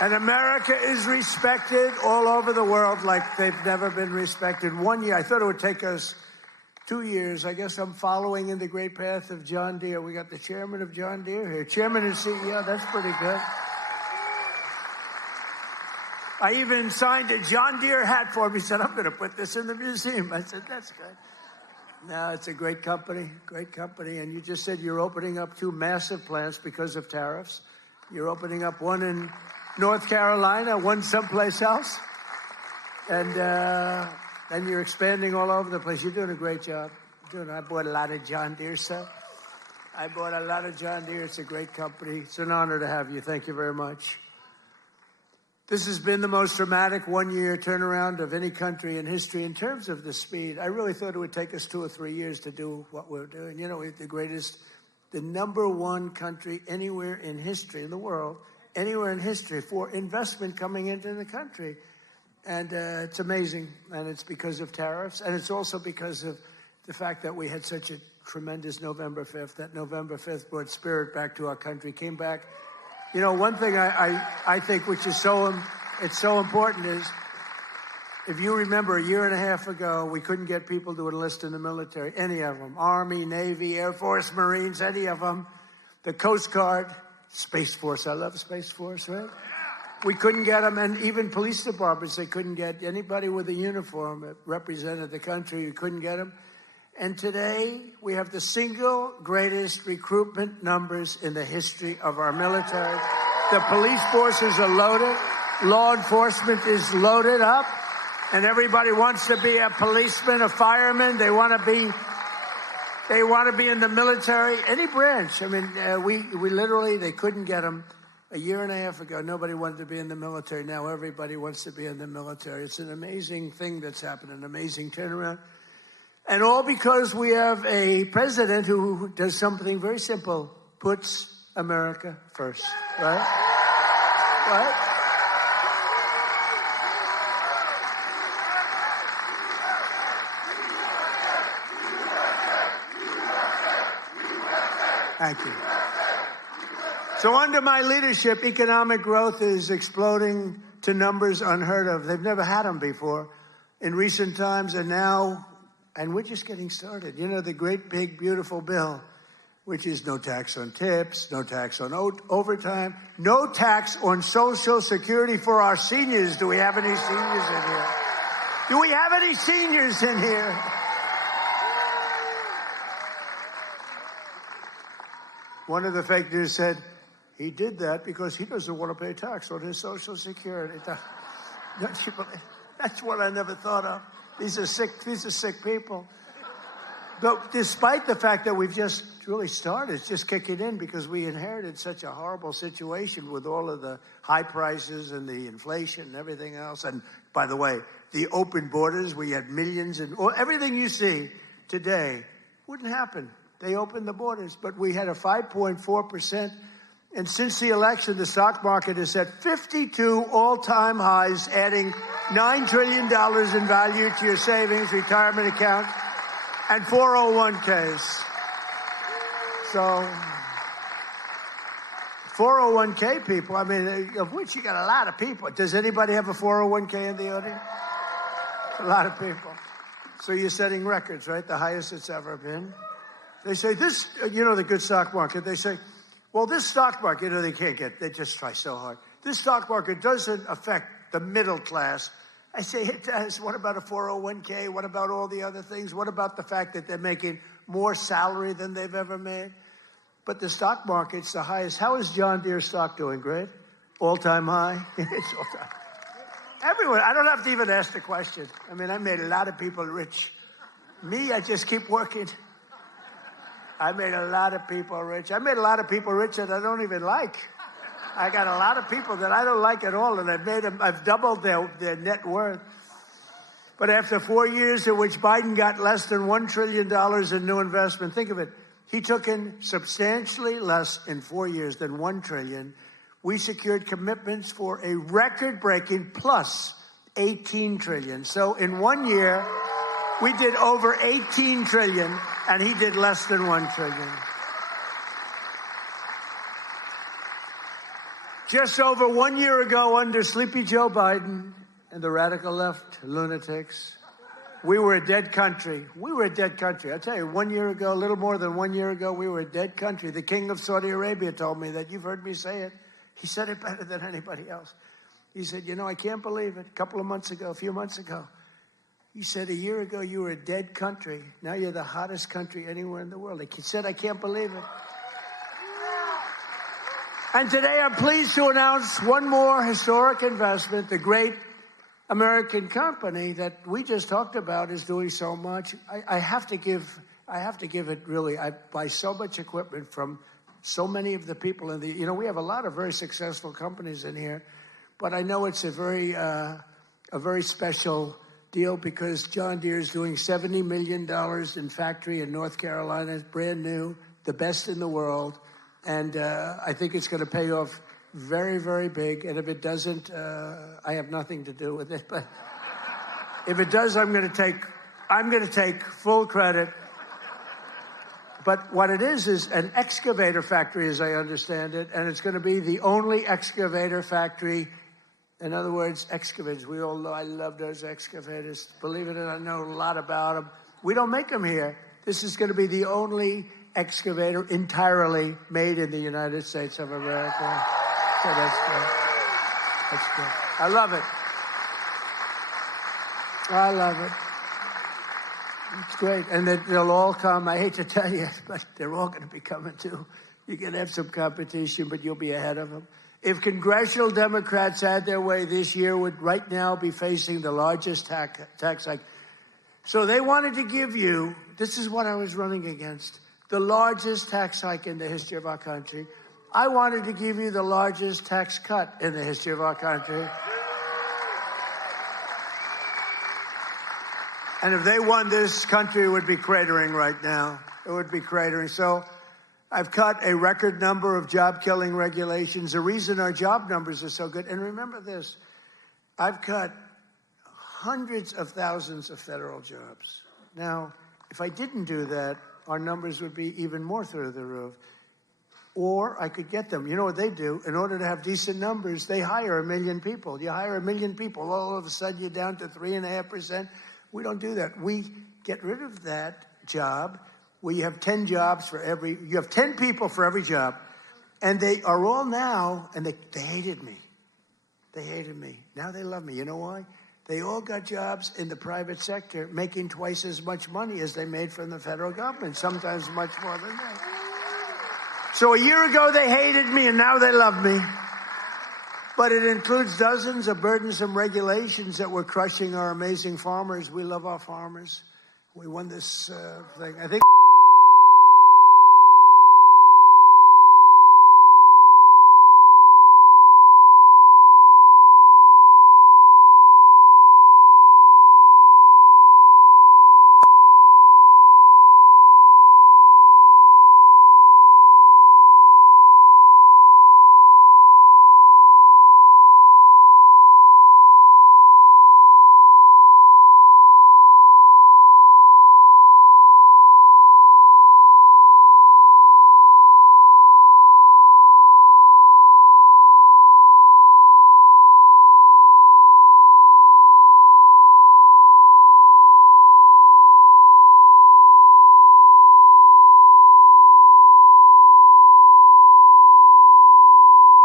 And America is respected all over the world like they've never been respected. 1 year, I thought it would take us 2 years. I guess I'm following in the great path of John Deere. We got the chairman of John Deere here. Chairman and CEO, that's pretty good. I even signed a John Deere hat for him. He said, I'm going to put this in the museum. I said, that's good. No, it's a great company. And you just said you're opening up 2 massive plants because of tariffs. You're opening up one in North Carolina, one someplace else. And you're expanding all over the place. You're doing a great job. I bought a lot of John Deere stuff. I bought a lot of John Deere. It's a great company. It's an honor to have you. Thank you very much. This has been the most dramatic 1 year turnaround of any country in history in terms of the speed. I really thought it would take us 2 or 3 years to do what we're doing. You know, we're the number one country anywhere in history in the world, anywhere in history for investment coming into the country. And it's amazing. And it's because of tariffs. And it's also because of the fact that we had such a tremendous November 5th. That November 5th brought spirit back to our country, came back. You know, one thing I think which is so important is, if you remember a year and a half ago, we couldn't get people to enlist in the military, any of them, Army, Navy, Air Force, Marines, any of them, the Coast Guard, Space Force. I love Space Force, right? We couldn't get them, and even police departments, they couldn't get anybody with a uniform that represented the country. You couldn't get them. And today, we have the single greatest recruitment numbers in the history of our military. The police forces are loaded. Law enforcement is loaded up. And everybody wants to be a policeman, a fireman. They want to be in the military, any branch. I mean, we literally, they couldn't get them. A year and a half ago, nobody wanted to be in the military. Now everybody wants to be in the military. It's an amazing thing that's happened, an amazing turnaround. And all because we have a president who does something very simple, puts America first, right? Right? Thank you. So under my leadership, economic growth is exploding to numbers unheard of. They've never had them before in recent times, and now... And we're just getting started. You know, the great, big, beautiful bill, which is no tax on tips, no tax on overtime, no tax on Social Security for our seniors. Do we have any seniors in here? Do we have any seniors in here? One of the fake news said he did that because he doesn't want to pay tax on his Social Security. Don't you believe? That's what I never thought of. These are sick people. But despite the fact that we've just really started, it's just kicking in because we inherited such a horrible situation with all of the high prices and the inflation and everything else. And by the way, the open borders, we had millions and everything you see today wouldn't happen. They opened the borders, but we had a 5.4% And since the election, the stock market is at 52 all-time highs, adding $9 trillion in value to your savings, retirement account, and 401ks. So 401k people, I mean, of which you got a lot of people. Does anybody have a 401k in the audience? A lot of people. So you're setting records, right? The highest it's ever been. They say this, the good stock market, they say, well, this stock market, they just try so hard. This stock market doesn't affect the middle class. I say it does. What about a 401k? What about all the other things? What about the fact that they're making more salary than they've ever made? But the stock market's the highest. How is John Deere stock doing? Great? All-time high? It's all-time. Everyone, I don't have to even ask the question. I mean, I made a lot of people rich. Me, I just keep working. I made a lot of people rich. I made a lot of people rich that I don't even like. I got a lot of people that I don't like at all, and I've doubled their net worth. But after 4 years in which Biden got less than $1 trillion in new investment, think of it. He took in substantially less in 4 years than $1 trillion. We secured commitments for a record-breaking plus $18 trillion. So in 1 year, we did over $18 trillion, and he did less than $1 trillion. Just over 1 year ago, under Sleepy Joe Biden and the radical left lunatics, we were a dead country. We were a dead country. I tell you, 1 year ago, a little more than 1 year ago, we were a dead country. The king of Saudi Arabia told me that. You've heard me say it. He said it better than anybody else. He said, I can't believe it. A few months ago, he said, a year ago, you were a dead country. Now you're the hottest country anywhere in the world. He said, I can't believe it. And today I'm pleased to announce one more historic investment. The great American company that we just talked about is doing so much. I have to give it really. I buy so much equipment from so many of the people in the, we have a lot of very successful companies in here, but I know it's a very special deal because John Deere is doing $70 million in factory in North Carolina. It's brand new, the best in the world. And I think it's going to pay off very, very big. And if it doesn't, I have nothing to do with it. But if it does, I'm going to take full credit. But what it is an excavator factory, as I understand it. And it's going to be the only excavator factory. In other words, excavators. We all know I love those excavators. Believe it or not, I know a lot about them. We don't make them here. This is going to be the only excavator entirely made in the United States of America. So that's good. That's good. I love it. I love it. It's great. And they'll all come. I hate to tell you, but they're all going to be coming too. You're going to have some competition, but you'll be ahead of them. If congressional Democrats had their way this year, would right now be facing the largest tax hike. So they wanted to give you, this is what I was running against, the largest tax hike in the history of our country. I wanted to give you the largest tax cut in the history of our country. And if they won, this country would be cratering right now. It would be cratering. So I've cut a record number of job-killing regulations. The reason our job numbers are so good, and remember this, I've cut hundreds of thousands of federal jobs. Now, if I didn't do that, our numbers would be even more through the roof. Or I could get them. You know what they do? In order to have decent numbers, they hire 1 million people. You hire 1 million people, all of a sudden you're down to 3.5%. We don't do that. We get rid of that job where you have 10 jobs for you have 10 people for every job. And they are all now, and they hated me. They hated me. Now they love me. You know why? They all got jobs in the private sector making twice as much money as they made from the federal government, sometimes much more than that. So a year ago, they hated me, and now they love me. But it includes dozens of burdensome regulations that were crushing our amazing farmers. We love our farmers. We won this thing. I think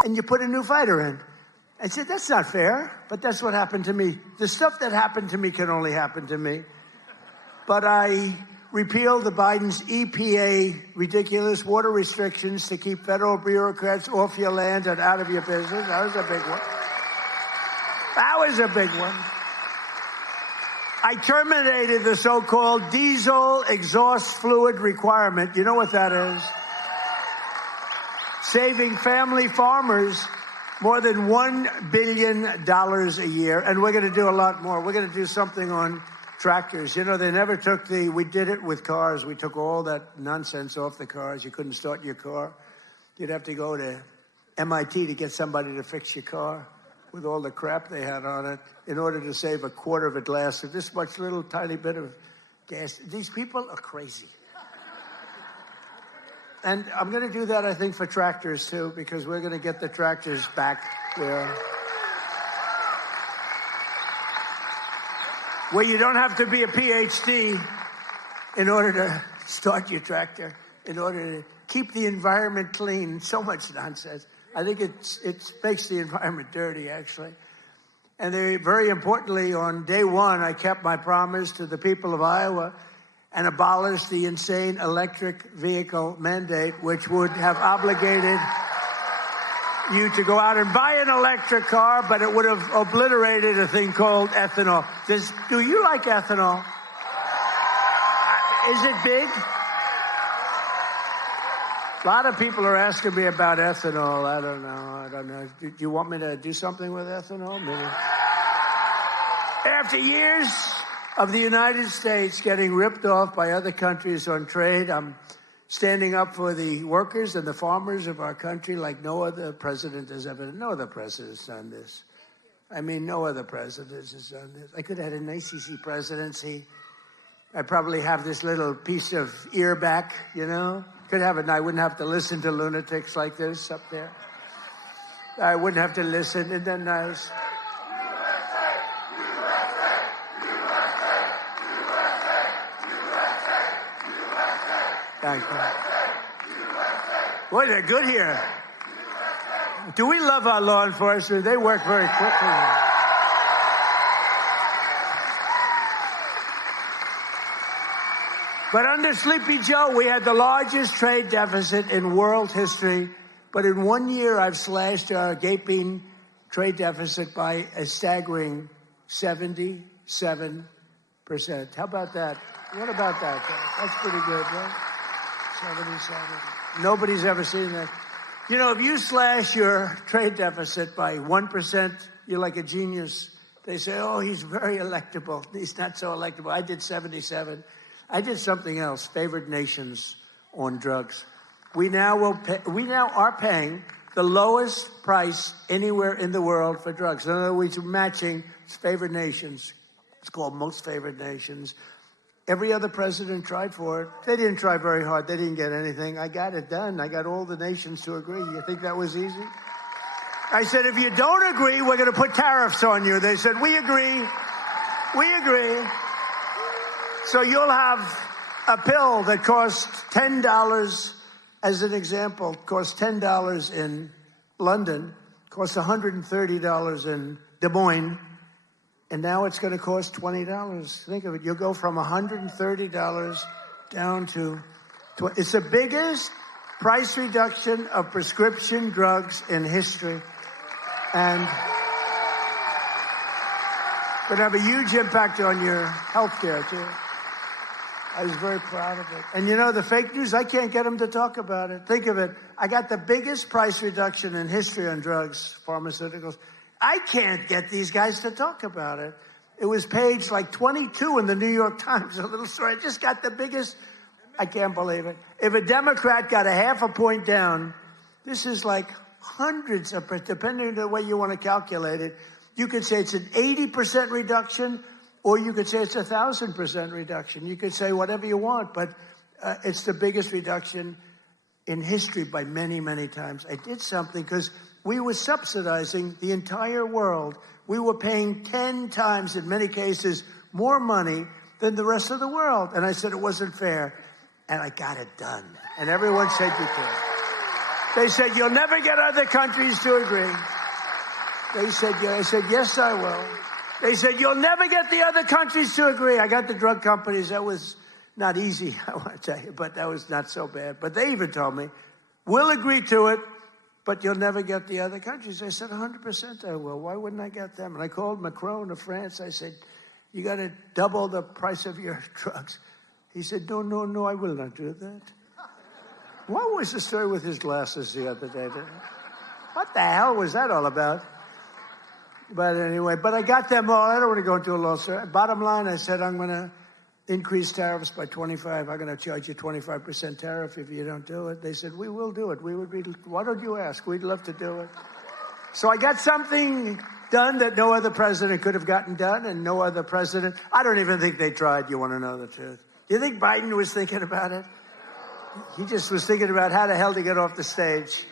and you put a new fighter in. I said, that's not fair, but that's what happened to me. The stuff that happened to me can only happen to me. But I repealed the Biden's EPA ridiculous water restrictions to keep federal bureaucrats off your land and out of your business. That was a big one. That was a big one. I terminated the so-called diesel exhaust fluid requirement. You know what that is? Saving family farmers more than $1 billion a year. And we're going to do a lot more. We're going to do something on tractors. You know, they never took we did it with cars. We took all that nonsense off the cars. You couldn't start your car. You'd have to go to MIT to get somebody to fix your car with all the crap they had on it in order to save a quarter of a glass of this much little tiny bit of gas. These people are crazy. And I'm going to do that, I think, for tractors, too, because we're going to get the tractors back where you don't have to be a PhD in order to start your tractor, in order to keep the environment clean. So much nonsense. I think it makes the environment dirty, actually. And very importantly, on day one, I kept my promise to the people of Iowa and abolished the insane electric vehicle mandate, which would have obligated you to go out and buy an electric car, but it would have obliterated a thing called ethanol. Do you like ethanol? Is it big? A lot of people are asking me about ethanol. I don't know. Do you want me to do something with ethanol? Maybe. After years of the United States getting ripped off by other countries on trade, I'm standing up for the workers and the farmers of our country like no other president has ever. No other president has done this. I mean, no other president has done this. I could have had an ACC presidency. I'd probably have this little piece of ear back, you know. Could have it, and I wouldn't have to listen to lunatics like this up there. I wouldn't have to listen. Isn't that nice? Thank you. Boy, they're good here. Do we love our law enforcement? They work very quickly. But under Sleepy Joe, we had the largest trade deficit in world history. But in 1 year, I've slashed our gaping trade deficit by a staggering 77%. How about that? What about that? That's pretty good, right? 77. Nobody's ever seen that. You know, if you slash your trade deficit by 1%, you're like a genius. They say, oh, he's very electable. He's not so electable. I did 77. I did something else, favored nations on drugs. We now are paying the lowest price anywhere in the world for drugs. In other words, we're matching favored nations. It's called most favored nations. Every other president tried for it. They didn't try very hard. They didn't get anything. I got it done. I got all the nations to agree. You think that was easy? I said, if you don't agree, we're going to put tariffs on you. They said, we agree. We agree. So you'll have a pill that costs $10, as an example, costs $10 in London, costs $130 in Des Moines, and now it's going to cost $20. Think of it. You'll go from $130 down to $20. It's the biggest price reduction of prescription drugs in history. And going to have a huge impact on your health care, too. I was very proud of it. And you know, the fake news, I can't get them to talk about it. Think of it. I got the biggest price reduction in history on drugs, pharmaceuticals. I can't get these guys to talk about it. It was page like 22 in the New York Times, a little story. I just got the biggest. I can't believe it. If a Democrat got a half a point down, this is like hundreds of, depending on the way you want to calculate it, you could say it's an 80% reduction, or you could say it's 1,000% reduction. You could say whatever you want, but it's the biggest reduction in history by many, many times. I did something because we were subsidizing the entire world. We were paying 10 times, in many cases, more money than the rest of the world. And I said it wasn't fair. And I got it done. And everyone said you could. They said, you'll never get other countries to agree. They said, yeah. I said, yes, I will. They said, you'll never get the other countries to agree. I got the drug companies. That was not easy, I want to tell you, but that was not so bad. But they even told me, we'll agree to it, but you'll never get the other countries. I said, 100% I will. Why wouldn't I get them? And I called Macron of France. I said, you got to double the price of your drugs. He said, no, I will not do that. What was the story with his glasses the other day? What the hell was that all about? But anyway, I got them all. I don't want to go into a long story. Bottom line, I said, I'm going to increase tariffs by 25. I'm going to charge you 25% tariff if you don't do it. They said, we will do it. Why don't you ask? We'd love to do it. So I got something done that no other president could have gotten done, and no other president. I don't even think they tried. You want to know the truth? Do you think Biden was thinking about it? He just was thinking about how the hell to get off the stage.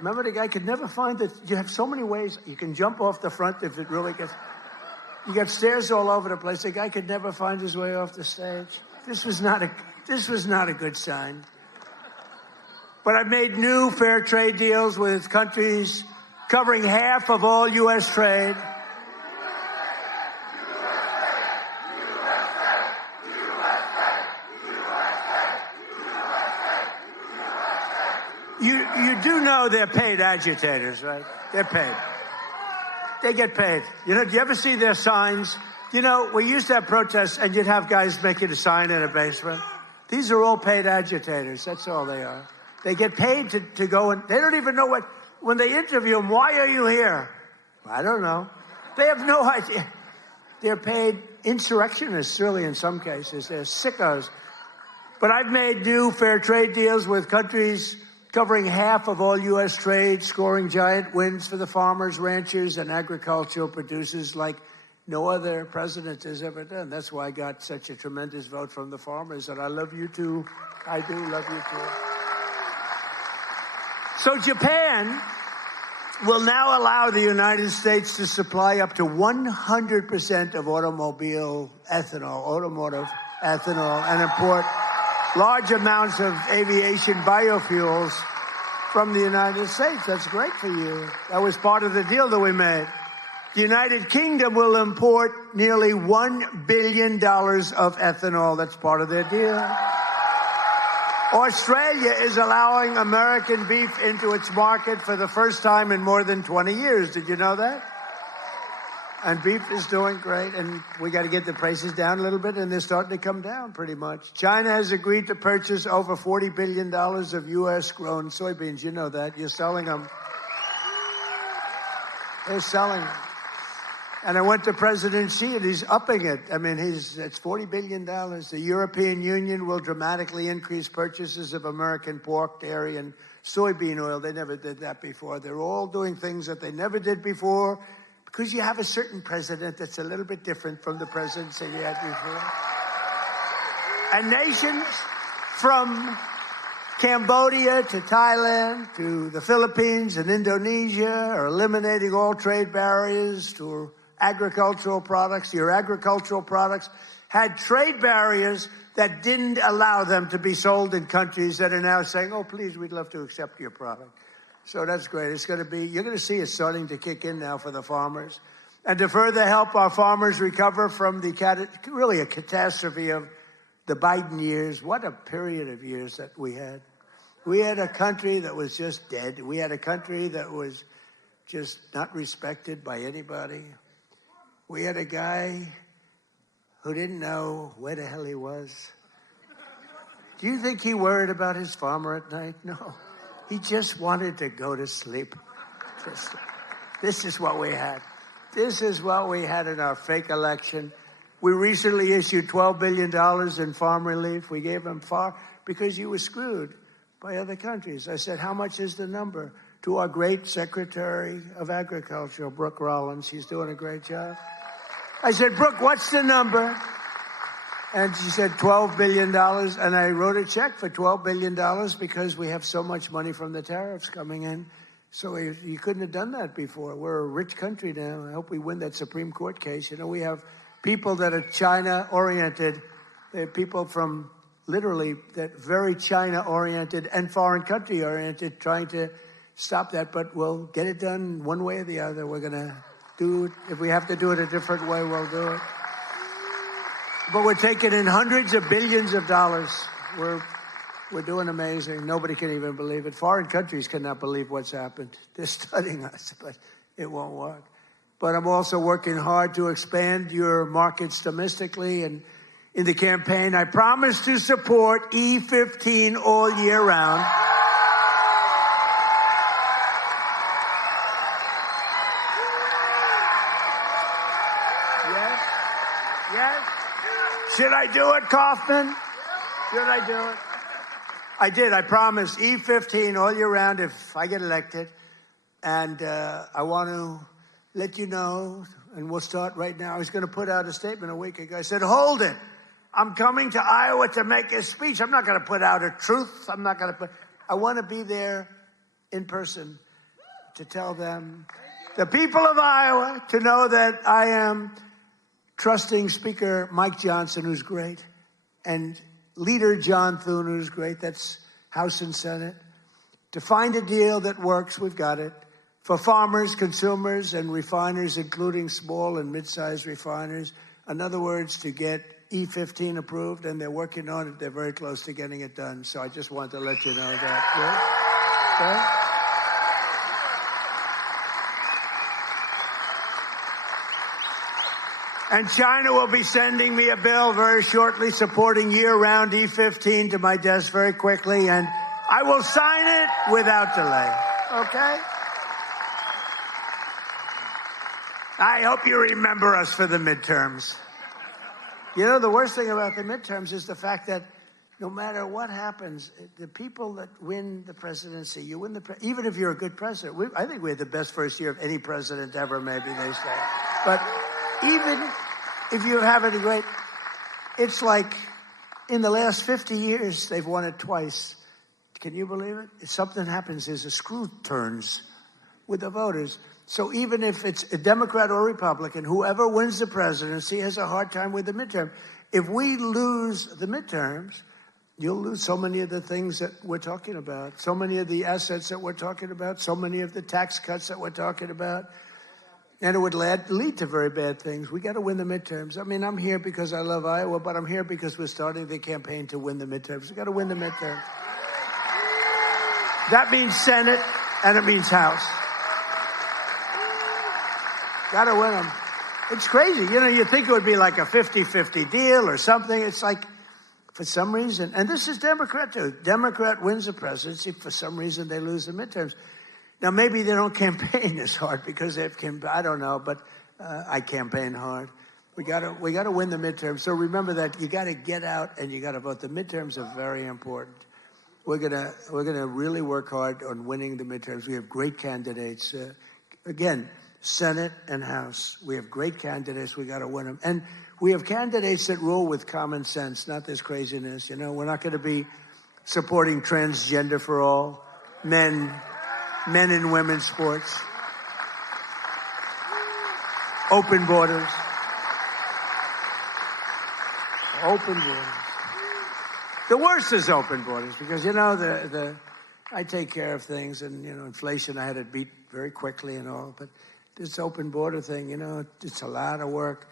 Remember, the guy could never find that. You have so many ways. You can jump off the front if it really gets. You got stairs all over the place. The guy could never find his way off the stage. This was not a good sign. But I've made new fair trade deals with countries covering half of all U.S. trade. You do know they're paid agitators, right? They're paid. They get paid. You know, do you ever see their signs? You know, we used to have protests and you'd have guys making a sign in a basement. These are all paid agitators. That's all they are. They get paid to go and they don't even know when they interview them, why are you here? I don't know. They have no idea. They're paid insurrectionists, really, in some cases. They're sickos. But I've made new fair trade deals with countries covering half of all U.S. trade, scoring giant wins for the farmers, ranchers, and agricultural producers like no other president has ever done. That's why I got such a tremendous vote from the farmers, and I love you too. I do love you too. So Japan will now allow the United States to supply up to 100% of automotive ethanol, and import large amounts of aviation biofuels from the United States. That's great for you. That was part of the deal that we made. The United Kingdom will import nearly $1 billion of ethanol. That's part of their deal. Australia is allowing American beef into its market for the first time in more than 20 years. Did you know that? And beef is doing great, and we got to get the prices down a little bit, and they're starting to come down pretty much. China has agreed to purchase over $40 billion of U.S.-grown soybeans. You know that. You're selling them. They're selling them. And I went to President Xi, and he's upping it. I mean, it's $40 billion. The European Union will dramatically increase purchases of American pork, dairy, and soybean oil. They never did that before. They're all doing things that they never did before, because you have a certain president that's a little bit different from the presidents that you had before. And nations from Cambodia to Thailand to the Philippines and Indonesia are eliminating all trade barriers to agricultural products. Your agricultural products had trade barriers that didn't allow them to be sold in countries that are now saying, oh, please, we'd love to accept your product. So that's great. You're going to see it starting to kick in now for the farmers. And to further help our farmers recover from really a catastrophe of the Biden years, what a period of years that we had. We had a country that was just dead. We had a country that was just not respected by anybody. We had a guy who didn't know where the hell he was. Do you think he worried about his farmer at night? No. He just wanted to go to sleep. This is what we had. This is what we had in our fake election. We recently issued $12 billion in farm relief. We gave them because you were screwed by other countries. I said, how much is the number? To our great Secretary of Agriculture, Brooke Rollins. He's doing a great job. I said, Brooke, what's the number? And she said $12 billion. And I wrote a check for $12 billion because we have so much money from the tariffs coming in. So you couldn't have done that before. We're a rich country now. I hope we win that Supreme Court case. You know, we have people that are China-oriented. They're people from literally that very China-oriented and foreign country-oriented, trying to stop that. But we'll get it done one way or the other. We're going to do it. If we have to do it a different way, we'll do it. But we're taking in hundreds of billions of dollars. We're doing amazing. Nobody can even believe it. Foreign countries cannot believe what's happened. They're studying us, but it won't work. But I'm also working hard to expand your markets domestically. And in the campaign, I promise to support E15 all year round. Yes? Yes? Should I do it, Kaufman? Should I do it? I did. I promised E15 all year round if I get elected. And I want to let you know, and we'll start right now. I was going to put out a statement a week ago. I said, hold it. I'm coming to Iowa to make a speech. I'm not going to put out a truth. I want to be there in person to tell them, the people of Iowa, to know that I am trusting Speaker Mike Johnson, who's great, and Leader John Thune, who's great. That's House and Senate. To find a deal that works, we've got it. For farmers, consumers, and refiners, including small and mid-sized refiners. In other words, to get E15 approved, and they're working on it. They're very close to getting it done. So I just wanted to let you know that. Yeah? Okay? And China will be sending me a bill very shortly supporting year-round E15 to my desk very quickly, and I will sign it without delay. Okay? I hope you remember us for the midterms. You know, the worst thing about the midterms is the fact that no matter what happens, the people that win the presidency, you win even if you're a good president. I think we had the best first year of any president ever, maybe they say. But even if you have it great, it's like in the last 50 years, they've won it twice. Can you believe it? If something happens, there's a screw turns with the voters. So even if it's a Democrat or Republican, whoever wins the presidency has a hard time with the midterm. If we lose the midterms, you'll lose so many of the things that we're talking about, so many of the assets that we're talking about, so many of the tax cuts that we're talking about. And it would lead to very bad things. We got to win the midterms. I mean, I'm here because I love Iowa, but I'm here because we're starting the campaign to win the midterms. We got to win the midterms. That means Senate, and it means House. Got to win them. It's crazy. You know, you think it would be like a 50-50 deal or something. It's like, for some reason, and this is Democrat too. Democrat wins the presidency. For some reason, they lose the midterms. Now, maybe they don't campaign as hard because they've I don't know, but I campaign hard. We got to win the midterms. So remember that you got to get out and you got to vote. The midterms are very important. We're gonna really work hard on winning the midterms. We have great candidates. Again, Senate and House. We have great candidates. We got to win them. And we have candidates that rule with common sense, not this craziness. You know, we're not going to be supporting transgender for all, men and women's sports, open borders, open borders. The worst is open borders because, you know, I take care of things and, you know, inflation I had to beat very quickly and all, but this open border thing, you know, it's a lot of work.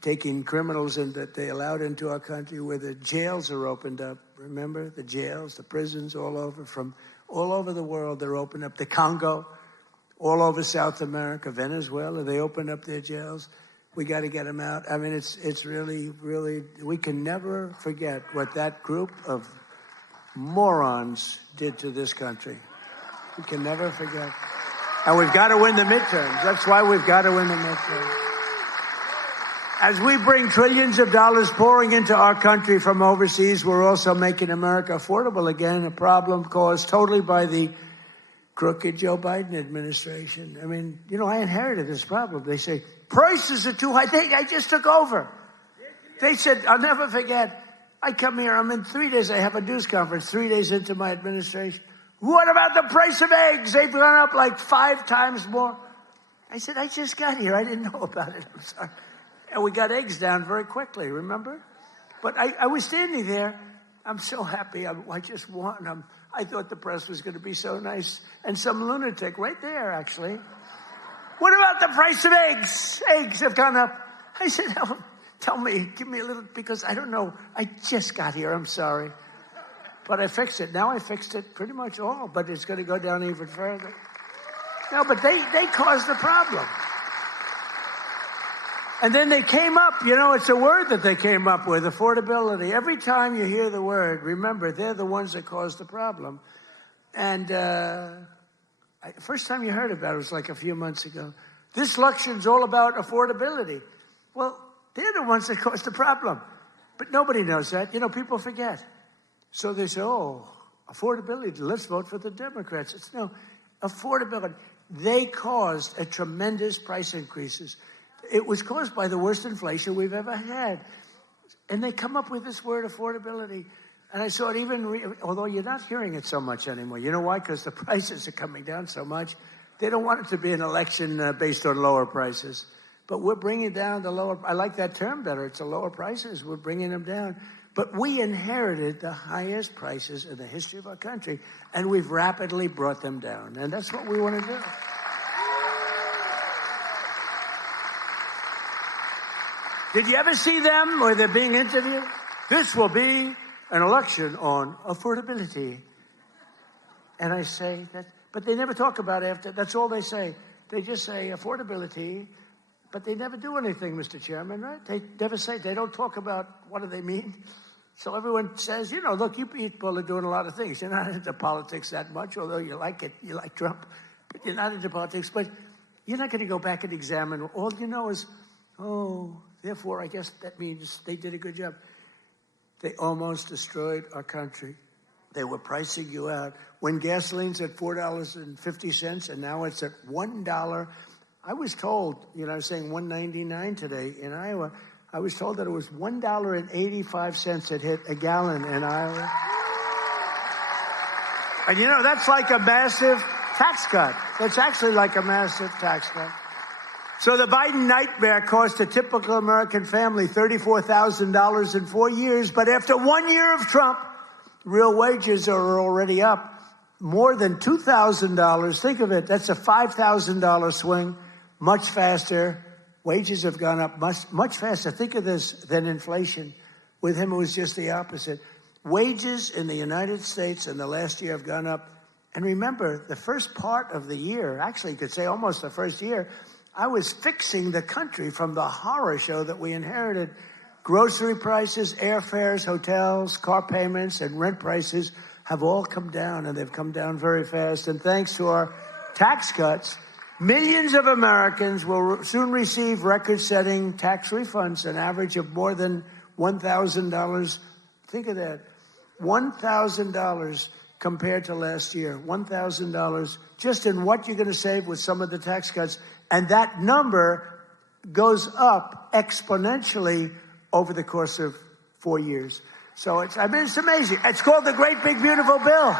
Taking criminals in that they allowed into our country where the jails are opened up. Remember the jails, the prisons all over, from all over the world, they're opened up. The Congo, all over South America, Venezuela, they opened up their jails. We got to get them out. I mean, it's really, really, we can never forget what that group of morons did to this country. We can never forget. And we've got to win the midterms. That's why we've got to win the midterms. As we bring trillions of dollars pouring into our country from overseas, we're also making America affordable again, a problem caused totally by the crooked Joe Biden administration. I mean, you know, I inherited this problem. They say, prices are too high. I just took over. They said, I'll never forget, I come here, I'm in 3 days, I have a news conference 3 days into my administration. What about the price of eggs? They've gone up like 5 times more. I said, I just got here. I didn't know about it. I'm sorry. And we got eggs down very quickly, remember? But I was standing there. I'm so happy. I just won. I thought the press was going to be so nice. And some lunatic right there, actually. What about the price of eggs? Eggs have gone up. I said, oh, tell me, give me a little, because I don't know. I just got here. I'm sorry. But I fixed it. Now I fixed it pretty much all, but it's going to go down even further. No, but they caused the problem. And then they came up, it's a word that they came up with, affordability. Every time you hear the word, remember, they're the ones that caused the problem. And first time you heard about it was like a few months ago. This election's all about affordability. Well, they're the ones that caused the problem. But nobody knows that. People forget. So they say, oh, affordability, let's vote for the Democrats. It's no, affordability. They caused a tremendous price increases. It was caused by the worst inflation we've ever had. And they come up with this word, affordability. And I saw it although you're not hearing it so much anymore. You know why? Because the prices are coming down so much. They don't want it to be an election based on lower prices. But we're bringing down the lower, I like that term better. It's the lower prices. We're bringing them down. But we inherited the highest prices in the history of our country. And we've rapidly brought them down. And that's what we want to do. Did you ever see them where they're being interviewed? This will be an election on affordability. And I say that, but they never talk about it after. That's all they say. They just say affordability, but they never do anything, Mr. Chairman, right? They never say, they don't talk about what do they mean. So everyone says, look, you people are doing a lot of things. You're not into politics that much, although you like it. You like Trump, but you're not into politics. But you're not going to go back and examine. All you know is, therefore, I guess that means they did a good job. They almost destroyed our country. They were pricing you out. When gasoline's at $4.50 and now it's at $1, I was told, I was saying $1.99 today in Iowa. I was told that it was $1.85 it hit a gallon in Iowa. And that's like a massive tax cut. That's actually like a massive tax cut. So the Biden nightmare cost a typical American family $34,000 in 4 years. But after 1 year of Trump, real wages are already up more than $2,000. Think of it. That's a $5,000 swing, much faster. Wages have gone up much faster. Think of this than inflation. With him, it was just the opposite. Wages in the United States in the last year have gone up. And remember, the first part of the year, actually you could say almost the first year, I was fixing the country from the horror show that we inherited. Grocery prices, airfares, hotels, car payments, and rent prices have all come down, and they've come down very fast. And thanks to our tax cuts, millions of Americans will soon receive record-setting tax refunds, an average of more than $1,000. Think of that. $1,000 compared to last year. $1,000 just in what you're going to save with some of the tax cuts. And that number goes up exponentially over the course of 4 years. So it's amazing. It's called the Great Big Beautiful Bill.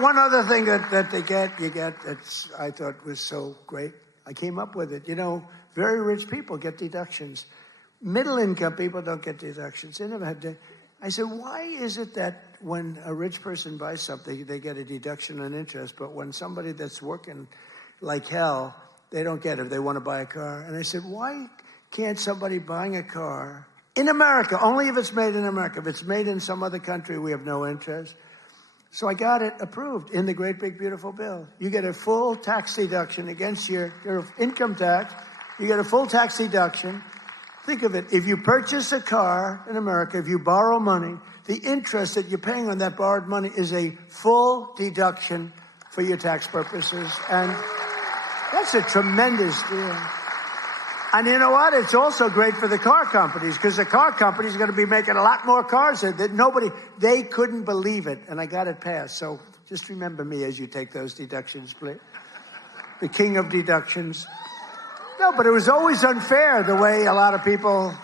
One other thing that you get that's I thought was so great. I came up with it. Very rich people get deductions. Middle income people don't get deductions. They never had to. I said, why is it that when a rich person buys something, they get a deduction on interest, but when somebody that's working like hell, they don't get it if they want to buy a car? And I said, why can't somebody buying a car in America, only if it's made in America, if it's made in some other country, we have no interest. So I got it approved in the Great Big Beautiful Bill. You get a full tax deduction against your income tax. You get a full tax deduction. Think of it. If you purchase a car in America, if you borrow money, the interest that you're paying on that borrowed money is a full deduction for your tax purposes. And that's a tremendous deal. And you know what? It's also great for the car companies, because the car companies are going to be making a lot more cars that they couldn't believe it. And I got it passed. So just remember me as you take those deductions, please. The king of deductions. No, but it was always unfair the way a lot of people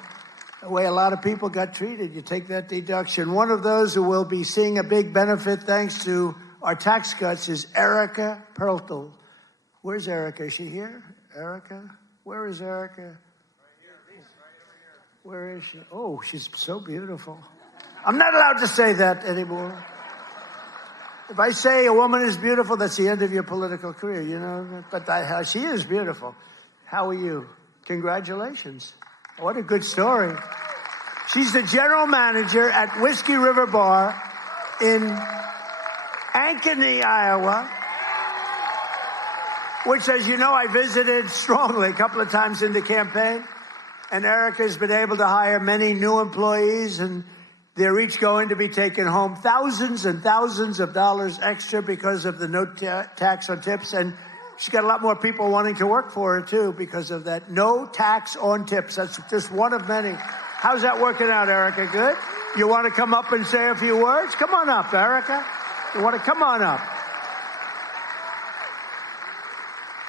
got treated. You take that deduction. One of those who will be seeing a big benefit thanks to our tax cuts is Erica Peralta. Where's Erica? Is she here? Erica? Where is Erica? Where is she? Oh, she's so beautiful. I'm not allowed to say that anymore. If I say a woman is beautiful, that's the end of your political career, you know. But she is beautiful. How are you? Congratulations. What a good story. She's the general manager at Whiskey River Bar in Ankeny, Iowa, which, as you know, I visited strongly a couple of times in the campaign. And Erica's been able to hire many new employees, and they're each going to be taking home thousands and thousands of dollars extra because of the no tax on tips. And she's got a lot more people wanting to work for her, too, because of that no tax on tips. That's just one of many. How's that working out, Erica? Good? You want to come up and say a few words? Come on up, Erica. You want to come on up?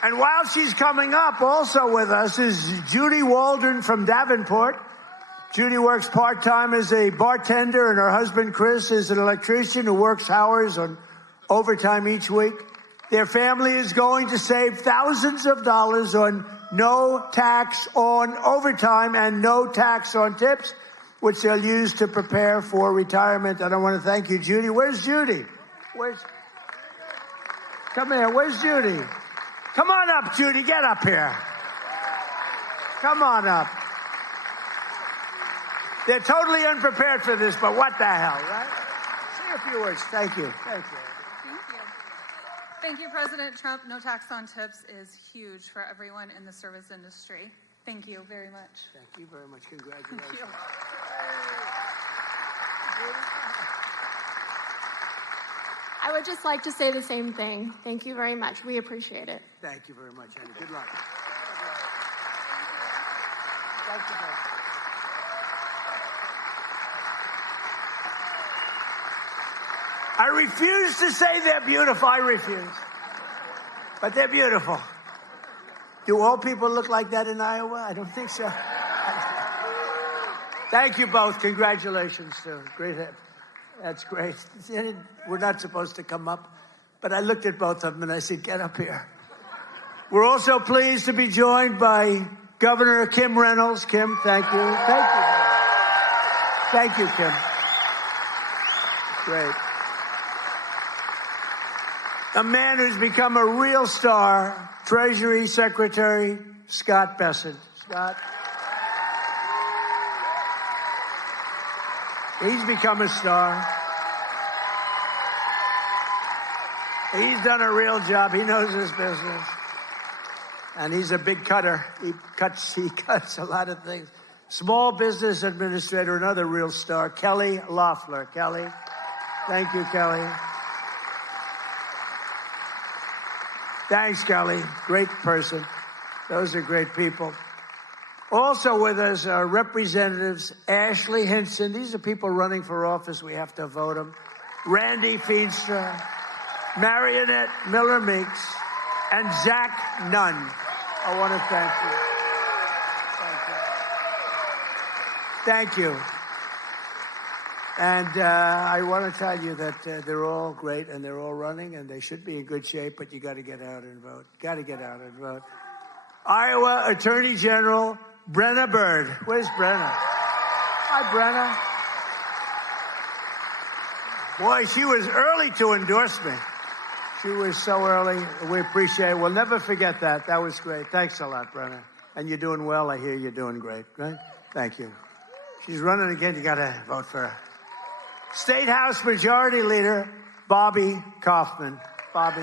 And while she's coming up, also with us is Judy Waldron from Davenport. Judy works part-time as a bartender, and her husband, Chris, is an electrician who works hours on overtime each week. Their family is going to save thousands of dollars on no tax on overtime and no tax on tips, which they'll use to prepare for retirement. And I want to thank you, Judy. Where's Judy? Come here. Where's Judy? Come on up, Judy. Get up here. Come on up. They're totally unprepared for this, but what the hell, right? Say a few words. Thank you. Thank you. Thank you, President Trump. No tax on tips is huge for everyone in the service industry. Thank you very much. Thank you very much. Congratulations. Thank you. I would just like to say the same thing. Thank you very much. We appreciate it. Thank you very much, Annie. Good luck. Thank you both. I refuse to say they're beautiful. I refuse. But they're beautiful. Do all people look like that in Iowa? I don't think so. Thank you both. Congratulations, too. Great. That's great. We're not supposed to come up, but I looked at both of them and I said, get up here. We're also pleased to be joined by Governor Kim Reynolds. Kim, thank you. Thank you. Thank you, Kim. Great. A man who's become a real star, Treasury Secretary Scott Bessent. Scott. He's become a star. He's done a real job. He knows his business. And he's a big cutter. He cuts a lot of things. Small Business Administrator, another real star, Kelly Loeffler. Kelly. Thank you, Kelly. Thanks, Kelly. Great person. Those are great people. Also with us are Representatives Ashley Henson. These are people running for office. We have to vote them. Randy Feenstra, Marionette Miller-Meeks, and Zach Nunn. I want to thank you. Thank you. And I want to tell you that they're all great and they're all running and they should be in good shape, but you got to get out and vote. Got to get out and vote. Iowa Attorney General Brenna Bird. Where's Brenna? Hi, Brenna. Boy, she was early to endorse me. She was so early. We appreciate it. We'll never forget that. That was great. Thanks a lot, Brenna. And you're doing well. I hear you're doing great, right? Thank you. She's running again. You got to vote for her. State House Majority Leader Bobby Kaufman. Bobby.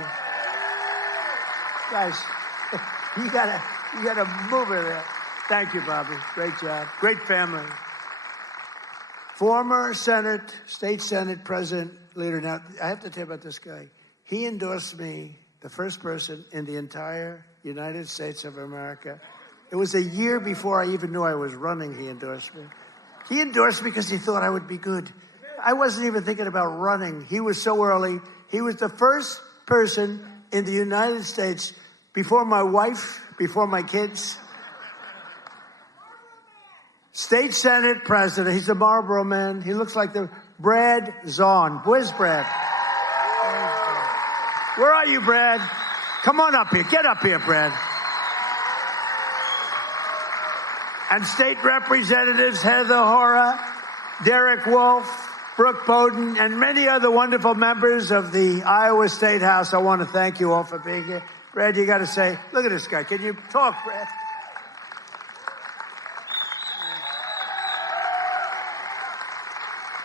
Guys, you gotta move her there. Thank you, Bobby. Great job. Great family. Former State Senate President Leader. Now, I have to tell you about this guy. He endorsed me, the first person in the entire United States of America. It was a year before I even knew I was running, he endorsed me. He endorsed me because he thought I would be good. I wasn't even thinking about running. He was so early. He was the first person in the United States before my wife, before my kids. State Senate President. He's a Marlboro man. He looks like the Brad Zahn. Where's Brad? Where are you, Brad? Come on up here. Get up here, Brad. And State Representatives Heather Hora, Derek Wolf, Brooke Bowden, and many other wonderful members of the Iowa State House. I want to thank you all for being here. Brad, you got to say, look at this guy. Can you talk, Brad?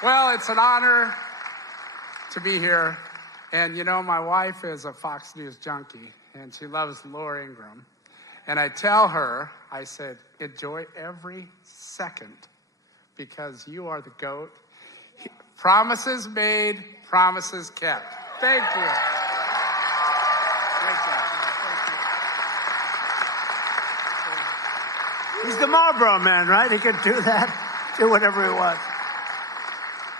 Well, it's an honor to be here. And, you know, my wife is a Fox News junkie, and she loves Laura Ingraham. And I tell her, I said, enjoy every second because you are the GOAT. Promises made, promises kept. Thank you. Thank you. He's the Marlboro man, right? He can do that, do whatever he wants.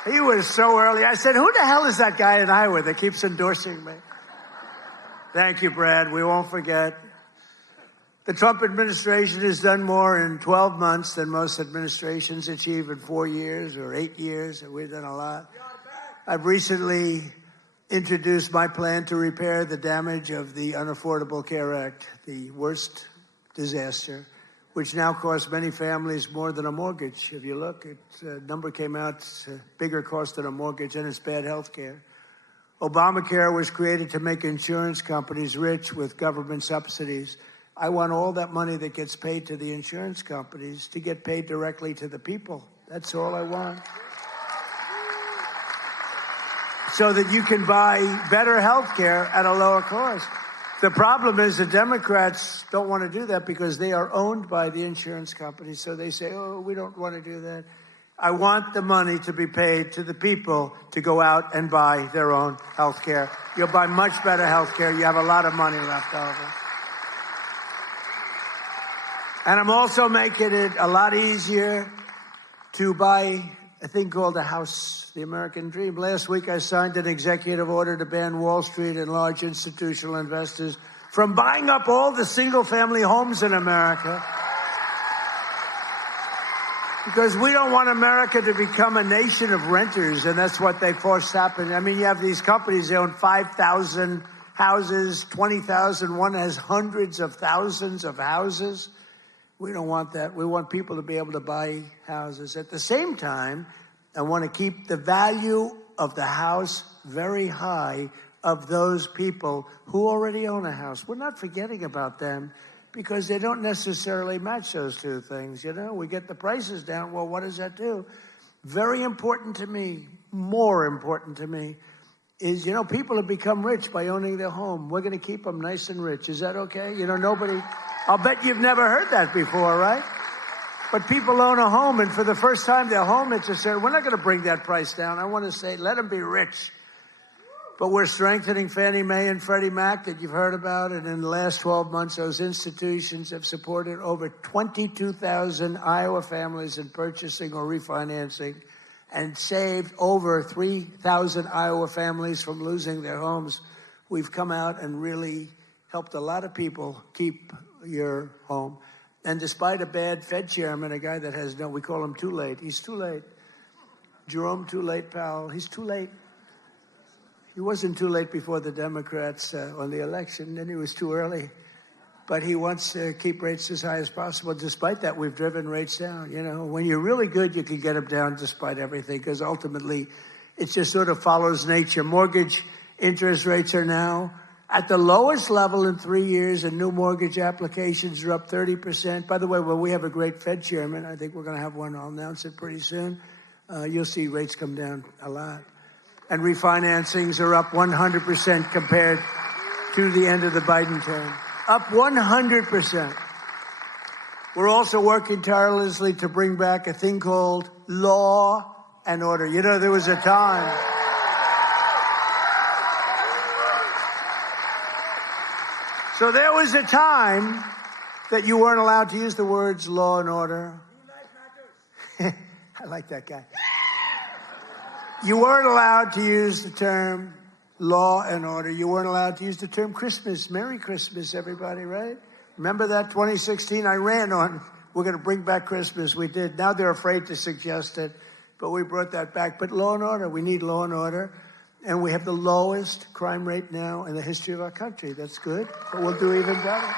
He was so early. I said, who the hell is that guy in Iowa that keeps endorsing me? Thank you, Brad. We won't forget. The Trump administration has done more in 12 months than most administrations achieve in 4 years or 8 years. We've done a lot. I've recently introduced my plan to repair the damage of the Unaffordable Care Act, the worst disaster, which now costs many families more than a mortgage. If you look, a number came out, it's a bigger cost than a mortgage, and it's bad health care. Obamacare was created to make insurance companies rich with government subsidies. I want all that money that gets paid to the insurance companies to get paid directly to the people. That's all I want. So that you can buy better health care at a lower cost. The problem is the Democrats don't want to do that because they are owned by the insurance companies. So they say, oh, we don't want to do that. I want the money to be paid to the people to go out and buy their own health care. You'll buy much better health care. You have a lot of money left over. And I'm also making it a lot easier to buy a thing called a house, the American dream. Last week, I signed an executive order to ban Wall Street and large institutional investors from buying up all the single-family homes in America. Because we don't want America to become a nation of renters, and that's what they force happen. I mean, you have these companies, they own 5,000 houses, 20,000. One has hundreds of thousands of houses. We don't want that. We want people to be able to buy houses. At the same time, I want to keep the value of the house very high of those people who already own a house. We're not forgetting about them because they don't necessarily match those two things. You know, we get the prices down. Well, what does that do? Very important to me, more important to me, is, you know, people have become rich by owning their home. We're going to keep them nice and rich. Is that okay? You know, nobody... I'll bet you've never heard that before, right? But people own a home, and for the first time, their home interest, we're not going to bring that price down. I want to say, let them be rich. But we're strengthening Fannie Mae and Freddie Mac that you've heard about, and in the last 12 months, those institutions have supported over 22,000 Iowa families in purchasing or refinancing and saved over 3,000 Iowa families from losing their homes. We've come out and really helped a lot of people keep your home. And despite a bad Fed chairman, a guy that has we call him too late. He's too late. Jerome Too Late Powell, he's too late. He wasn't too late before the Democrats on the election, then he was too early. But he wants to keep rates as high as possible. Despite that, we've driven rates down. You know, when you're really good, you can get them down despite everything, because ultimately it just sort of follows nature. Mortgage interest rates are now at the lowest level in 3 years, and new mortgage applications are up 30%. By the way, when we have a great Fed chairman, I think we're going to have one, I'll announce it pretty soon, you'll see rates come down a lot. And refinancings are up 100% compared to the end of the Biden term. Up 100%. We're also working tirelessly to bring back a thing called law and order. You know, there was a time... So there was a time that you weren't allowed to use the words law and order. I like that guy. You weren't allowed to use the term law and order. You weren't allowed to use the term Christmas. Merry Christmas, everybody, right? Remember that 2016? I ran on, we're going to bring back Christmas. We did. Now they're afraid to suggest it, but we brought that back. But law and order, we need law and order. And we have the lowest crime rate now in the history of our country. That's good, but we'll do even better.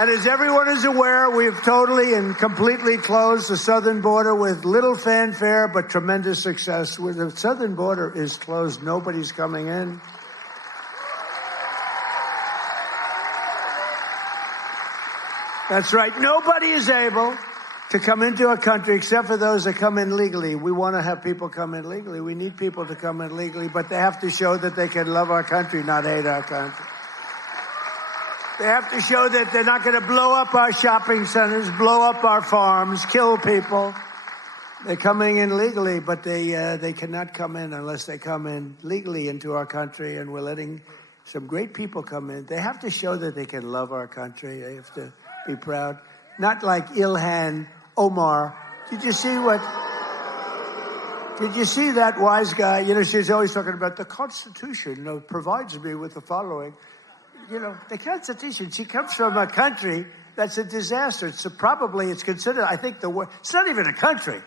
And as everyone is aware, we've totally and completely closed the southern border with little fanfare, but tremendous success. Where the southern border is closed, nobody's coming in. That's right. Nobody is able to come into our country except for those that come in legally. We want to have people come in legally. We need people to come in legally, but they have to show that they can love our country, not hate our country. They have to show that they're not going to blow up our shopping centers, blow up our farms, kill people. They're coming in legally, but they cannot come in unless they come in legally into our country, and we're letting some great people come in. They have to show that they can love our country. They have to be proud. Not like Ilhan Omar. Did you see that wise guy? You know, she's always talking about the Constitution provides me with the following. You know, the Constitution, she comes from a country that's a disaster. It's considered, I think, it's not even a country,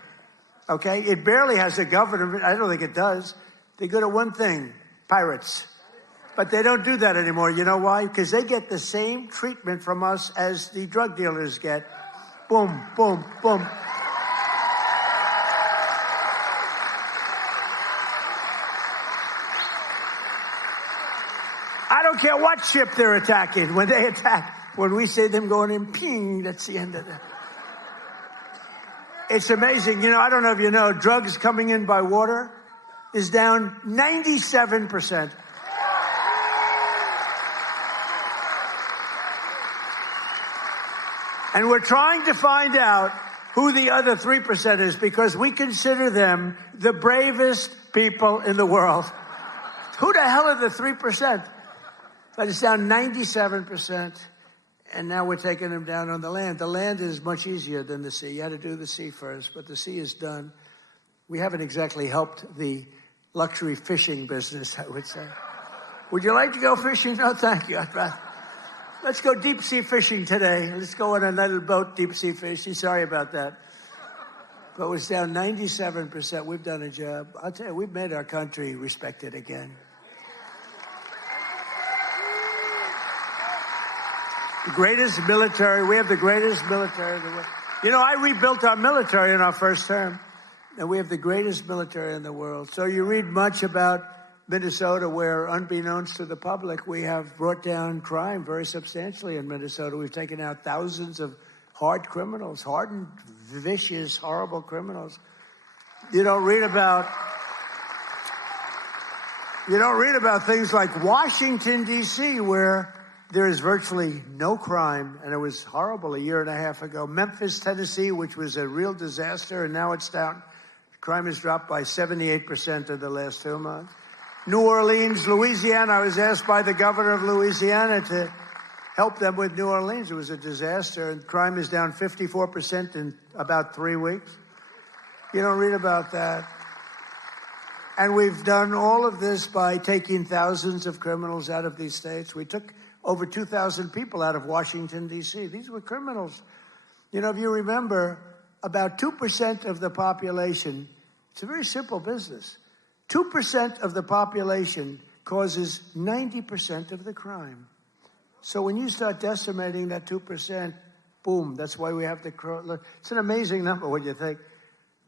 okay? It barely has a government. I don't think it does. They're good at one thing, pirates. But they don't do that anymore. You know why? Because they get the same treatment from us as the drug dealers get. Boom, boom, boom. I don't care what ship they're attacking. When they attack, when we see them going in, ping, that's the end of it. It's amazing. You know, I don't know if you know, drugs coming in by water is down 97%. And we're trying to find out who the other 3% is, because we consider them the bravest people in the world. Who the hell are the 3%? But it's down 97%, and now we're taking them down on the land. The land is much easier than the sea. You had to do the sea first, but the sea is done. We haven't exactly helped the luxury fishing business, I would say. Would you like to go fishing? No, thank you. Let's go deep sea fishing today. Let's go on a little boat deep sea fishing. Sorry about that. But it's down 97%. We've done a job. I'll tell you, we've made our country respected again. The greatest military. We have the greatest military in the world. You know, I rebuilt our military in our first term, and we have the greatest military in the world. So you read much about Minnesota, where, unbeknownst to the public, we have brought down crime very substantially in Minnesota. We've taken out thousands of hard criminals, hardened, vicious, horrible criminals. You don't read about things like Washington, D.C., where there is virtually no crime, and it was horrible a year and a half ago. Memphis, Tennessee, which was a real disaster, and now it's down. Crime has dropped by 78% in the last 2 months. New Orleans, Louisiana. I was asked by the governor of Louisiana to help them with New Orleans. It was a disaster, and crime is down 54% in about 3 weeks. You don't read about that. And we've done all of this by taking thousands of criminals out of these states. We took over 2,000 people out of Washington, D.C. These were criminals. You know, if you remember, about 2% of the population, it's a very simple business. 2% of the population causes 90% of the crime. So when you start decimating that 2%, boom, that's why we have the... It's an amazing number when you think.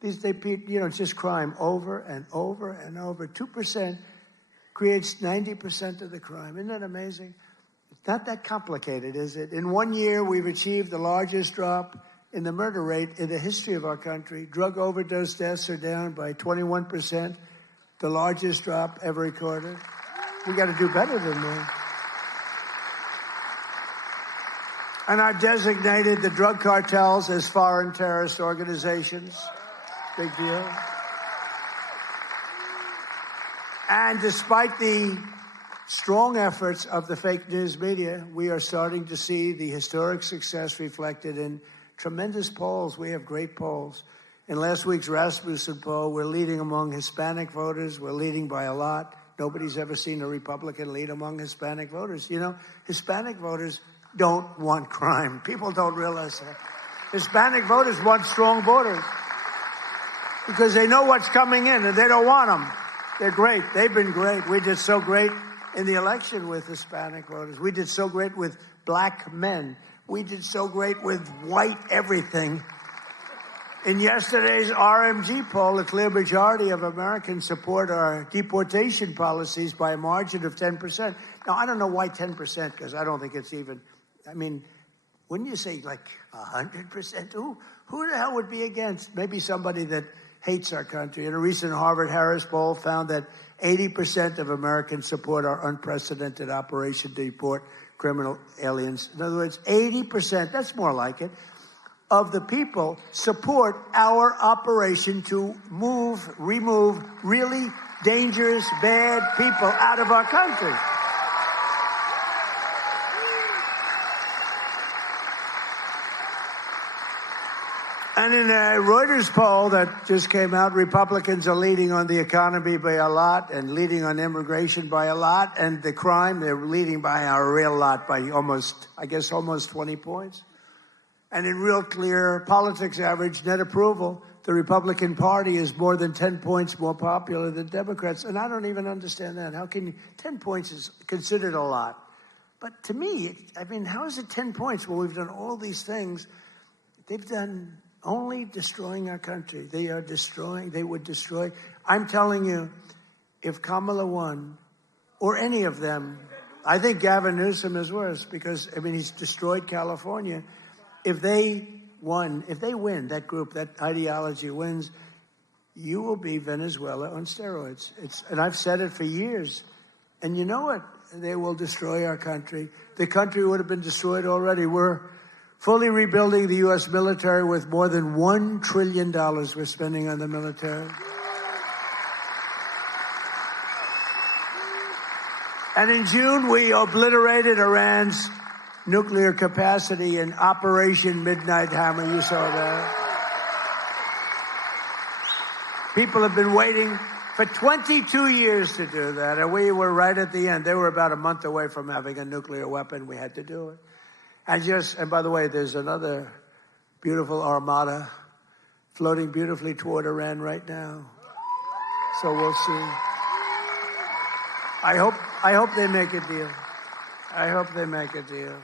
It's just crime over and over and over. 2% creates 90% of the crime. Isn't that amazing? It's not that complicated, is it? In 1 year, we've achieved the largest drop in the murder rate in the history of our country. Drug overdose deaths are down by 21%, the largest drop ever recorded. We got to do better than that. And I've designated the drug cartels as foreign terrorist organizations. Big deal. And despite the strong efforts of the fake news media, we are starting to see the historic success reflected in tremendous polls. We have great polls. In last week's Rasmussen poll, we're leading among Hispanic voters. We're leading by a lot. Nobody's ever seen a Republican lead among Hispanic voters. You know, Hispanic voters don't want crime. People don't realize that. Hispanic voters want strong borders because they know what's coming in and they don't want them. They're great. They've been great. We did so great in the election with Hispanic voters. We did so great with black men. We did so great with white everything. In yesterday's RMG poll, a clear majority of Americans support our deportation policies by a margin of 10%. Now, I don't know why 10%, because I don't think it's even, I mean, wouldn't you say like 100%? Who the hell would be against? Maybe somebody that hates our country. And a recent Harvard-Harris poll found that 80% of Americans support our unprecedented operation to deport criminal aliens. In other words, 80%, that's more like it, of the people support our operation to remove really dangerous, bad people out of our country. And in a Reuters poll that just came out, Republicans are leading on the economy by a lot and leading on immigration by a lot. And the crime, they're leading by a real lot, by almost 20 points. And in real clear politics average net approval, the Republican Party is more than 10 points more popular than Democrats. And I don't even understand that. How can 10 points is considered a lot? But to me, I mean, how is it 10 points? Well, we've done all these things. They've done only destroying our country. They would destroy. I'm telling you, if Kamala won, or any of them, I think Gavin Newsom is worse because, I mean, he's destroyed California. If they win, that group, that ideology wins, you will be Venezuela on steroids. And I've said it for years. And you know what? They will destroy our country. The country would have been destroyed already. We're fully rebuilding the U.S. military with more than $1 trillion we're spending on the military. And in June, we obliterated Iran's nuclear capacity in Operation Midnight Hammer. You saw that. People have been waiting for 22 years to do that, and we were right at the end. They were about a month away from having a nuclear weapon. We had to do it. And by the way, there's another beautiful armada floating beautifully toward Iran right now. So we'll see. I hope they make a deal. I hope they make a deal.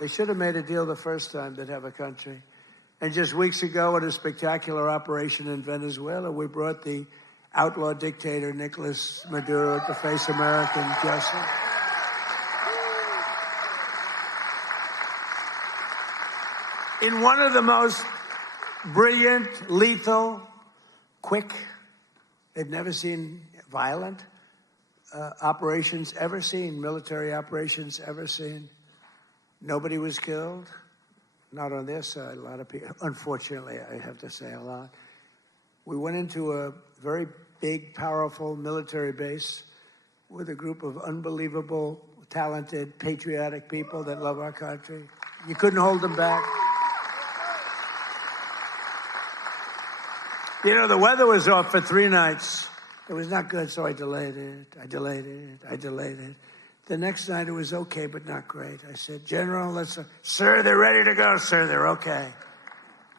They should have made a deal the first time they'd have a country. And just weeks ago, at a spectacular operation in Venezuela, we brought the outlaw dictator Nicolas Maduro to face American justice. In one of the most brilliant, lethal, quick, they've never seen violent operations ever seen, military operations ever seen. Nobody was killed, not on their side. A lot of people, unfortunately, I have to say a lot. We went into a very big, powerful military base with a group of unbelievable, talented, patriotic people that love our country. You couldn't hold them back. You know, the weather was off for 3 nights. It was not good, so I delayed it. The next night it was okay, but not great. I said, General, sir, they're ready to go. Sir, they're okay.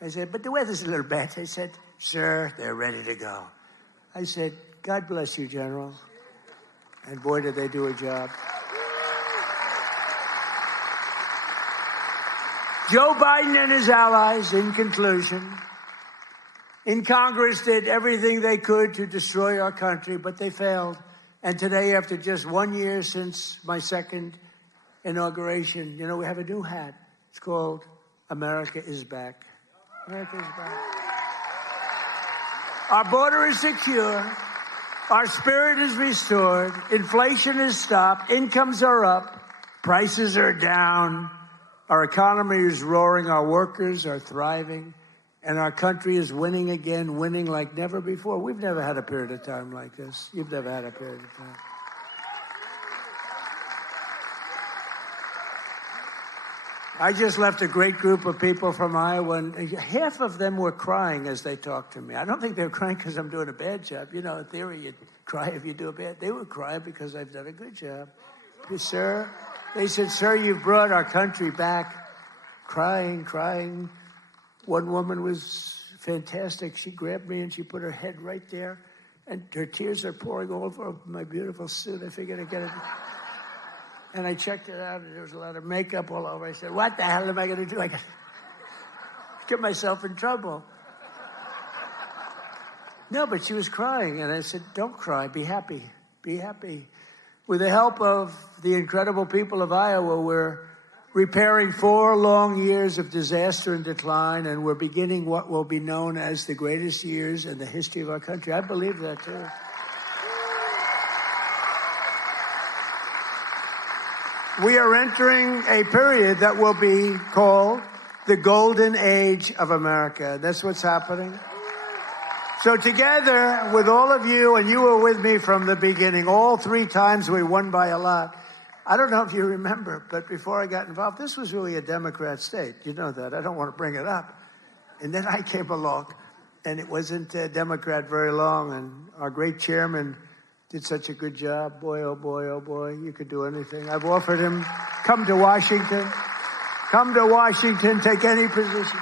I said, but the weather's a little bad. They said, sir, they're ready to go. I said, God bless you, General. And boy, did they do a job. Joe Biden and his allies, in conclusion, in Congress did everything they could to destroy our country, but they failed. And today, after just 1 year since my second inauguration, you know, we have a new hat. It's called America is Back. America is back. Our border is secure. Our spirit is restored. Inflation is stopped. Incomes are up. Prices are down. Our economy is roaring. Our workers are thriving. And our country is winning again, winning like never before. We've never had a period of time like this. You've never had a period of time. I just left a great group of people from Iowa, and half of them were crying as they talked to me. I don't think they were crying because I'm doing a bad job. You know, in theory, you cry if you do a bad. They were crying because I've done a good job. Sir, they said, sir, you've brought our country back. Crying. One woman was fantastic. She grabbed me and she put her head right there, and her tears are pouring all over my beautiful suit. I figured I'd get it. And I checked it out, and there was a lot of makeup all over. I said, what the hell am I going to do? I got get myself in trouble. No, but she was crying, and I said, don't cry. Be happy. Be happy. With the help of the incredible people of Iowa, we're repairing 4 long years of disaster and decline, and we're beginning what will be known as the greatest years in the history of our country. I believe that, too. We are entering a period that will be called the golden age of America. That's what's happening. So together with all of you, and you were with me from the beginning, all 3 times we won by a lot. I don't know if you remember, but before I got involved, this was really a Democrat state. You know that. I don't want to bring it up. And then I came along, and it wasn't a Democrat very long, and our great chairman did such a good job. Boy, oh boy, you could do anything. I've offered him, come to Washington, take any position.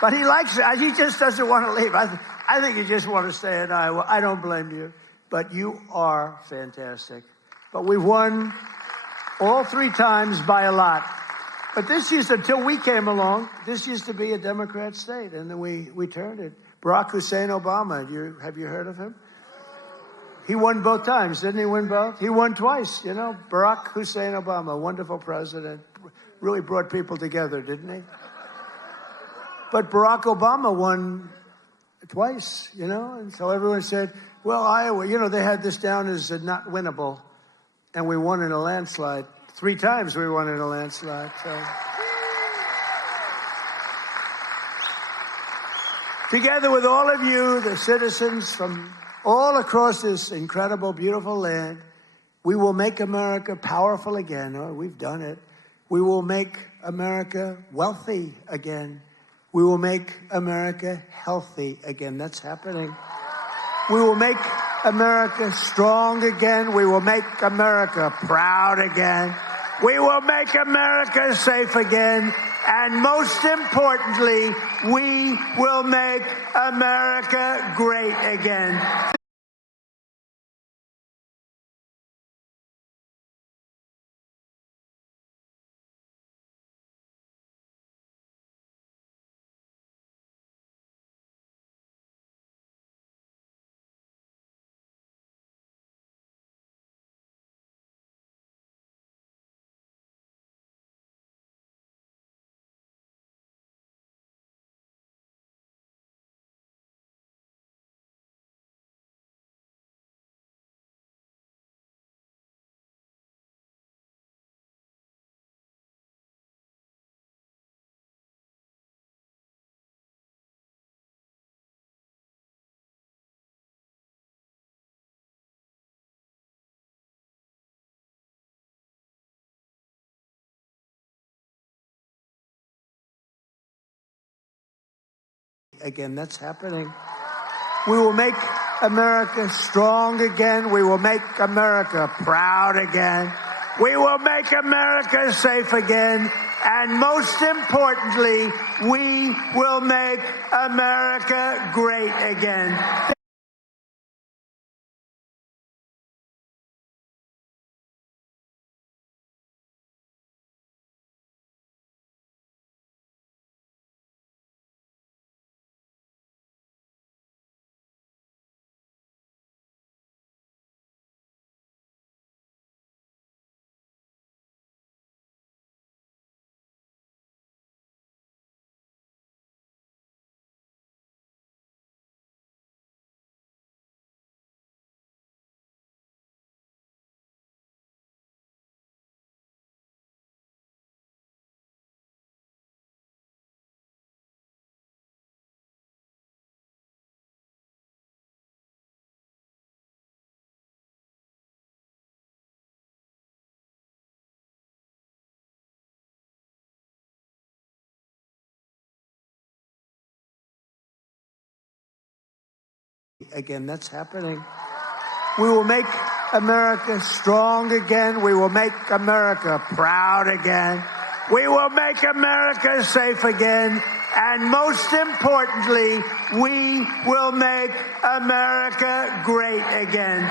But he likes it. He just doesn't want to leave. I think you just want to stay in Iowa. I don't blame you. But you are fantastic. But we've won all 3 times by a lot. But this used, until we came along, this used to be a Democrat state. And then we turned it. Barack Hussein Obama, have you heard of him? He won both times. Didn't he win both? He won twice, you know. Barack Hussein Obama, wonderful president. Really brought people together, didn't he? But Barack Obama won twice, you know, and so everyone said, well, Iowa, you know, they had this down as not winnable, and we won in a landslide. 3 times we won in a landslide. So together with all of you, the citizens from all across this incredible, beautiful land, we will make America powerful again. Oh, we've done it. We will make America wealthy again. We will make America healthy again. That's happening. We will make America strong again. We will make America proud again. We will make America safe again. And most importantly, we will make America great again. Again, that's happening. We will make America strong again. We will make America proud again. We will make America safe again. And most importantly, we will make America great again. Again, that's happening. We will make America strong again. We will make America proud again. We will make America safe again. And most importantly, we will make America great again.